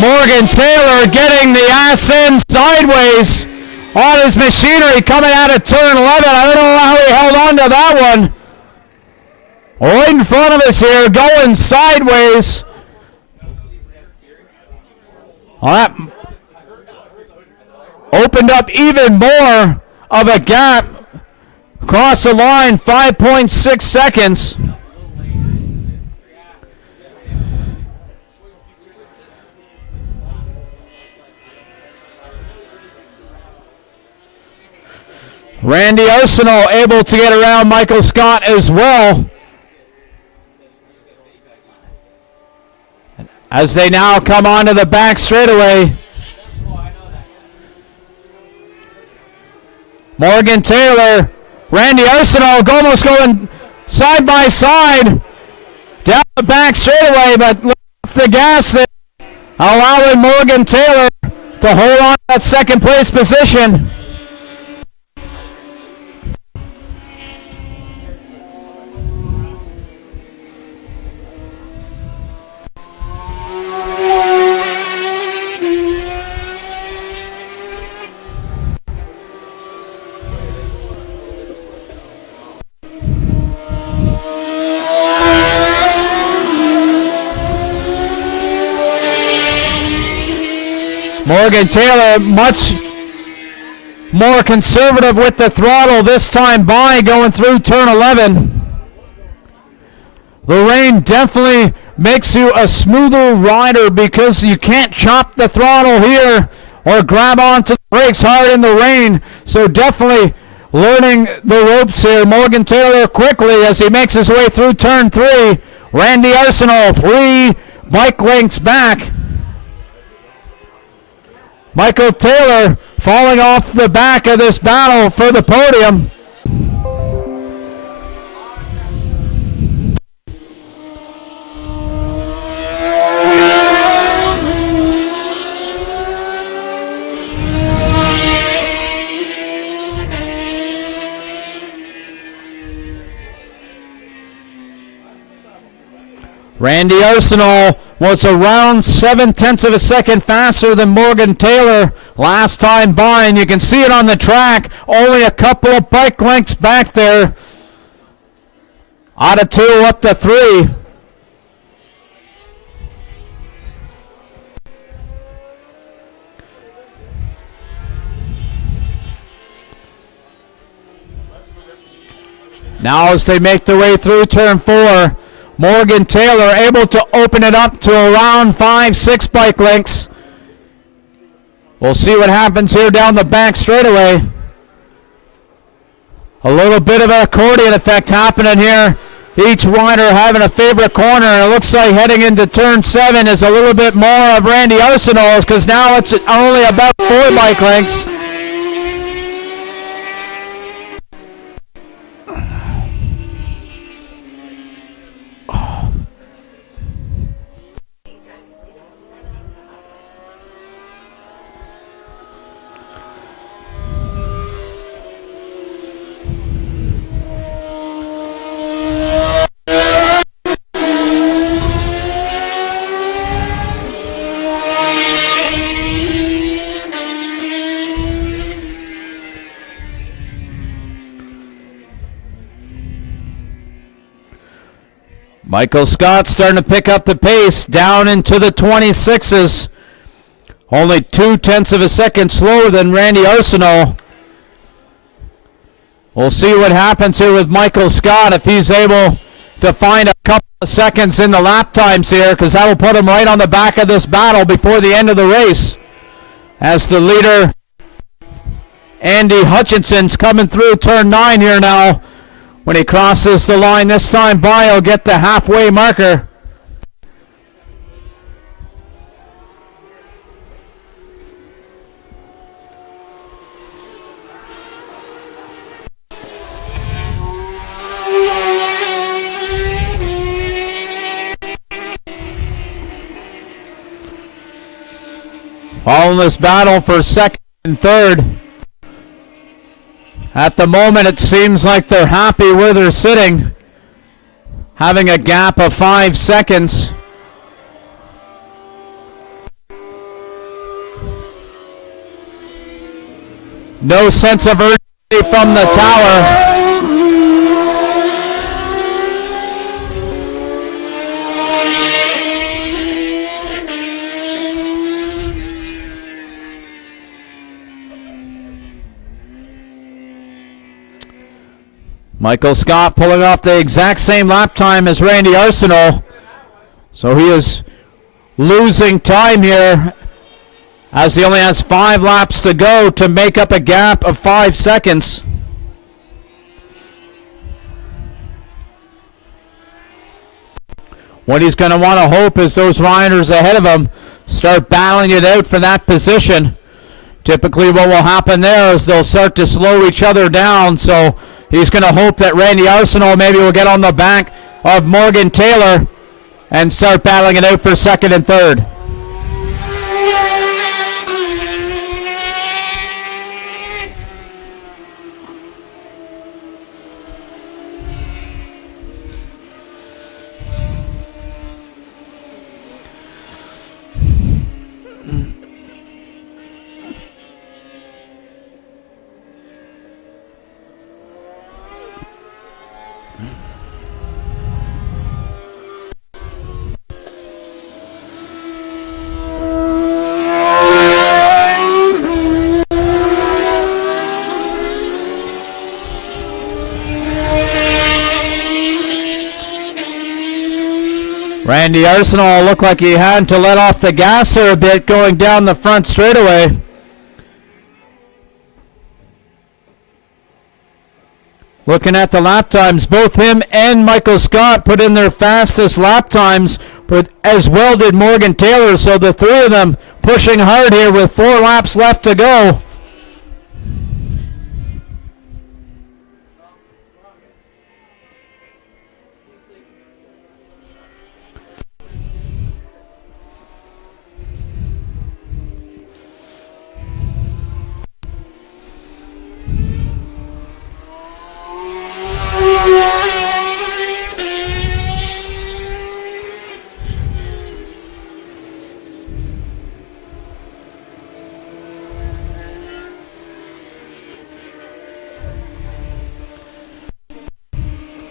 Morgan Taylor getting the ass end sideways on his machinery coming out of turn 11. I don't know how he held on to that one. Right in front of us here, going sideways. That opened up even more of a gap. Across the line, 5.6 seconds. Randy Arsenal able to get around Michael Scott as well. As they now come onto the back straightaway. Morgan Taylor, Randy Arsenal almost going side by side down the back straightaway, but off the gas there, allowing Morgan Taylor to hold on to that second place position. Morgan Taylor much more conservative with the throttle this time by going through turn 11. The rain definitely makes you a smoother rider because you can't chop the throttle here or grab onto the brakes hard in the rain. So definitely learning the ropes here. Morgan Taylor quickly as he makes his way through turn 3. Randy Arsenal 3 bike lengths back. Michael Taylor falling off the back of this battle for the podium. Randy Arsenal was around 7/10 of a second faster than Morgan Taylor last time by, and you can see it on the track. Only a couple of bike lengths back there. Out of 2 up to 3. Now as they make their way through turn 4, Morgan Taylor able to open it up to around 5-6 bike lengths. We'll see what happens here down the back straightaway. A little bit of an accordion effect happening here. Each rider having a favorite corner. And it looks like heading into turn 7 is a little bit more of Randy Arsenal's because now it's only about 4 bike lengths. Michael Scott starting to pick up the pace down into the 26s. Only 0.2 of a second slower than Randy Arsenal. We'll see what happens here with Michael Scott if he's able to find a couple of seconds in the lap times here, because that will put him right on the back of this battle before the end of the race. As the leader, Andy Hutchinson's coming through turn 9 here now. When he crosses the line this time by, he'll get the halfway marker. Following this battle for second and third. At the moment, it seems like they're happy where they're sitting, having a gap of 5 seconds. No sense of urgency from the tower. Michael Scott pulling off the exact same lap time as Randy Arsenal. So he is losing time here as he only has 5 laps to go to make up a gap of 5 seconds. What he's going to want to hope is those riders ahead of him start battling it out for that position. Typically what will happen there is they'll start to slow each other down, so he's going to hope that Randy Arsenault maybe will get on the back of Morgan Taylor and start battling it out for second and third. Randy Arsenault looked like he had to let off the gas there a bit going down the front straightaway. Looking at the lap times, both him and Michael Scott put in their fastest lap times, but as well did Morgan Taylor, so the three of them pushing hard here with 4 laps left to go.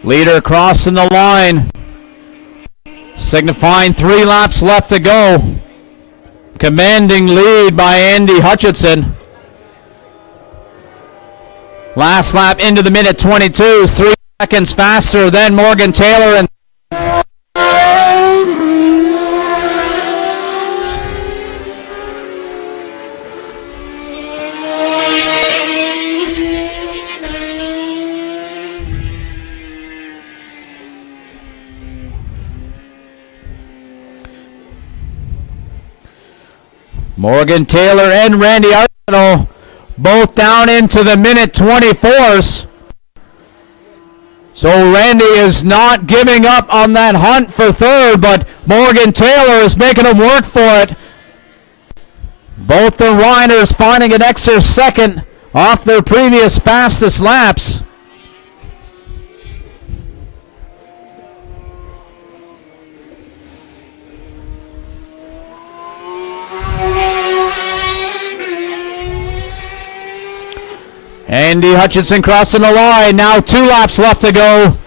Leader crossing the line, signifying 3 laps left to go. Commanding lead by Andy Hutchinson. Last lap into the minute 22 is 3 seconds faster than Morgan Taylor and Morgan Taylor and Randy Arsenault both down into the minute 24s. So Randy is not giving up on that hunt for third, but Morgan Taylor is making him work for it. Both the riders finding an extra second off their previous fastest laps. Andy Hutchinson crossing the line. Now 2 laps left to go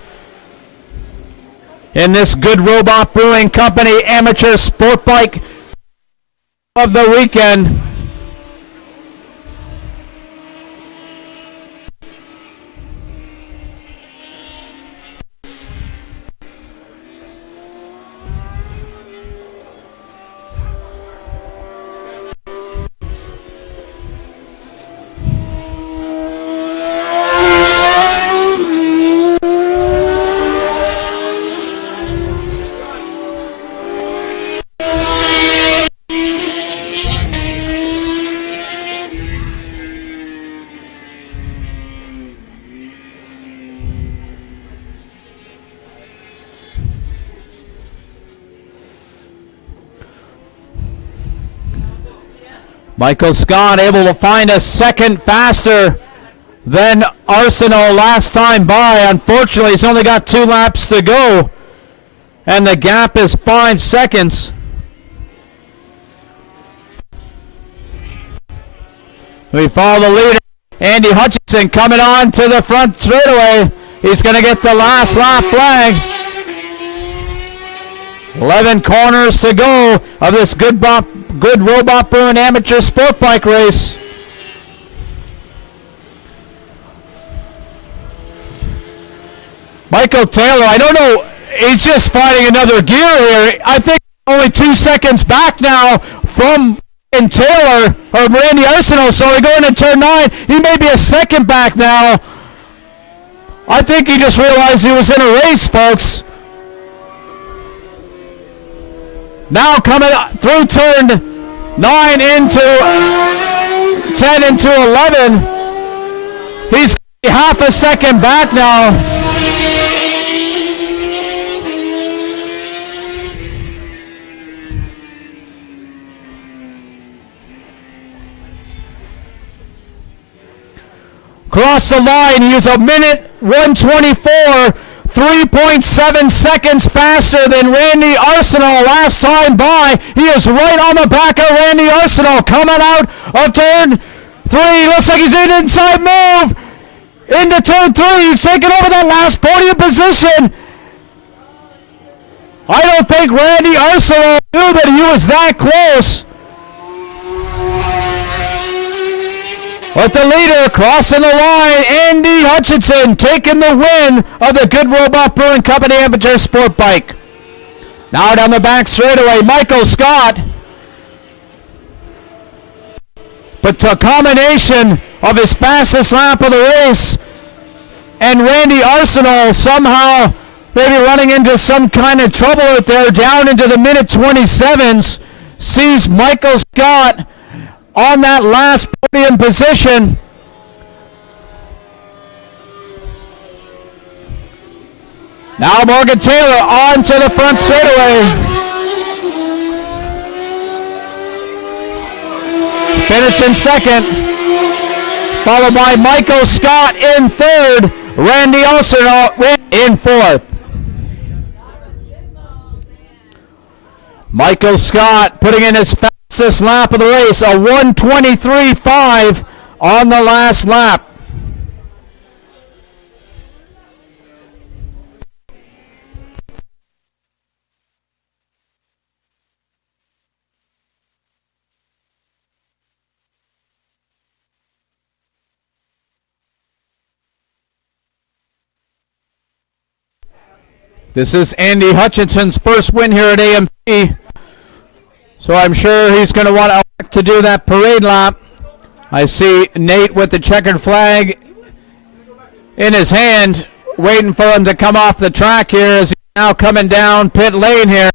in this Good Robot Brewing Company amateur sport bike of the weekend. Michael Scott able to find a second faster than Arsenault last time by. Unfortunately, he's only got 2 laps to go, and the gap is 5 seconds. We follow the leader, Andy Hutchinson, coming on to the front straightaway. He's going to get the last lap flag. 11 corners to go of this Good Robot Brewing amateur sport bike race. Michael Taylor, I don't know, he's just finding another gear here. I think only 2 seconds back now from Taylor or Randy Arsenault. So we're going to turn 9. He may be a second back now. I think he just realized he was in a race, folks. Now coming through turn 9 into 10 into 11. He's half a second back now. Across the line, he was a minute 124, 3.7 seconds faster than Randy Arsenal last time by. He is right on the back of Randy Arsenal coming out of turn 3. Looks like he's in inside move into turn 3. He's taking over that last podium position. I don't think Randy Arsenal knew that he was that close. But the leader crossing the line, Andy Hutchinson, taking the win of the Good Robot Brewing Company Amateur Sport Bike. Now down the back straightaway, Michael Scott. But the combination of his fastest lap of the race and Randy Arsenal somehow maybe running into some kind of trouble out there down into the minute 27s sees Michael Scott on that last podium position. Now Morgan Taylor on to the front straightaway. Finishing second, followed by Michael Scott in third, Randy Arsenal in fourth. Michael Scott putting in his fastest lap of the race, a 1:23.5 on the last lap. This is Andy Hutchinson's first win here at AMP. So I'm sure he's going to want to do that parade lap. I see Nate with the checkered flag in his hand, waiting for him to come off the track here as he's now coming down pit lane here.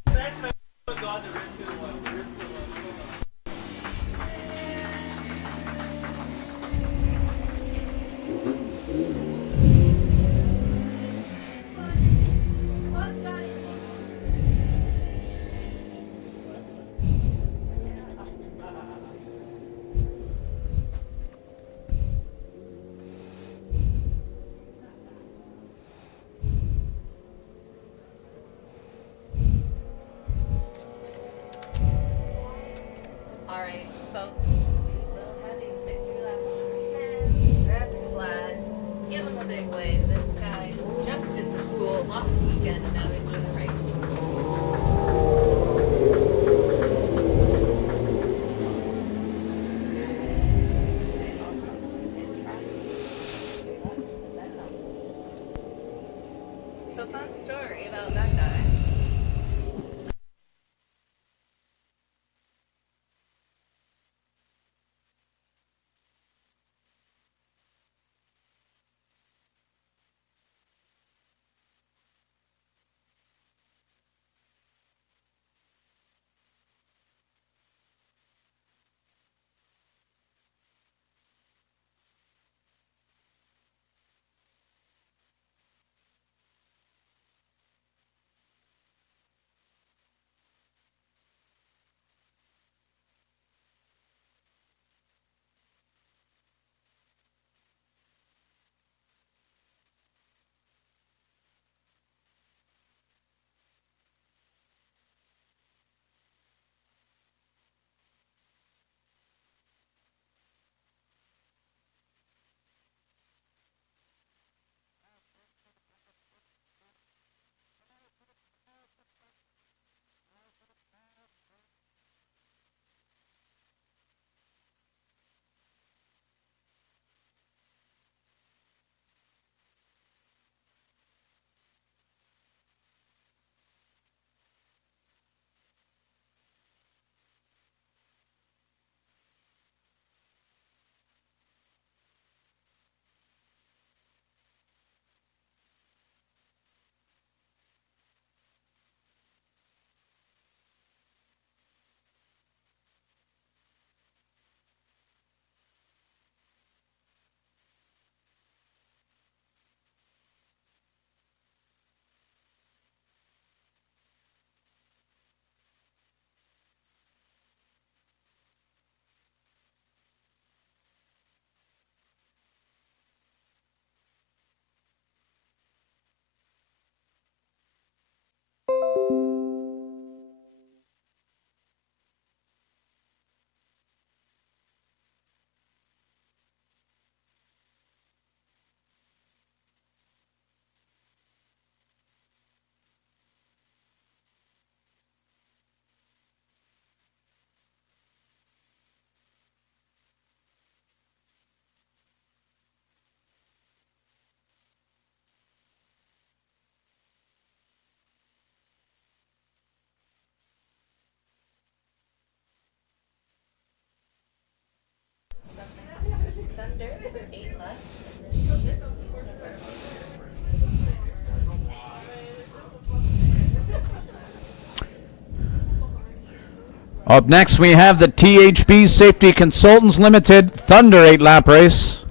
Up next, we have the THB Safety Consultants Limited Thunder 8-lap race.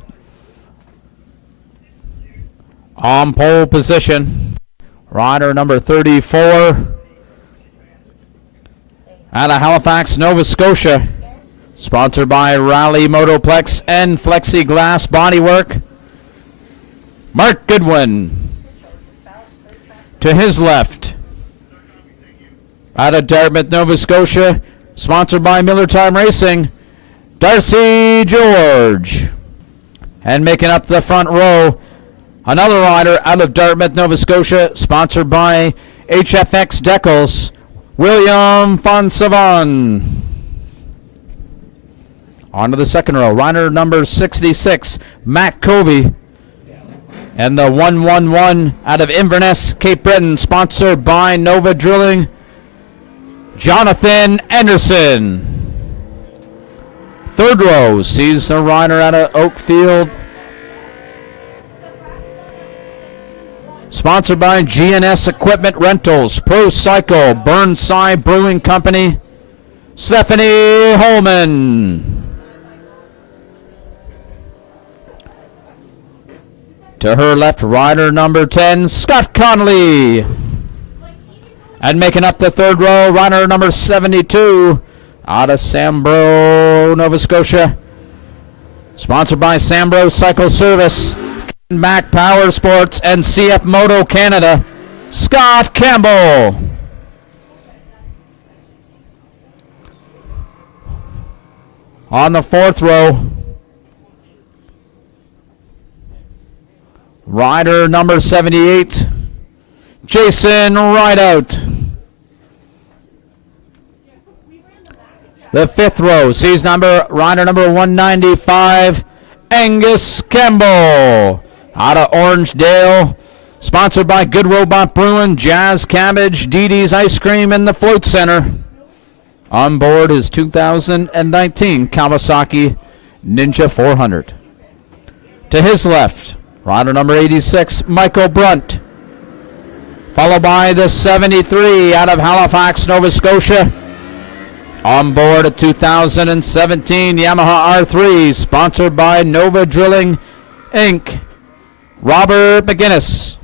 On pole position, rider number 34 out of Halifax, Nova Scotia. Sponsored by Rally Motoplex and Flexiglass Bodywork. Mark Goodwin. To his left, out of Dartmouth, Nova Scotia, sponsored by Miller Time Racing, Darcy George. And making up the front row, another rider out of Dartmouth, Nova Scotia, sponsored by HFX Decals, William Fonsavon. On to the second row, rider number 66, Matt Covey. And the 111 out of Inverness, Cape Breton, sponsored by Nova Drilling, Jonathan Anderson. Third row sees the rider out of Oakfield, sponsored by GNS Equipment Rentals, Pro Cycle, Burnside Brewing Company, Stephanie Holman. To her left, rider number 10, Scott Connolly. And making up the third row, rider number 72, out of Sambro, Nova Scotia. Sponsored by Sambro Cycle Service, Mac Power Sports, and CF Moto Canada, Scott Campbell. On the fourth row, rider number 78, Jason Rideout. The fifth row sees rider number 195, Angus Campbell. Out of Orangedale, sponsored by Good Robot Brewing, Jazz Cabbage, Dee Dee's Ice Cream, and the Float Center. On board his 2019 Kawasaki Ninja 400. To his left, rider number 86, Michael Brunt. Followed by the 73 out of Halifax, Nova Scotia. On board a 2017 Yamaha R3, sponsored by Nova Drilling, Inc., Robert McGinnis.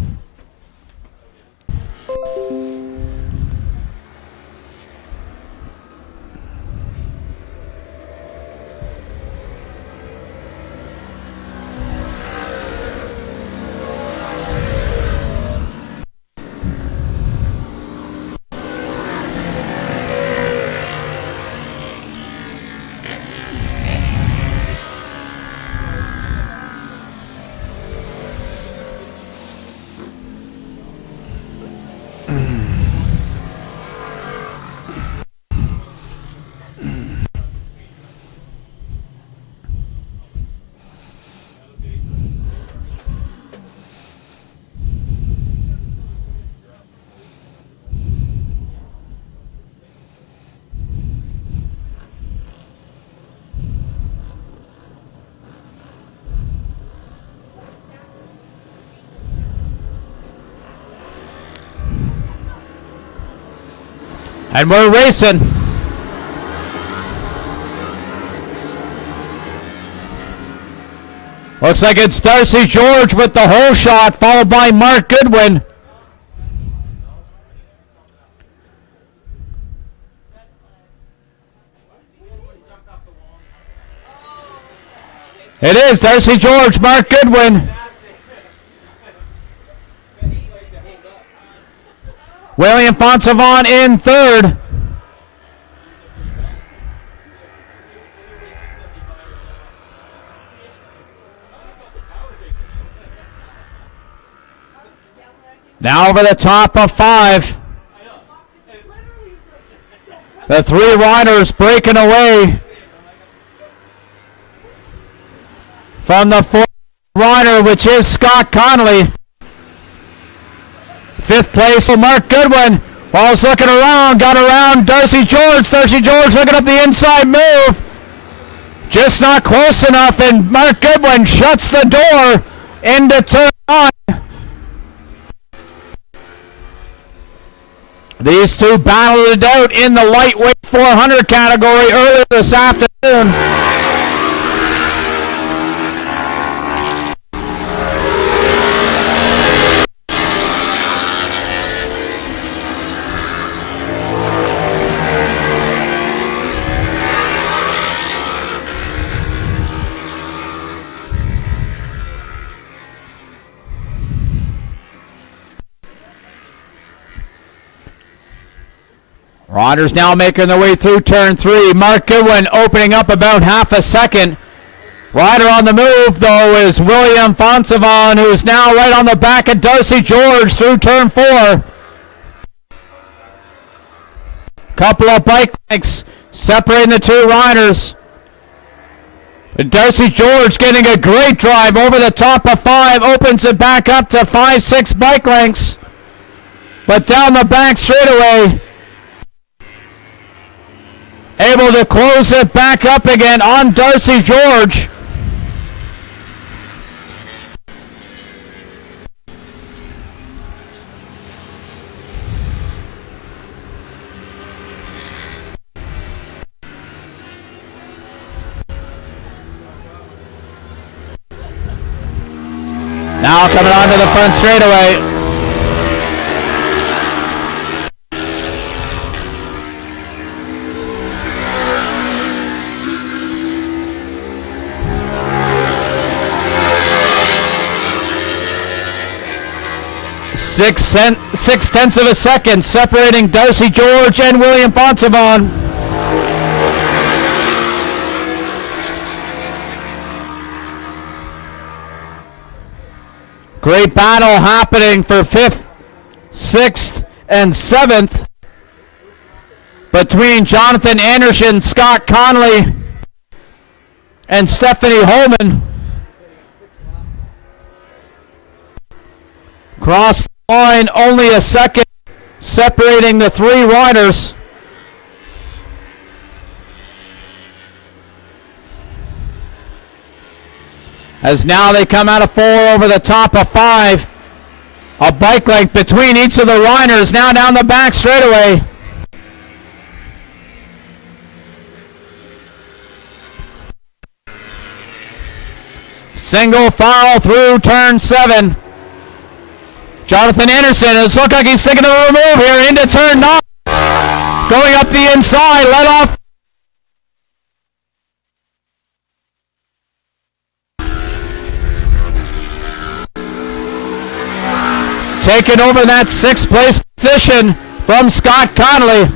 And we're racing. Looks like it's Darcy George with the hole shot, followed by Mark Goodwin. It is Darcy George, Mark Goodwin. William Fonsavon in third. Now over the top of five. The three riders breaking away from the fourth rider, which is Scott Connolly. Fifth place, Mark Goodwin. While he's looking around, got around Darcy George. Darcy George looking up the inside move. Just not close enough, and Mark Goodwin shuts the door into turn 1. These two battled it out in the lightweight 400 category earlier this afternoon. Riders now making their way through turn 3. Mark Goodwin opening up about half a second. Rider on the move, though, is William Fonsavon, who's now right on the back of Darcy George through turn 4. Couple of bike lengths separating the two riders. Darcy George getting a great drive over the top of 5, opens it back up to 5-6 bike lengths. But down the back straightaway, able to close it back up again on Darcy George. Now coming onto the front straightaway. Six tenths of a second separating Darcy George and William Fonsavon. Great battle happening for 5th, 6th, and 7th between Jonathan Anderson, Scott Connolly, and Stephanie Holman. Cross the line, only a second separating the 3 riders. As now they come out of 4 over the top of 5. A bike length between each of the riders, now down the back straightaway. Single file through turn 7. Jonathan Anderson, it's looking like he's taking a little move here into turn 9. Going up the inside, let off. Taking over that 6th place position from Scott Connolly.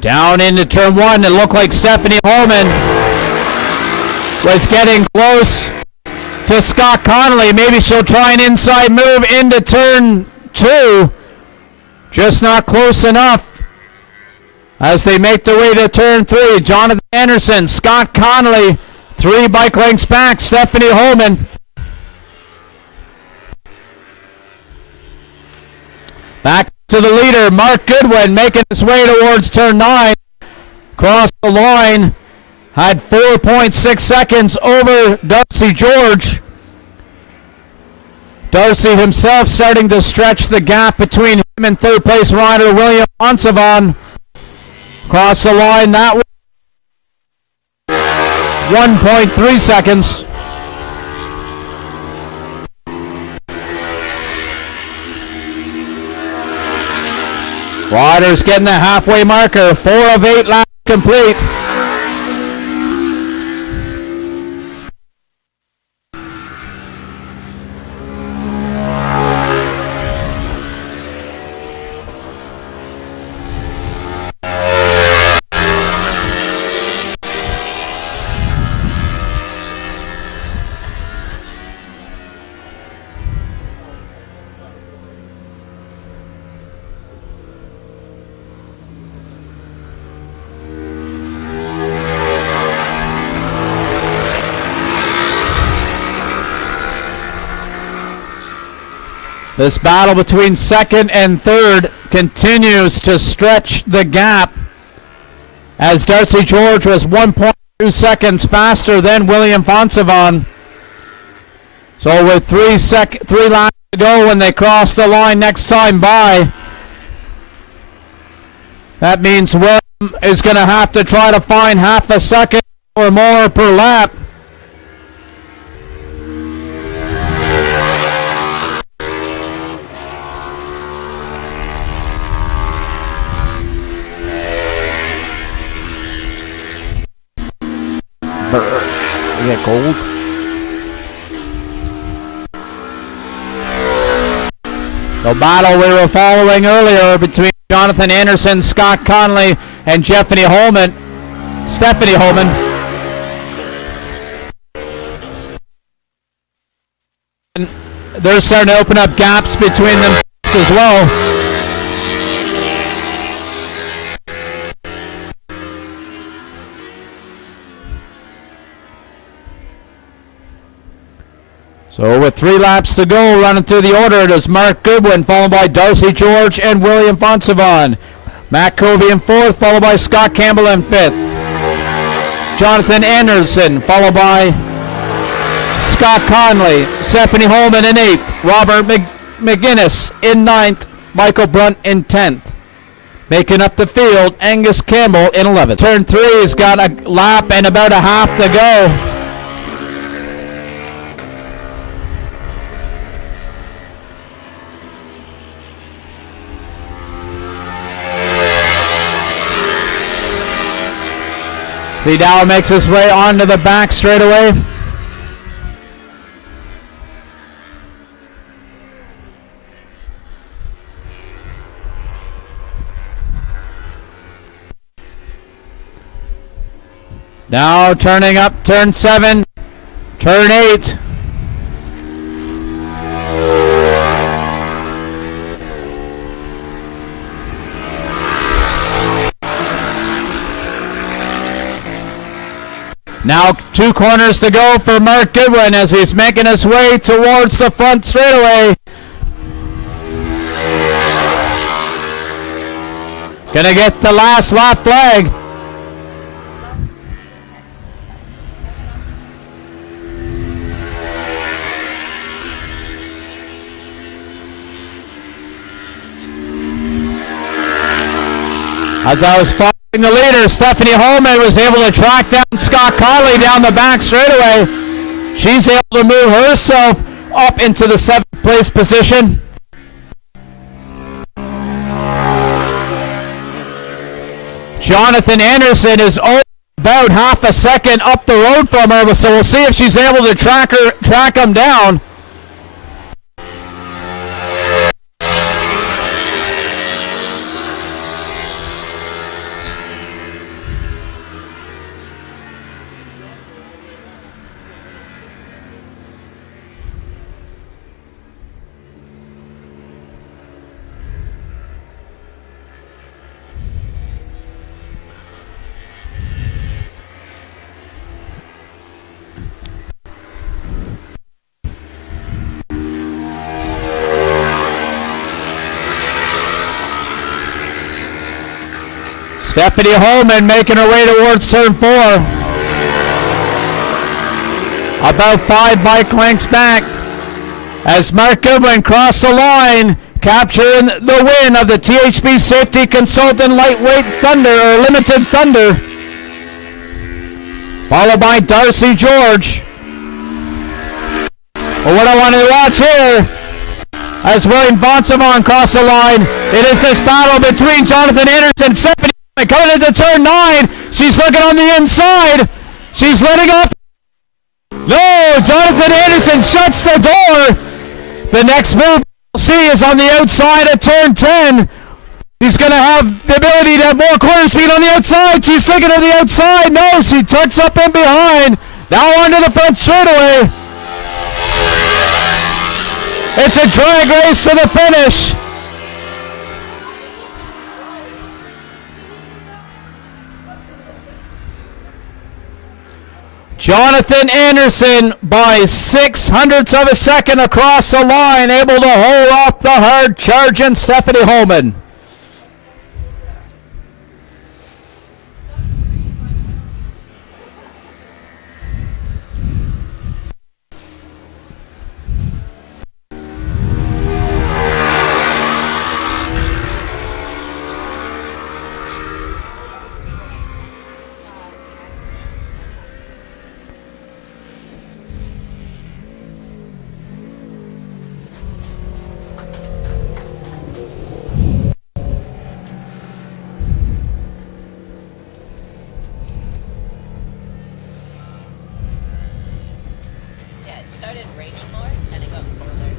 Down into turn 1, it looked like Stephanie Holman was getting close to Scott Connolly. Maybe she'll try an inside move into turn 2. Just not close enough. As they make their way to turn 3, Jonathan Anderson, Scott Connolly, 3 bike lengths back, Stephanie Holman. Back to the leader, Mark Goodwin, making his way towards turn 9. Crossed the line, had 4.6 seconds over Darcy George. Darcy himself starting to stretch the gap between him and 3rd place rider William Fonsavon. Cross the line, that was 1.3 seconds. Riders getting the halfway marker. 4 of 8 laps complete. This battle between second and third continues to stretch the gap, as Darcy George was 1.2 seconds faster than William Fonsavan. So with 3 laps to go when they cross the line next time by, that means William is going to have to try to find half a second or more per lap. You get gold. The battle we were following earlier between Jonathan Anderson, Scott Conley, and Stephanie Holman. And they're starting to open up gaps between them as well. So with 3 laps to go, running through the order, it is Mark Goodwin, followed by Darcy George and William Fonsavan. Matt Covey in 4th, followed by Scott Campbell in 5th. Jonathan Anderson, followed by Scott Conley. Stephanie Holman in 8th. Robert McGinnis in 9th. Michael Brunt in 10th. Making up the field, Angus Campbell in 11th. Turn 3's got a lap and about a half to go. Dow makes his way onto the back straightaway. Now turning up turn 7, turn 8. Now 2 corners to go for Mark Goodwin as he's making his way towards the front straightaway. Gonna get the last lap flag. As I was following the leader, Stephanie Holman was able to track down Scott Conley down the back straightaway. She's able to move herself up into the 7th place position. Jonathan Anderson is about half a second up the road from her, so we'll see if she's able to track him down. Stephanie Holman making her way towards turn 4. About 5 bike lengths back as Mark Goodwin crossed the line, capturing the win of the THB Safety Consultant Lightweight Thunder, or Limited Thunder. Followed by Darcy George. Well, what I want to watch here, as William Fonsavan crossed the line, it is this battle between Jonathan Anderson and Stephanie coming into turn 9. She's looking on the inside. She's letting off. No, Jonathan Anderson shuts the door. The next move we'll see is on the outside of turn 10. She's going to have the ability to have more corner speed on the outside. She's looking to the outside. No, she tucks up in behind. Now onto the front straightaway. It's a drag race to the finish. Jonathan Anderson by 600ths of a second across the line, able to hold off the hard charging Stephanie Holman. Yeah, it started raining more and it got colder.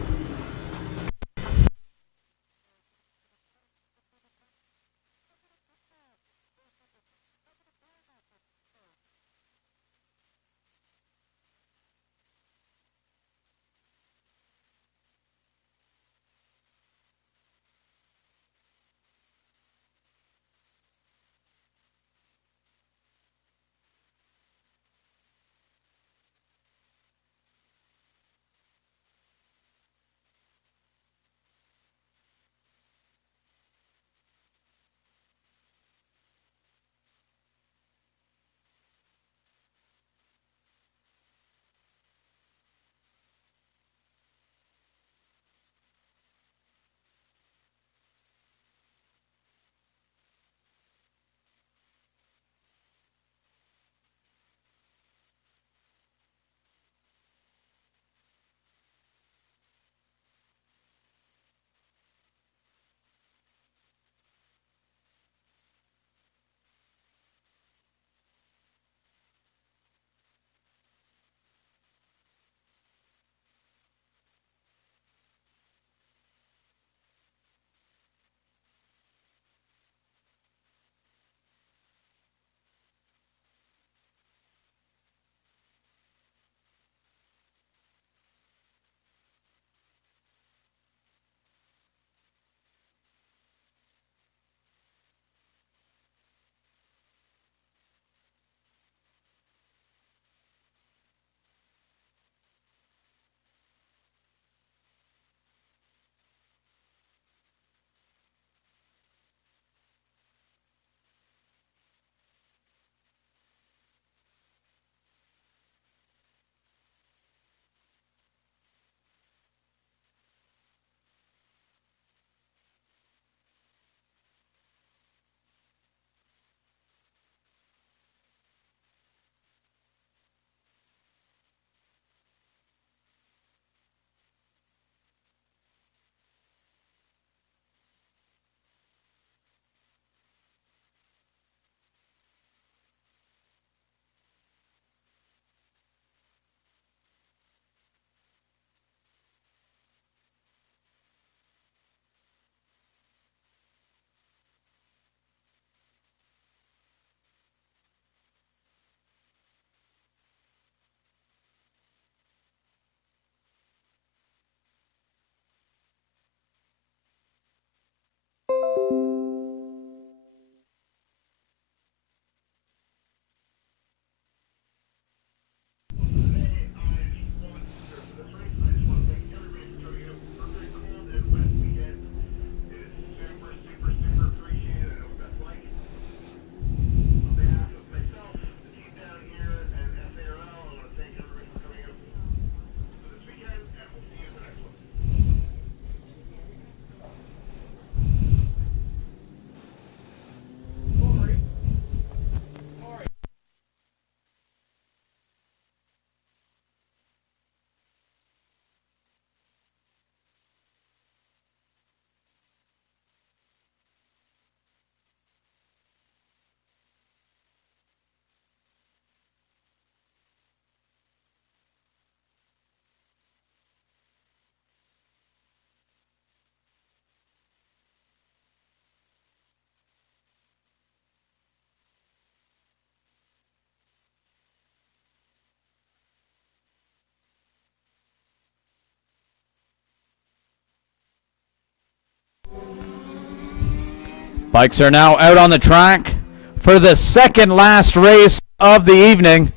Bikes are now out on the track for the second last race of the evening.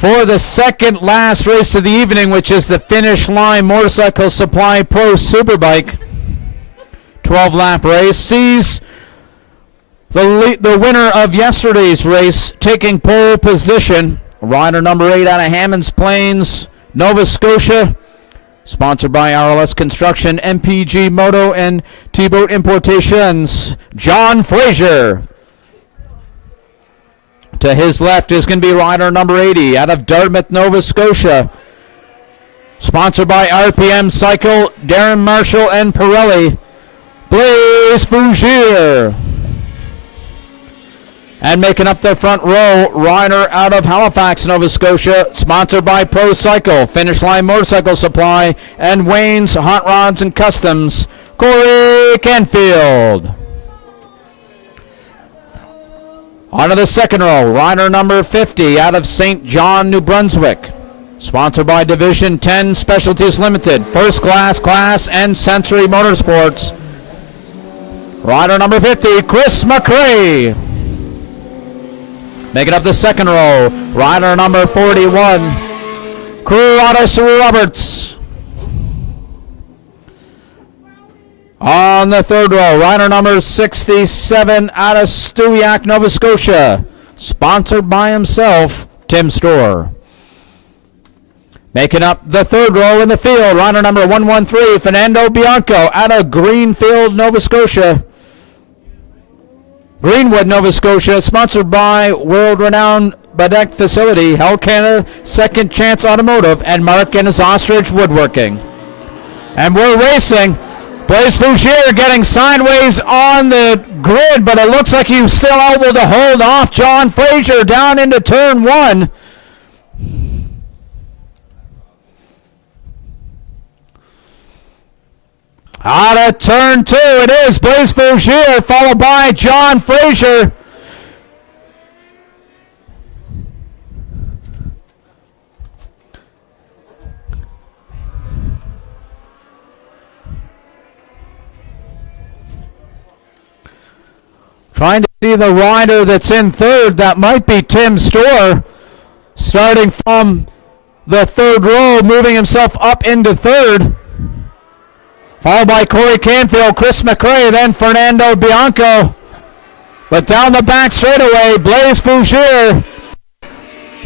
for the second last race of the evening, which is the Finish Line Motorcycle Supply Pro Superbike 12-lap race, sees the winner of yesterday's race taking pole position, rider number 8 out of Hammonds Plains, Nova Scotia, sponsored by RLS Construction, MPG Moto, and T-Boat Importations, John Frazier. To his left is going to be rider number 80 out of Dartmouth, Nova Scotia, sponsored by RPM Cycle, Darren Marshall, and Pirelli, Blaise Bougier. And making up the front row, rider out of Halifax, Nova Scotia, sponsored by Pro Cycle, Finish Line Motorcycle Supply, and Wayne's Hot Rods and Customs, Corey Canfield. On to the second row, rider number 50 out of St. John, New Brunswick, sponsored by Division 10 Specialties Limited, First Class, and Century Motorsports. Rider number 50, Chris McRae. Making up the second row, rider number 41, Curtis Roberts. On the third row, rider number 67 out of Stewiacke, Nova Scotia, sponsored by himself, Tim Storr. Making up the third row in the field, rider number 113, Fernando Bianco out of Greenwood, Nova Scotia, sponsored by world-renowned Badek Facility, Hell Canada, Second Chance Automotive, and Mark and his Ostrich Woodworking. And we're racing. Blaise Bougier getting sideways on the grid, but it looks like he's still able to hold off John Frazier down into turn 1. Out of turn 2, it is Blaise Bougier, followed by John Frazier. Trying to see the rider that's in third. That might be Tim Storr, starting from the third row, moving himself up into third. Followed by Corey Canfield, Chris McRae, then Fernando Bianco. But down the back straightaway, Blaise Bougier,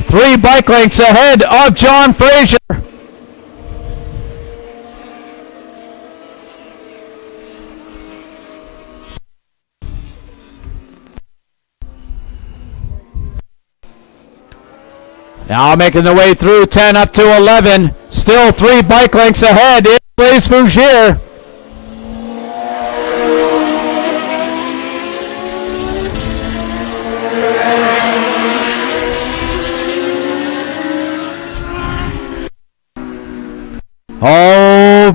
3 bike lengths ahead of John Frazier. Now making the way through 10 up to 11. Still 3 bike lengths ahead is Blaise Bougier. Oh.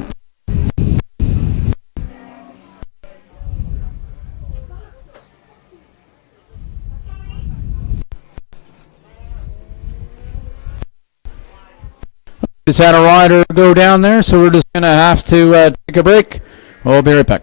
Just had a rider go down there, so we're just going to have to take a break. We'll be right back.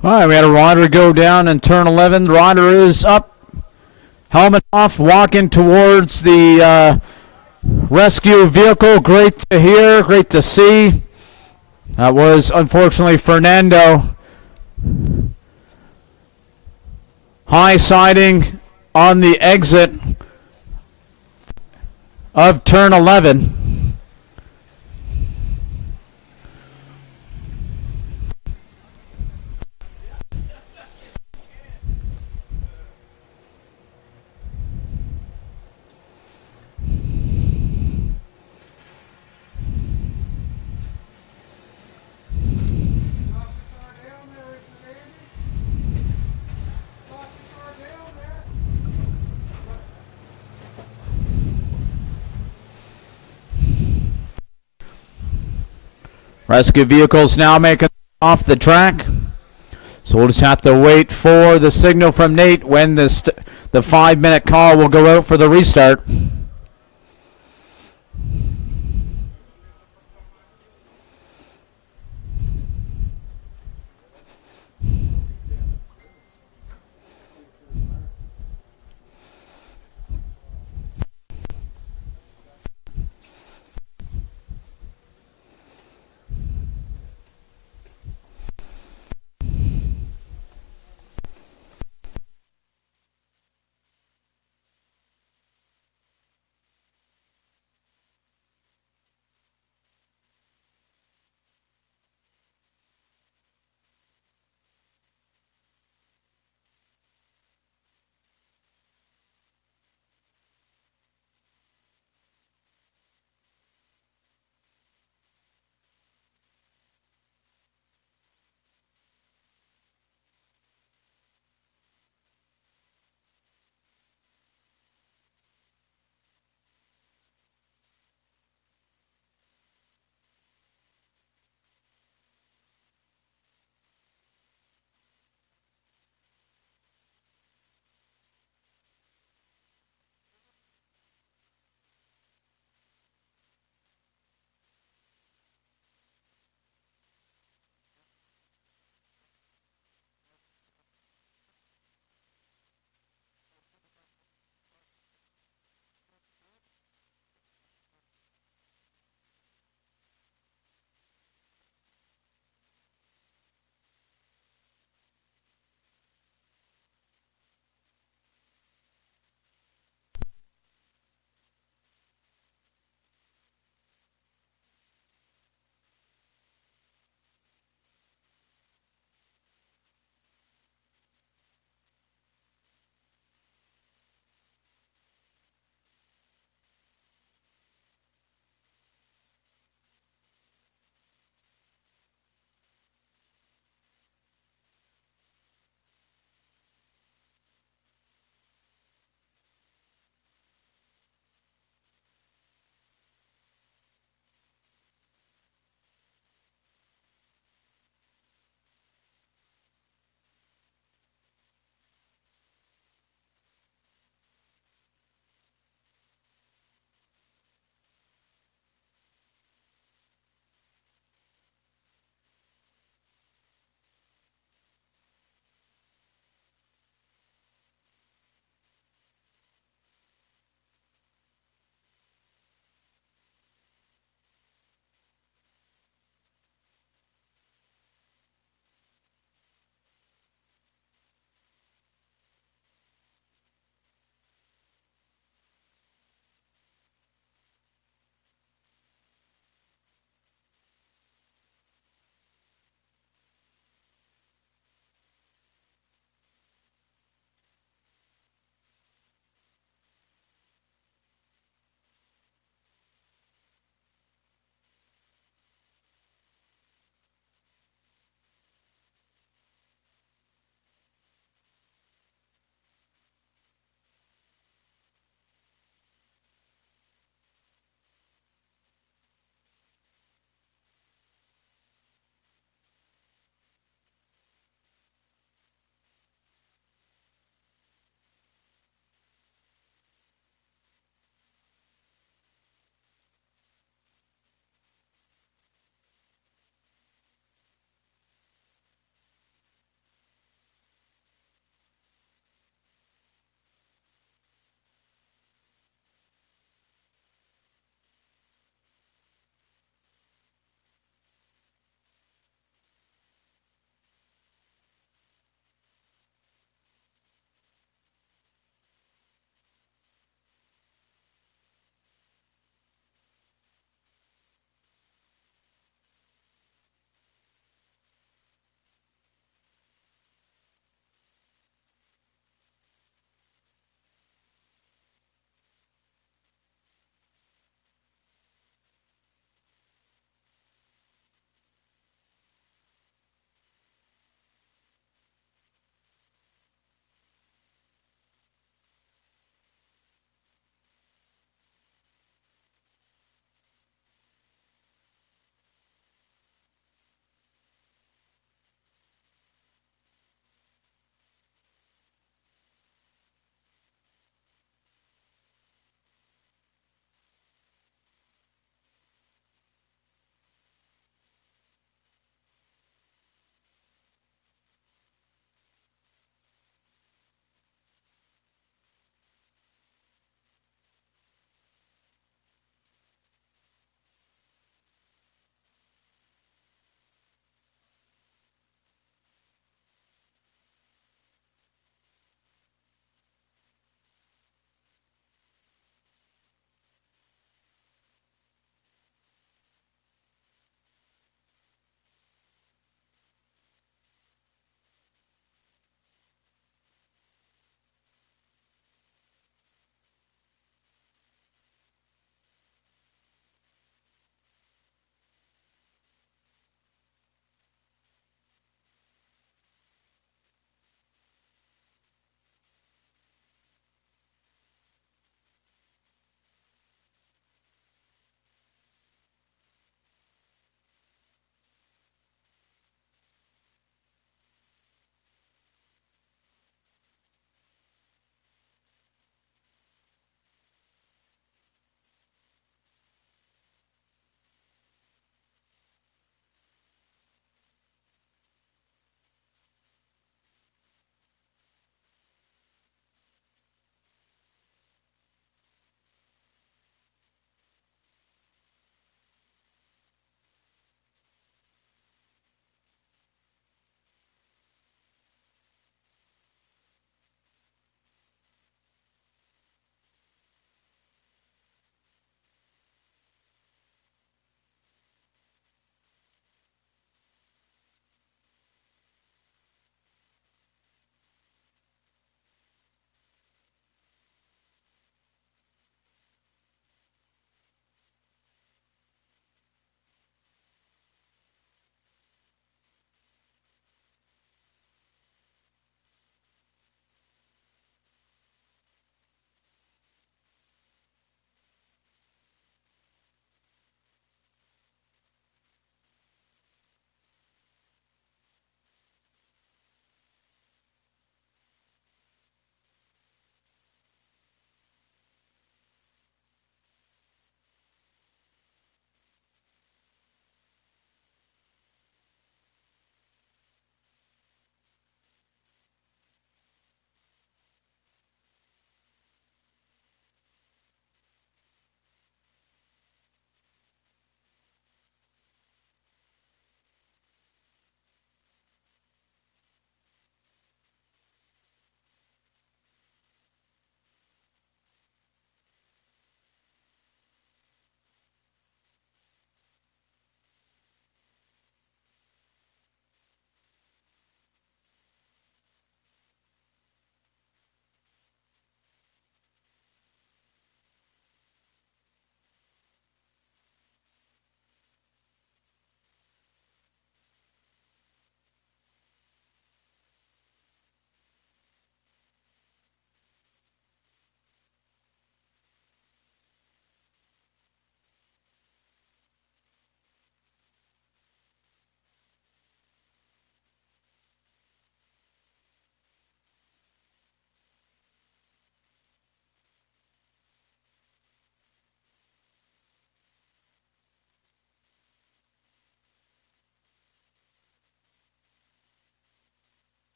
All right, we had a rider go down in turn 11. The rider is up, helmet off, walking towards the rescue vehicle. Great to hear, great to see. That was unfortunately Fernando. High siding on the exit of turn 11. Rescue vehicles now making off the track. So we'll just have to wait for the signal from Nate when the 5-minute call will go out for the restart.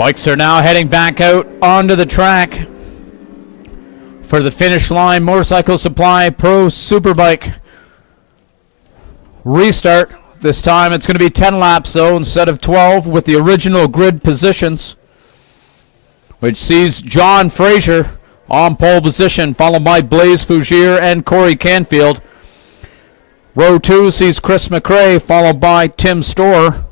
Bikes are now heading back out onto the track for the finish line. Motorcycle Supply Pro Superbike restart. This time it's going to be 10 laps though instead of 12 with the original grid positions, which sees John Fraser on pole position, followed by Blaise Fougier and Corey Canfield. Row 2 sees Chris McRae, followed by Tim Storr.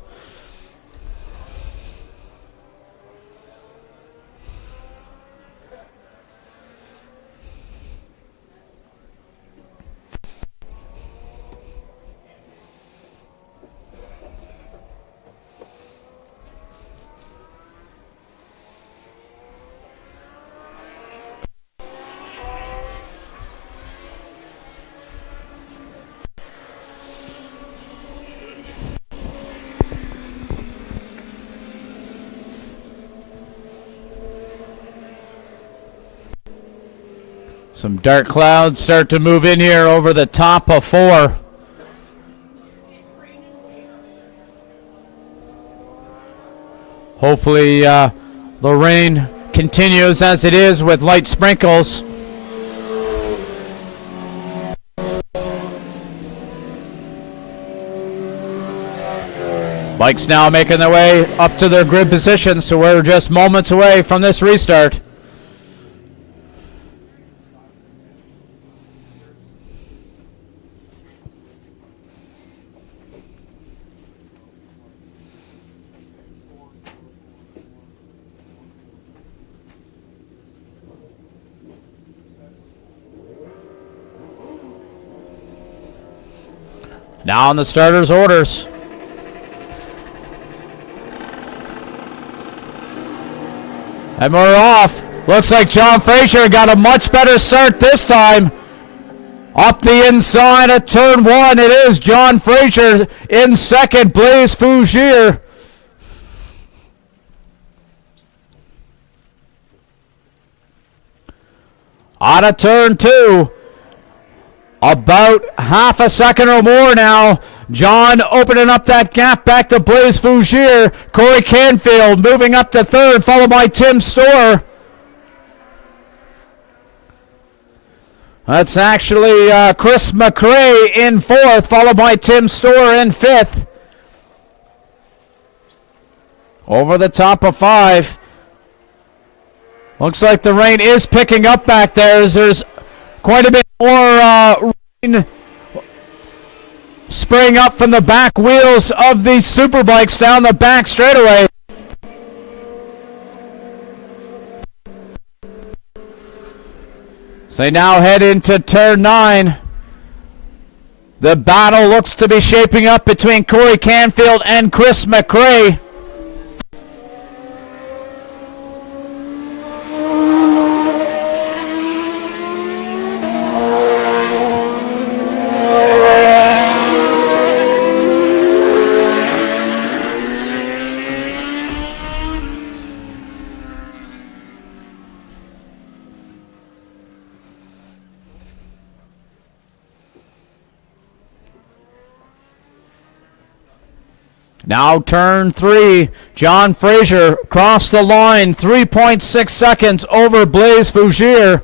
Some dark clouds start to move in here over the top of 4. Hopefully the rain continues as it is with light sprinkles. Bikes now making their way up to their grid position, so we're just moments away from this restart. Now on the starters' orders. And we're off. Looks like John Fraser got a much better start this time. Up the inside of turn 1, it is John Fraser in second, Blaise Fougier. Out of turn 2. About half a second or more now. John opening up that gap back to Blaise Fougier. Corey Canfield moving up to third, followed by Tim Storr. That's actually Chris McRae in fourth, followed by Tim Storr in fifth. Over the top of 5. Looks like the rain is picking up back there as there's quite a bit more rain spraying up from the back wheels of these superbikes down the back straightaway. So they now head into turn 9. The battle looks to be shaping up between Corey Canfield and Chris McRae. Now turn 3, John Fraser crossed the line, 3.6 seconds over Blaise Fougier.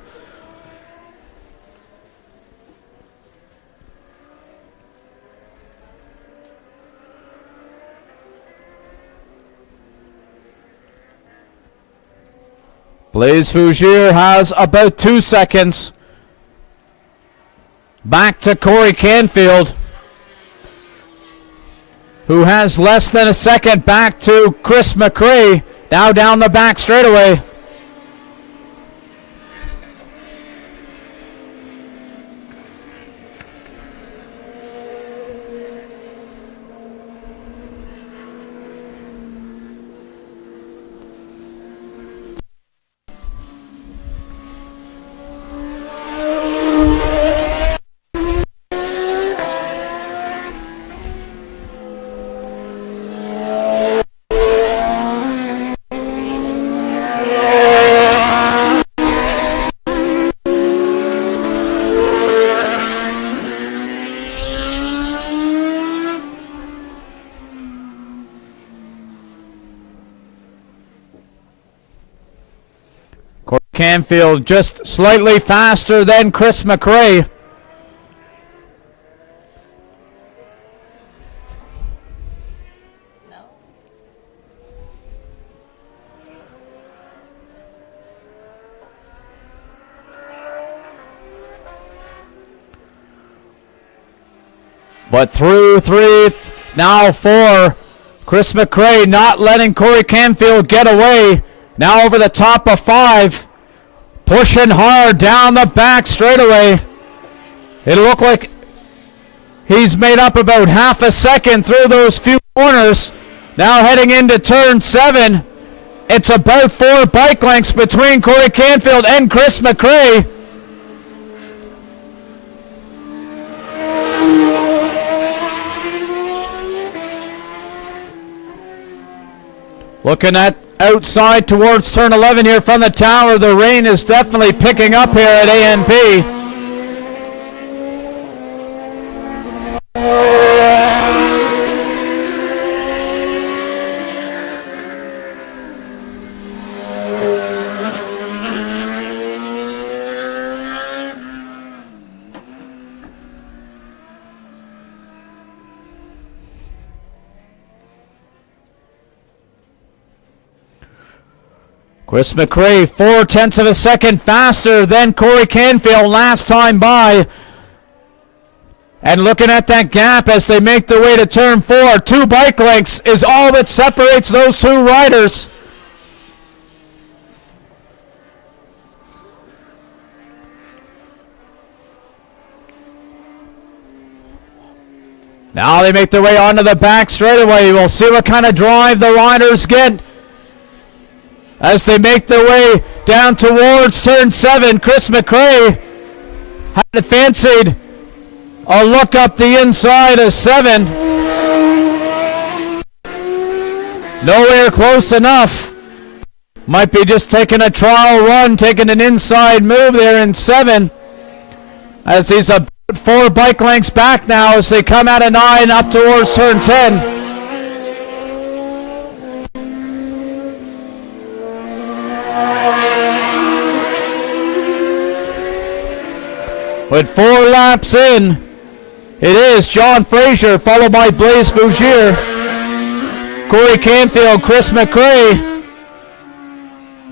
Blaise Fougier has about 2 seconds. Back to Corey Canfield, who has less than a second, back to Chris McRae, now down the back straightaway. Canfield just slightly faster than Chris McRae. No. But through three, now four. Chris McRae not letting Corey Canfield get away. Now over the top of five. Pushing hard down the back straightaway. It looked like he's made up about half a second through those few corners. Now heading into turn 7. It's about 4 bike lengths between Corey Canfield and Chris McRae. Looking at outside towards turn 11 here from the tower. The rain is definitely picking up here at ANP. Chris McRae 0.4 of a second faster than Corey Canfield last time by. And looking at that gap as they make their way to turn 4, 2 bike lengths is all that separates those two riders. Now they make their way onto the back straightaway. We'll see what kind of drive the riders get as they make their way down towards turn 7. Chris McRae had fancied a look up the inside of 7. Nowhere close enough. Might be just taking a trial run, taking an inside move there in 7. As he's about 4 bike lengths back now as they come out of 9 up towards turn 10. With 4 laps in, it is John Fraser followed by Blaise Fougier, Corey Canfield, Chris McRae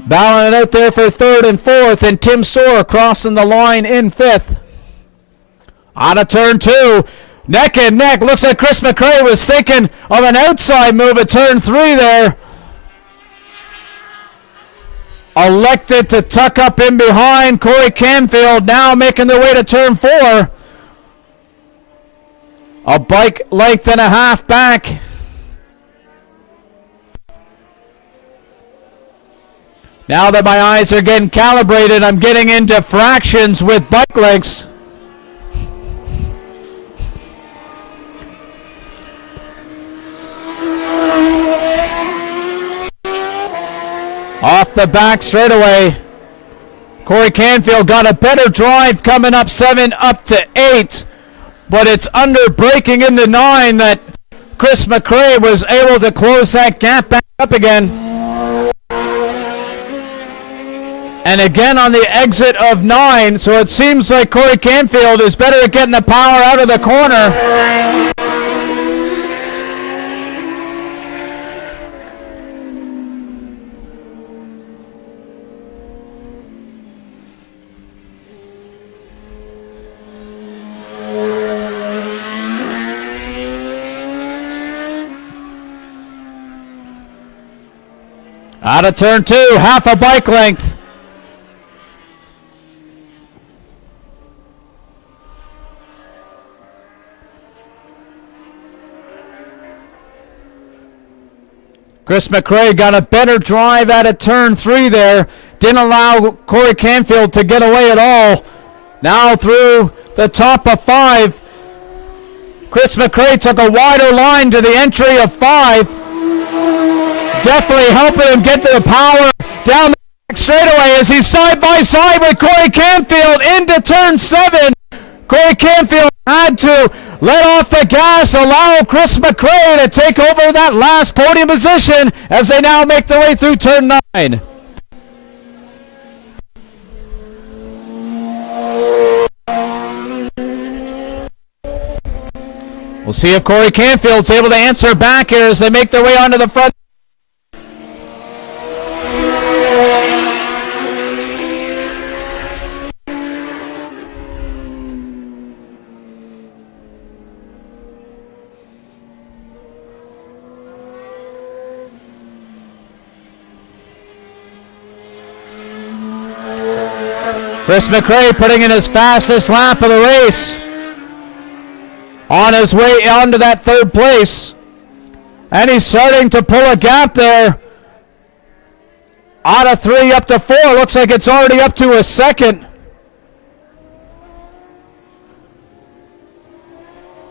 battling it out there for 3rd and 4th, and Tim Storr crossing the line in 5th. Out of turn 2, neck and neck. Looks like Chris McRae was thinking of an outside move at turn 3 there. Elected to tuck up in behind Corey Canfield, now making their way to turn 4. A bike length and a half back. Now that my eyes are getting calibrated, I'm getting into fractions with bike lengths. Off the back straightaway. Corey Canfield got a better drive coming up 7 up to 8. But it's under braking into 9 that Chris McRae was able to close that gap back up again. And again on the exit of 9. So it seems like Corey Canfield is better at getting the power out of the corner. Out of turn 2, half a bike length. Chris McRae got a better drive out of turn 3 there. Didn't allow Corey Canfield to get away at all. Now through the top of 5. Chris McRae took a wider line to the entry of 5. Definitely helping him get to the power down the back straightaway as he's side by side with Corey Canfield into turn 7. Corey Canfield had to let off the gas, allow Chris McRae to take over that last podium position as they now make their way through turn 9. We'll see if Corey Canfield's able to answer back here as they make their way onto the front. Chris McRae putting in his fastest lap of the race. On his way onto that third place. And he's starting to pull a gap there. Out of 3 up to 4. Looks like it's already up to a second.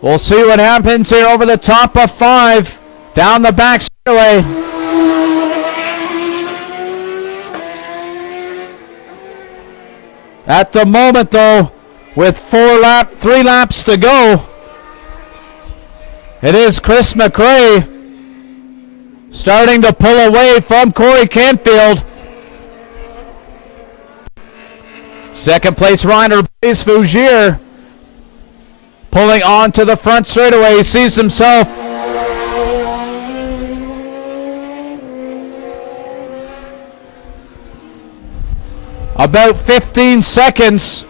We'll see what happens here over the top of 5. Down the back straightaway. At the moment, though, with 3 laps to go, it is Chris McRae starting to pull away from Corey Canfield. Second place rider, Blaise Fougier, pulling onto the front straightaway. He sees himself about 15 seconds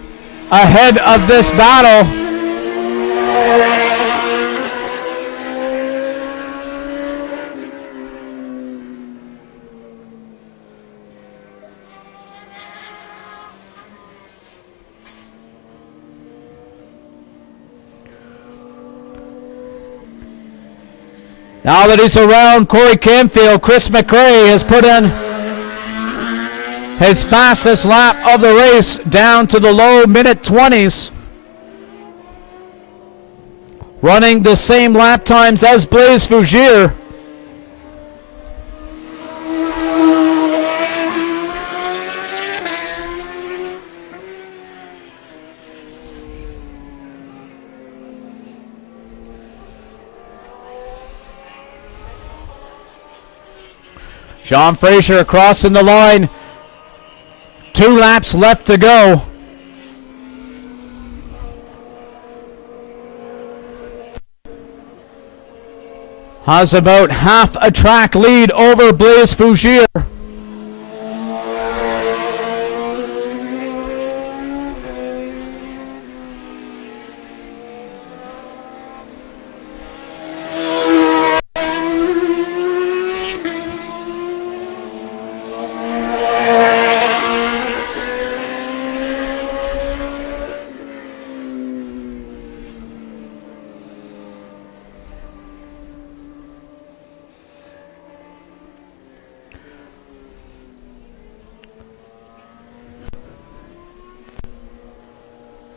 ahead of this battle. Now that he's around Corey Canfield, Chris McRae has put in his fastest lap of the race down to the low minute 20s. Running the same lap times as Blaise Fougier. John Fraser crossing the line. 2 laps left to go. Has about half a track lead over Blaise Fougier.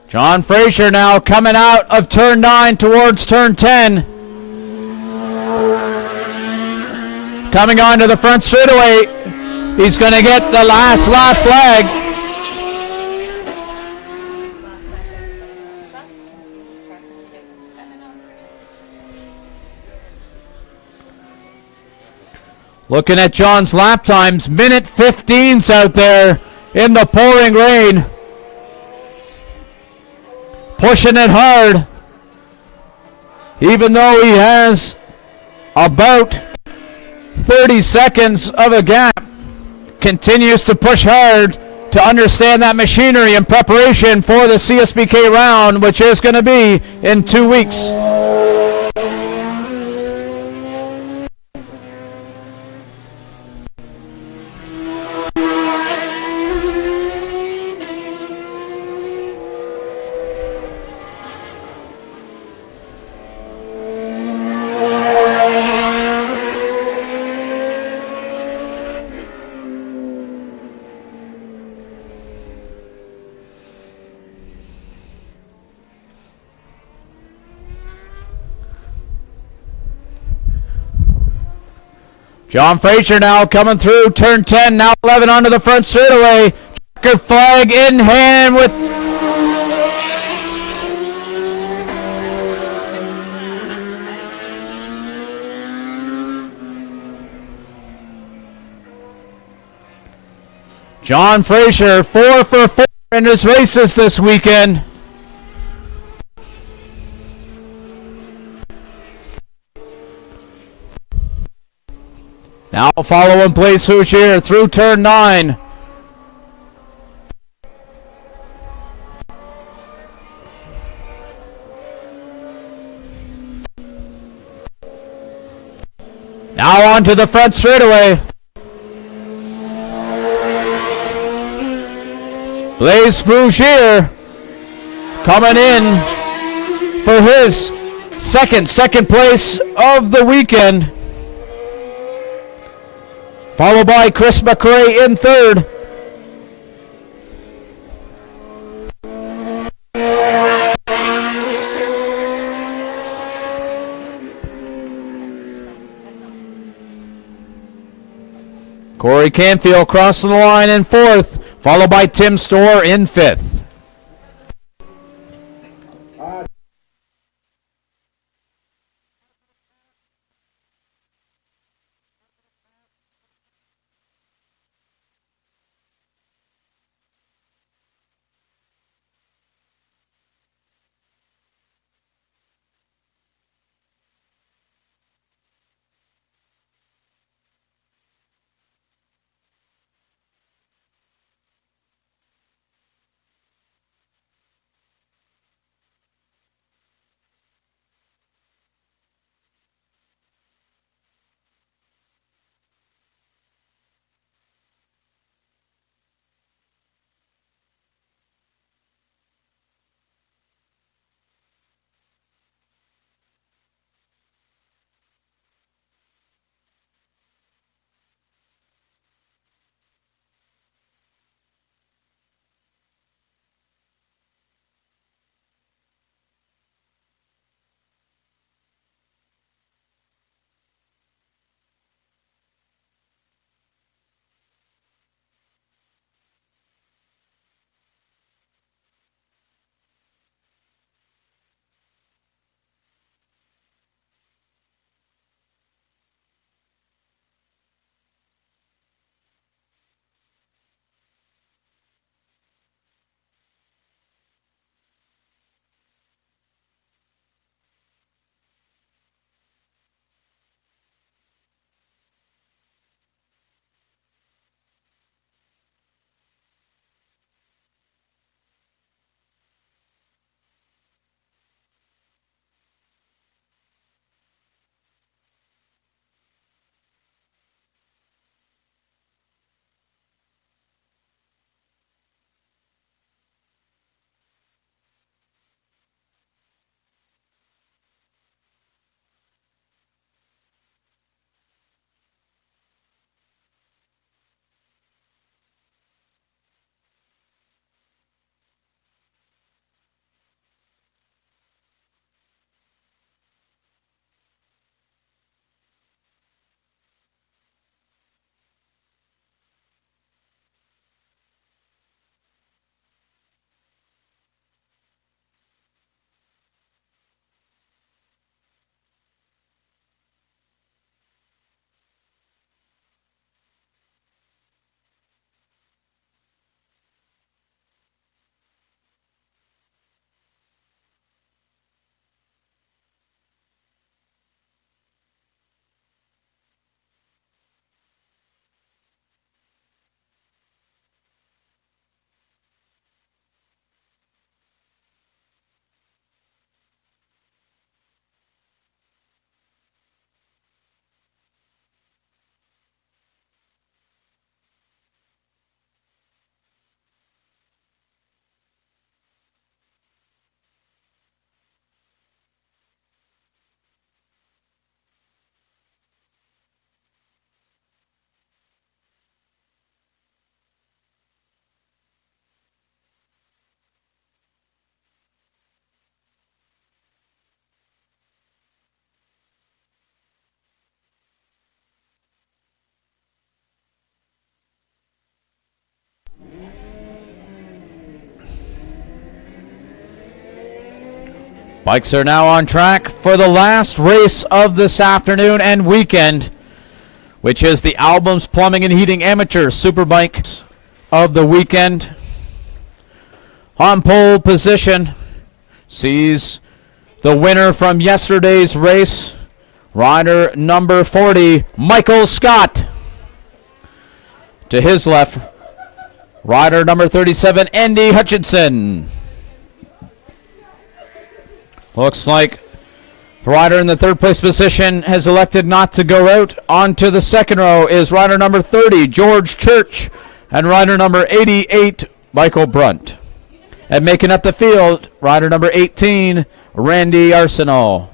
John Fraser now coming out of turn 9 towards turn 10. Coming onto the front straightaway. He's going to get the last lap flag. Looking at John's lap times, minute 15's out there in the pouring rain. Pushing it hard, even though he has about 30 seconds of a gap. Continues to push hard to understand that machinery in preparation for the CSBK round, which is going to be in 2 weeks. John Fraser now coming through turn 10, now 11 onto the front straightaway. Checker flag in hand with John Fraser 4 for 4 in his races this weekend. Now follow in place Hoosier through turn 9. Now onto the front straightaway. Blaise Fougere coming in for his second place of the weekend. Followed by Chris McRae in third. Corey Canfield crossing the line in fourth, followed by Tim Storr in fifth. Bikes are now on track for the last race of this afternoon and weekend, which is the Albums Plumbing and Heating Amateur Superbike of the weekend. On pole position sees the winner from yesterday's race, rider number 40, Michael Scott. To his left, rider number 37, Andy Hutchinson. Looks like the rider in the third place position has elected not to go out. On to the second row is rider number 30, George Church, and rider number 88, Michael Brunt. And making up the field, rider number 18, Randy Arsenal.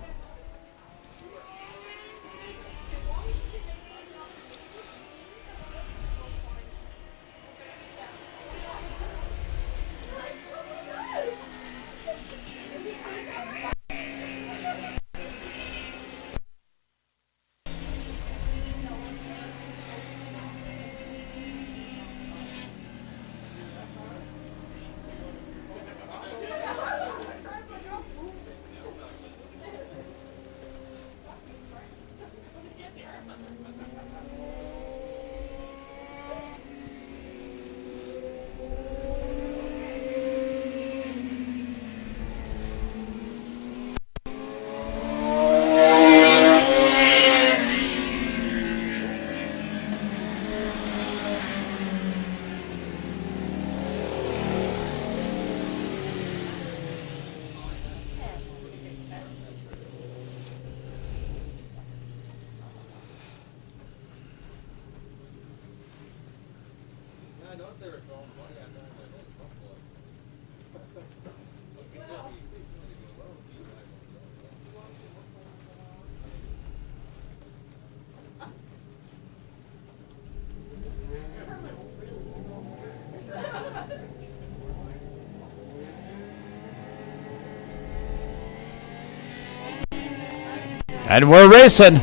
And we're racing.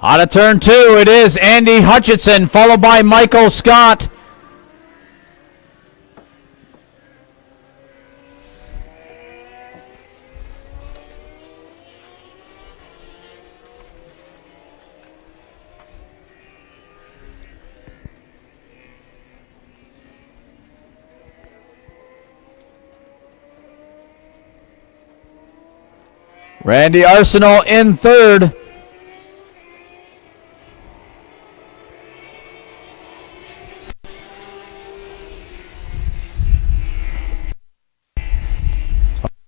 On to turn 2, it is Andy Hutchinson, followed by Michael Scott. Randy Arsenal in third.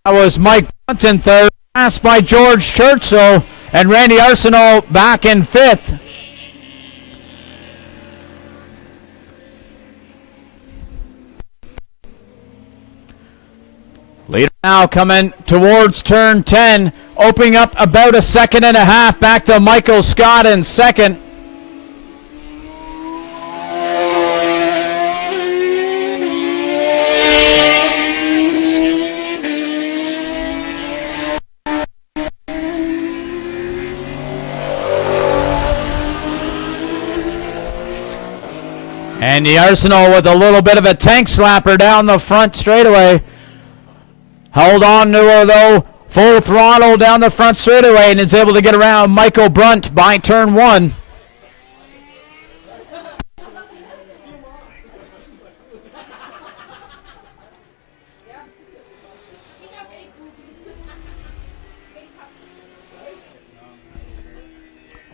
That was Mike Bunt in third, passed by George Churchill, and Randy Arsenal back in fifth. Leader now coming towards turn 10, opening up about a second and a half, back to Michael Scott in second. And the Arsenal with a little bit of a tank slapper down the front straightaway. Held on to her though, full throttle down the front straightaway, and is able to get around Michael Brunt by turn 1.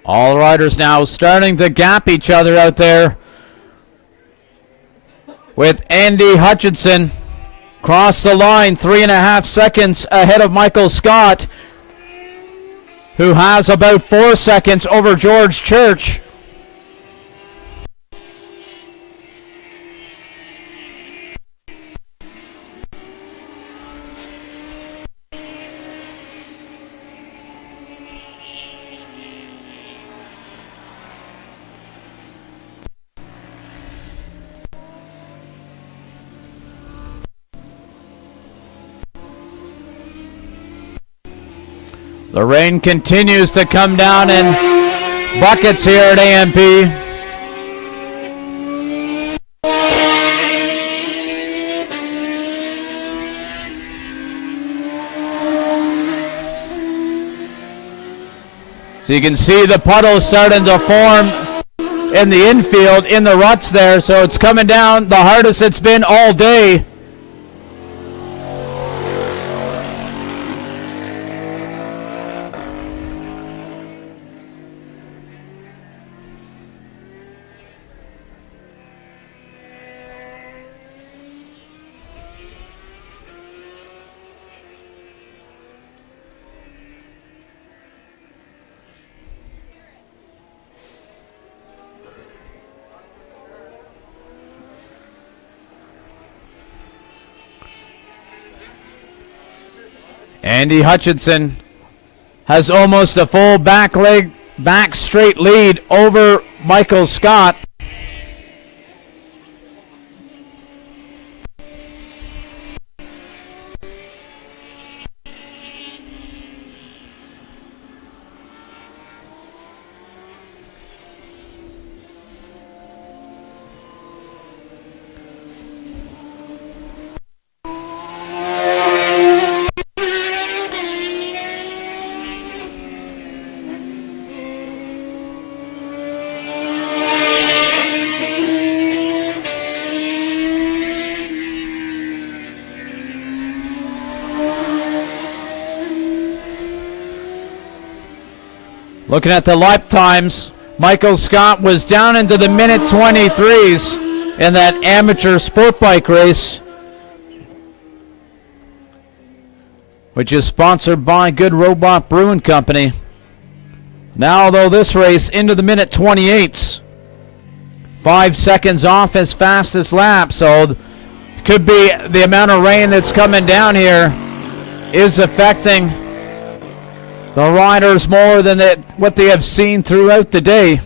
All riders now starting to gap each other out there, with Andy Hutchinson cross the line 3.5 seconds ahead of Michael Scott, who has about 4 seconds over George Church. The rain continues to come down in buckets here at AMP. So you can see the puddles starting to form in the infield, in the ruts there. So it's coming down the hardest it's been all day. Andy Hutchinson has almost a full back straight lead over Michael Scott. Looking at the lap times, Michael Scott was down into the minute 23s in that amateur sport bike race, which is sponsored by Good Robot Brewing Company. Now, though, this race into the minute 28s. 5 seconds off his fastest lap, so could be the amount of rain that's coming down here is affecting the riders more than what they have seen throughout the day.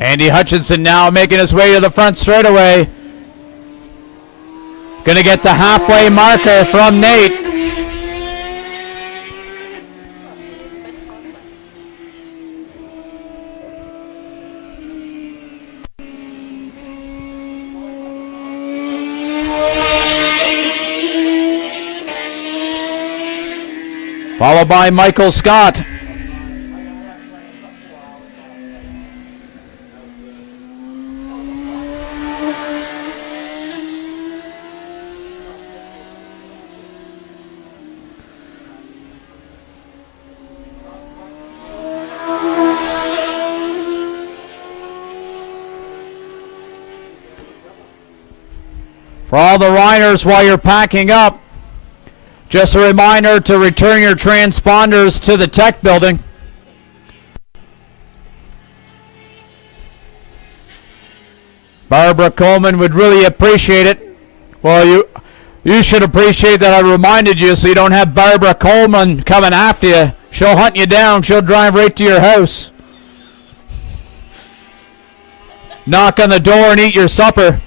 Andy Hutchinson now making his way to the front straightaway. Gonna get the halfway marker from Nate. Followed by Michael Scott. For all the riders, while you're packing up, just a reminder to return your transponders to the tech building. Barbara Coleman would really appreciate it. Well, you should appreciate that I reminded you so you don't have Barbara Coleman coming after you. She'll hunt you down. She'll drive right to your house. Knock on the door and eat your supper.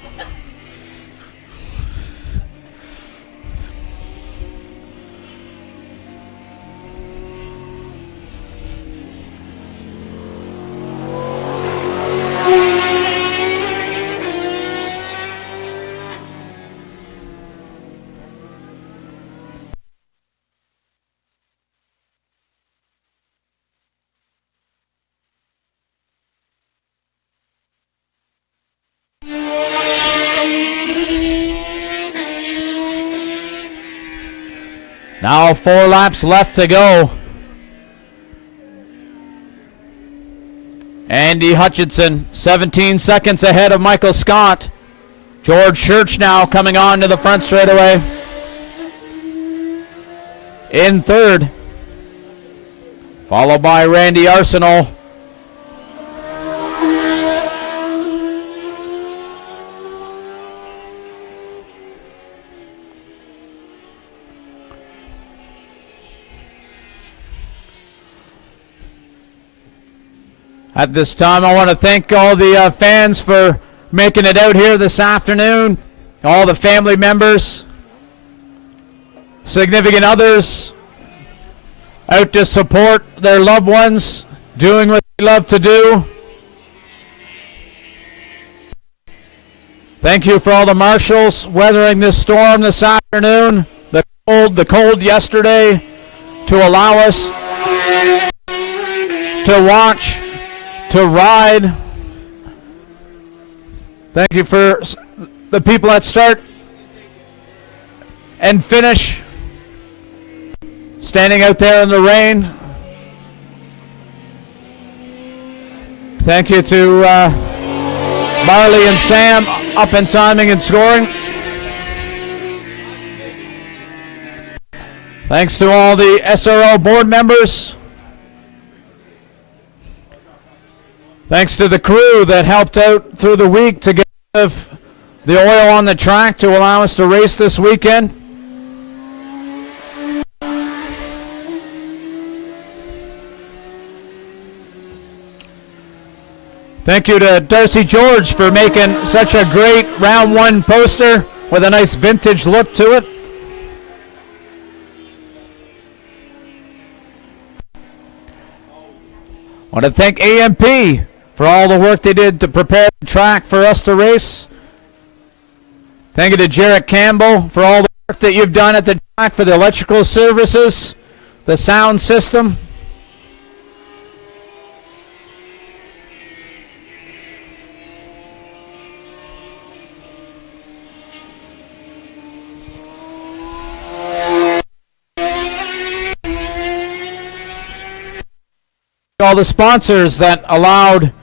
Now 4 laps left to go. Andy Hutchinson, 17 seconds ahead of Michael Scott. George Church now coming on to the front straightaway. In third. Followed by Randy Arsenal. At this time, I want to thank all the fans for making it out here this afternoon. All the family members, significant others, out to support their loved ones, doing what they love to do. Thank you for all the marshals weathering this storm this afternoon. The cold yesterday to allow us to watch, to ride. Thank you for the people that start and finish, standing out there in the rain. Thank you to Marley and Sam up in timing and scoring. Thanks to all the SRO board members. Thanks to the crew that helped out through the week to get the oil on the track to allow us to race this weekend. Thank you to Darcy George for making such a great round 1 poster with a nice vintage look to it. I want to thank AMP for all the work they did to prepare the track for us to race. Thank you to Jarrett Campbell for all the work that you've done at the track for the electrical services, the sound system. All the sponsors that allowed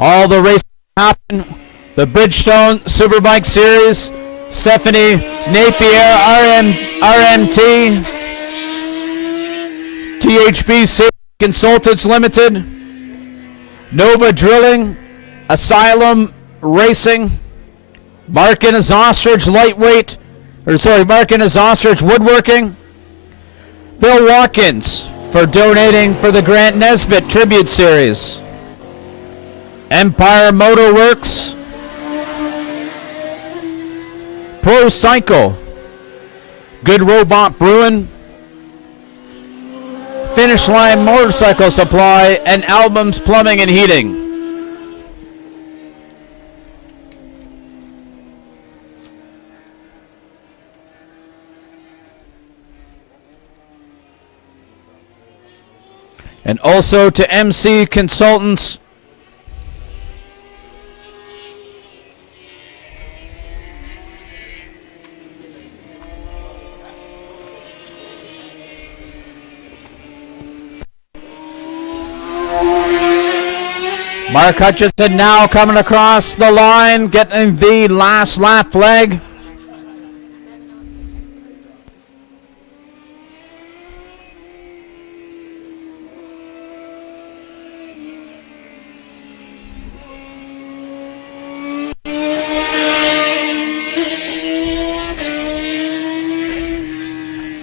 all the races to happen. The Bridgestone Superbike Series, Stephanie Napier, RMT, THB Safety Consultants Limited, Nova Drilling, Asylum Racing, Mark and his Ostrich Mark and his Ostrich Woodworking, Bill Watkins for donating for the Grant Nesbitt Tribute Series, Empire Motorworks, Pro Cycle, Good Robot Brewing, Finish Line Motorcycle Supply, and Albums Plumbing and Heating. And also to MC Consultants, Mark Hutchinson now coming across the line, getting the last lap flag.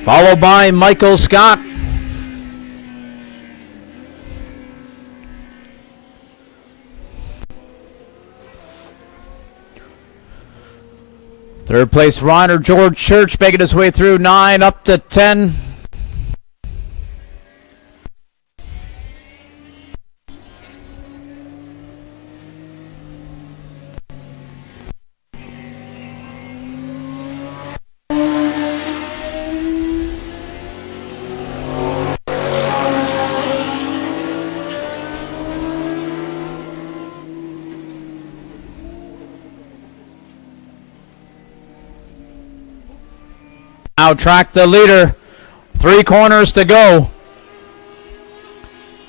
followed by Michael Scott. Third place rider George Church making his way through 9 up to 10. Now track the leader. 3 corners to go.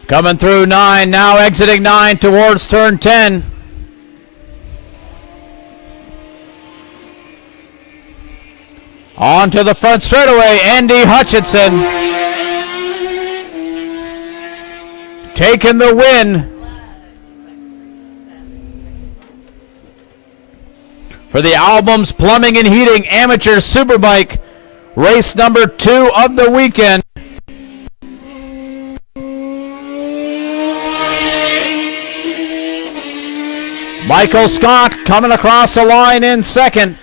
Coming through 9, now exiting 9 towards turn 10. On to the front straightaway, Andy Hutchinson. Taking the win for the Albums Plumbing and Heating Amateur Superbike. Race number 2 of the weekend. Michael Scott coming across the line in second.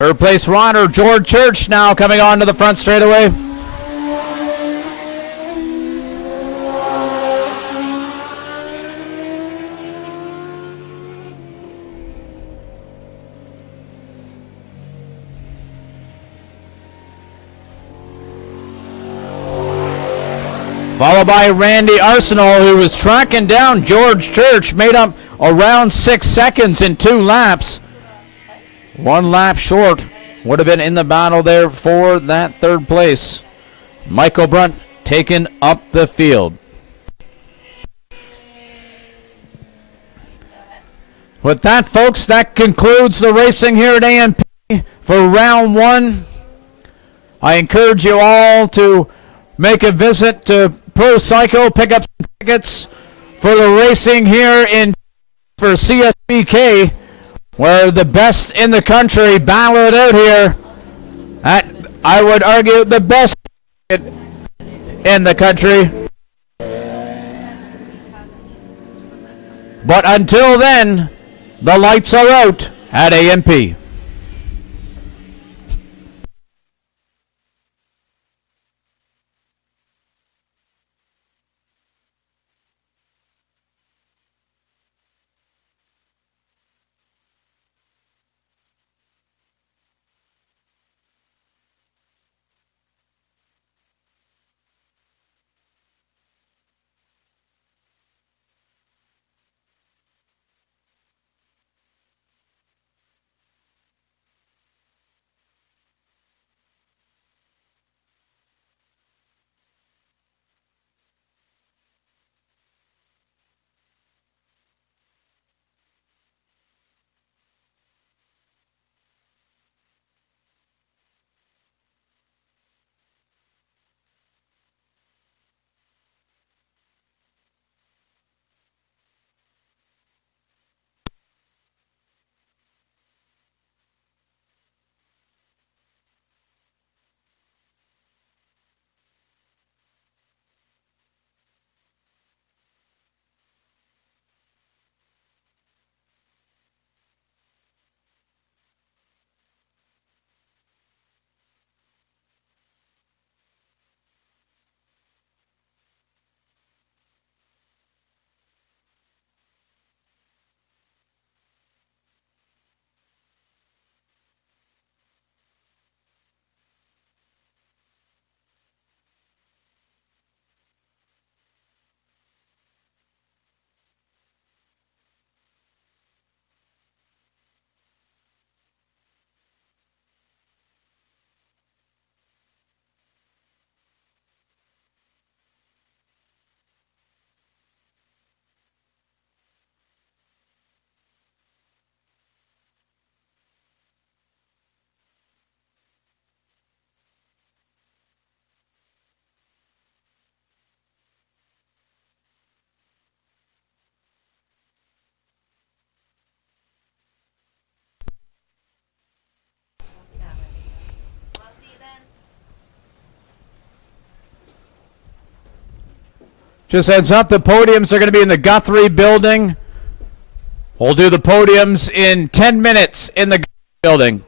Third place rider George Church now coming on to the front straightaway. Followed by Randy Arsenal, who was tracking down George Church, made up around 6 seconds in 2 laps. 1 lap short. Would have been in the battle there for that third place. Michael Brunt taking up the field. With that, folks, that concludes the racing here at AMP for round 1. I encourage you all to make a visit to Pro Cycle, pick up some tickets for the racing here in for CSBK, where the best in the country battle it out here at, I would argue, the best in the country. But until then, the lights are out at AMP. Just heads up, the podiums are going to be in the Guthrie building. We'll do the podiums in 10 minutes in the building.